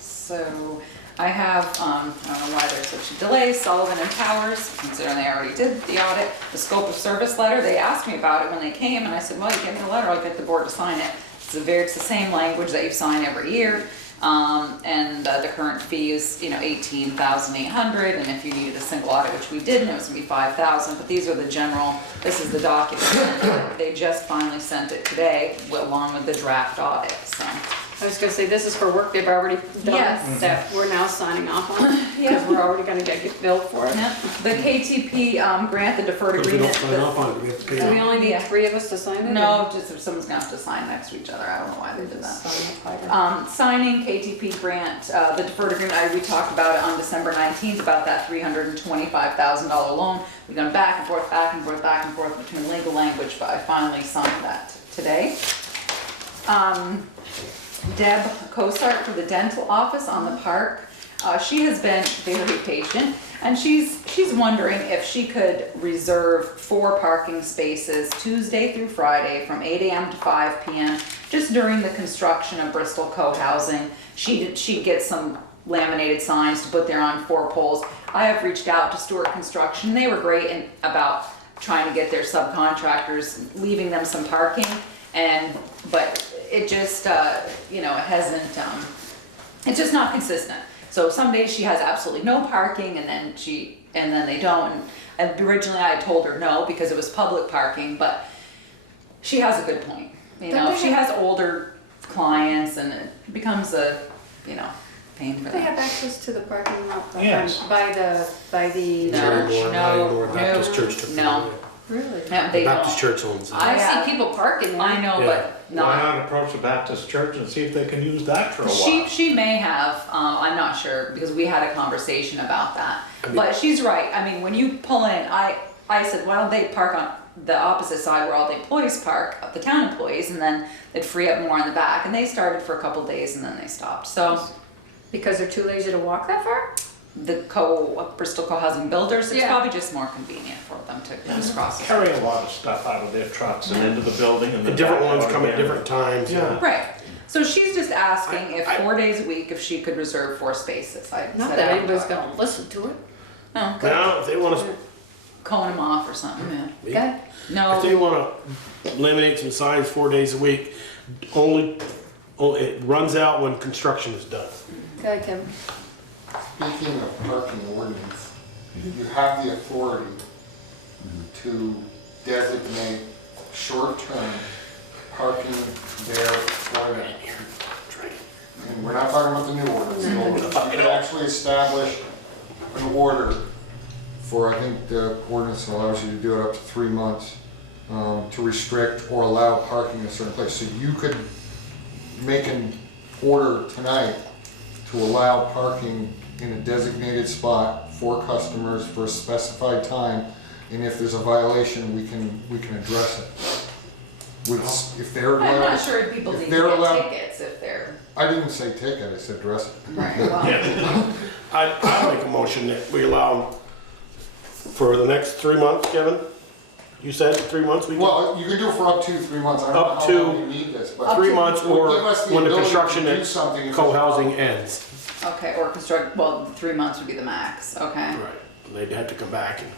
So I have, I don't know why there's such a delay, Sullivan and Powers, considering they already did the audit, the scope of service letter, they asked me about it when they came, and I said, well, you give me the letter, I'll get the board to sign it. It's the same language that you sign every year, and the current fee is, $18,800, and if you needed a single audit, which we didn't, it was gonna be $5,000, but these are the general, this is the document. They just finally sent it today, along with the draft audit, so. I was gonna say, this is for work they've already done. Yes. That we're now signing off on, Yeah. because we're already gonna get billed for it. Yeah, the KTP grant, the deferred If we don't agreement. sign off on it, we have to pay Do we it. only need Yeah. 3 of us to sign it? No, just if someone's gonna have to sign next to each other, I don't know why they did that. Sign it, Tiger. Signing KTP grant, the deferred agreement, we talked about it on December 19th, about that $325,000 loan. We've gone back and forth, back and forth, back and forth between legal language, but I finally signed that today. Deb Cosart for the dental office on the park. She has been very patient, and she's wondering if she could reserve 4 parking spaces Tuesday through Friday from 8 a.m. to 5 p.m. just during the construction of Bristol co-housing. She'd get some laminated signs to put there on 4 poles. I have reached out to Stewart Construction. They were great about trying to get their subcontractors, leaving them some parking, but it just, it hasn't, it's just not consistent. So some days she has absolutely no parking, and then they don't. And originally I had told her no, because it was public parking, but she has a good point. If she has older clients, and it becomes a, pain for They them. have access to the parking lot Yes. by the No. church? More Baptist church took it No. away. Really? No, The they Baptist don't. church owns it. I Yeah. see people parking there. I know, Yeah. but Why not. not approach the Baptist church and see if they can use that for a while? She may have, I'm not sure, because we had a conversation about that. I mean- But she's right, when you pull in, I said, why don't they park on the opposite side where all the employees park, the town employees, and then they'd free up more in the back, and they started for a couple days and then they stopped, so. Because they're too lazy to walk that far? The Bristol Co-Housing Builders, it's Yeah. probably just more convenient for them to just cross the Carry a lot of stuff out of their trucks and into the building and The the different back ones yard come at again. different times, Yeah. Right, so she's just asking if I- 4 days a week, if she could reserve 4 spaces. I Not said that I would anybody's do it. gonna listen to it. No, good. Now, if they want to, Cone them off or something, yeah. Okay? No. if they want to eliminate some signs 4 days a week, it runs out when construction is done. Okay, Kevin. Speaking of parking ordinance, you have the authority to designate short-term parking there for them. And we're not talking about the new ordinance, the old ordinance. You can actually establish an order for, I think the ordinance allows you to do it up to 3 months, to restrict or allow parking in a certain place. So you could make an order tonight to allow parking in a designated spot for customers for a specified time, and if there's a violation, we can address it. If they're I'm allowed, not sure if people if need to they're get allowed- tickets if they're, I didn't say ticket, I said address it. right, well, I make a motion that we allow for the next 3 months, Kevin? You said 3 months? We can- Well, you can do it for up to 3 months, I don't know Up how to long you need this, but. 3 months It would or give us the when the ability to construction do at something if it's co-housing ends. okay, or construct, well, 3 months would be the max, okay. Right, they'd have to come back and,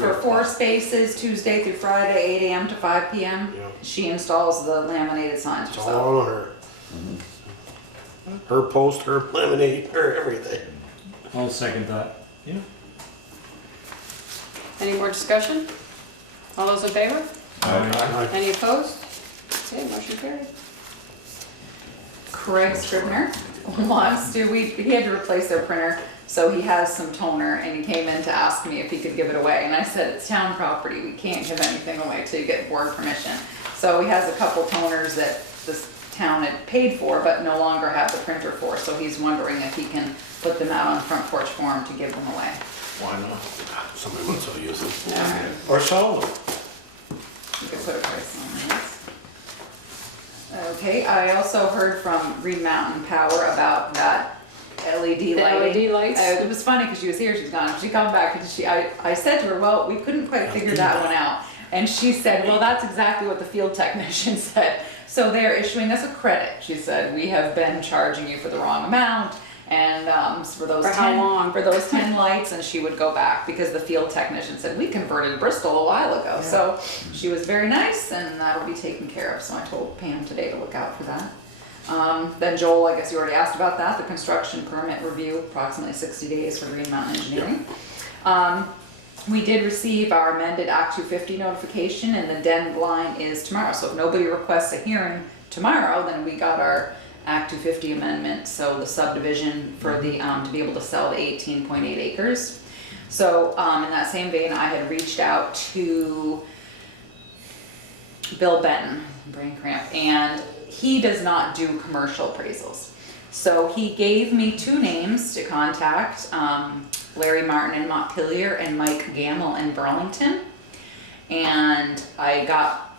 For 4 spaces, Tuesday through Friday, 8 AM to 5 PM. Yeah. She installs the laminated signs it's herself. all on her. Her post, her laminate, her everything. I'll second that. Yeah. Any more discussion? All those in favor? Aye. Any opposed? Okay, motion carried. Craig Scribner wants to, he had to replace their printer, so he has some toner, and he came in to ask me if he could give it away, and I said, it's town property, we can't give anything away till you get board permission. So he has a couple toners that this town had paid for, but no longer have the printer for, so he's wondering if he can put them out on the front porch for him to give them away. Why not? Somebody wants to use it. Alright, Or sell them. you can put a price on this. Okay, I also heard from Green Mountain Power about that LED The lighting. LED lights? It was funny because she was here, she's gone. She come back and I said to her, well, we couldn't quite figure that one out. And she said, well, that's exactly what the field technician said. So they're issuing us a credit. She said, we have been charging you for the wrong amount. And for those For how long? for those 10 lights, and she would go back because the field technician said, we converted Bristol a while ago. So she was very nice, and that'll be taken care of. So I told Pam today to look out for that. Then Joel, I guess you already asked about that, the construction permit review, approximately 60 days for Green Mountain Engineering. We did receive our amended Act 250 notification, and the deadline is tomorrow. So if nobody requests a hearing tomorrow, then we got our Act 250 amendment, so the subdivision for the, to be able to sell the 18.8 acres. So in that same vein, I had reached out to Bill Benton, brain cramp, and he does not do commercial appraisals. So he gave me 2 names to contact, Larry Martin in Montpelier and Mike Gamble in Burlington. And I got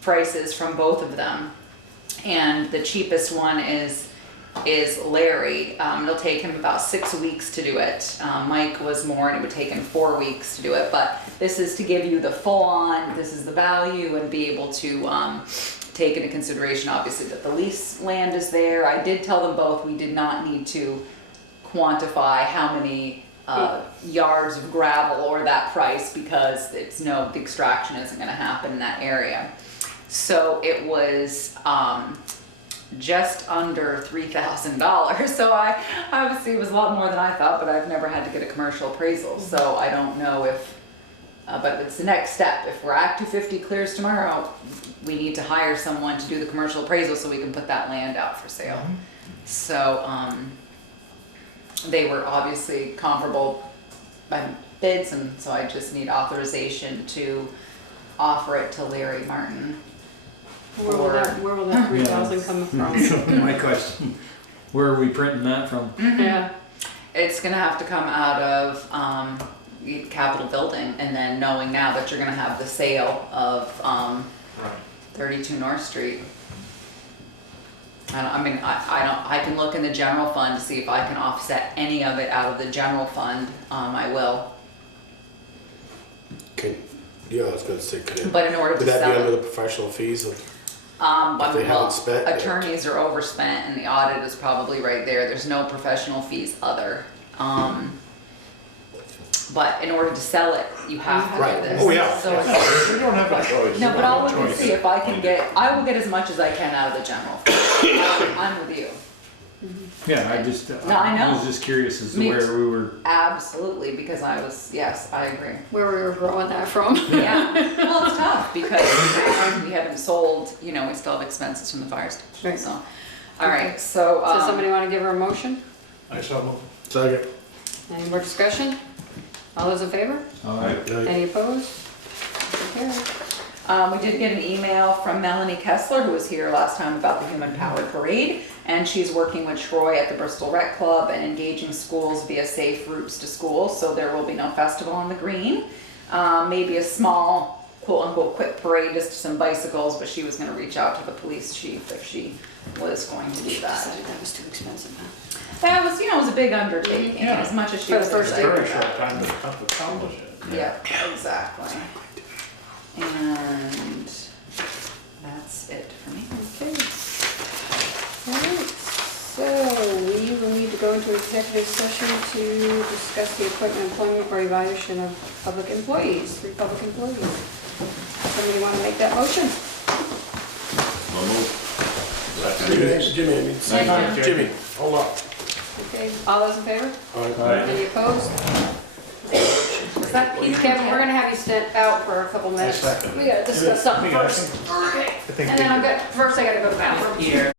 prices from both of them. And the cheapest one is Larry. It'll take him about 6 weeks to do it. Mike was more, and it would take him 4 weeks to do it. But this is to give you the full on, this is the value, and be able to take into consideration, obviously, that the lease land is there. I did tell them both we did not need to quantify how many yards of gravel or that price, because it's the extraction isn't going to happen in that area. So it was just under $3,000. So I obviously it was a lot more than I thought, but I've never had to get a commercial appraisal. So I don't know if, but it's the next step. If we're Act 250 clears tomorrow, we need to hire someone to do the commercial appraisal so we can put that land out for sale. So they were obviously comparable bids, and so I just need authorization to offer it to Larry Martin. Where will that 3,000 come from? My question, where are we printing that from? Yeah, It's gonna have to come out of capital building, and then knowing now that you're gonna have the sale of 32 North Street. I can look in the general fund to see if I can offset any of it out of the general fund. I will. Yeah, I was gonna say, But in order to would that be sell under it, the professional fees of? they haven't spent yet. attorneys are overspent, and the audit is probably right there. There's no professional fees other. But in order to sell it, you have to Right. do this. Oh, yeah. So it's, You don't have a choice. no, You but don't I'll have a look and choice. see if I can get. I will get as much as I can out of the general fund. I'm with you. Yeah, I just, No, I know. was just curious as to Me where we were. Absolutely, because yes, I agree. where we were growing that from. Yeah, well, it's tough because we haven't sold, we still have expenses from the fire station, Right. so. All right, so. Does somebody want to give her a motion? I saw them. Second. Any more discussion? All those in favor? All right. Any opposed? Okay. We did get an email from Melanie Kessler, who was here last time, about the Human Powered Parade. And she's working with Troy at the Bristol Rec Club and engaging schools via safe routes to school, so there will be no festival on the green. Maybe a small, quote-unquote, quick parade, just some bicycles, but she was gonna reach out to the police chief if she was going to do that. That was too expensive, huh? That was, it was a big undertaking, Yeah. as much as she For the was first excited Very about short it. time to accomplish it. Yeah, exactly. And that's it for me. Okay. Alright, so we will need to go into executive session to discuss the appointment, employment, or evaluation of public employees, 3 public employees. Somebody want to make that motion? Jimmy, I mean. Thank you. Jimmy, hold up. Okay, all those in favor? Aye. Any opposed? Kevin, we're gonna have you sent out for a couple minutes. second. We gotta discuss something Yeah, I first. Okay. think And then first I gotta go to the bathroom.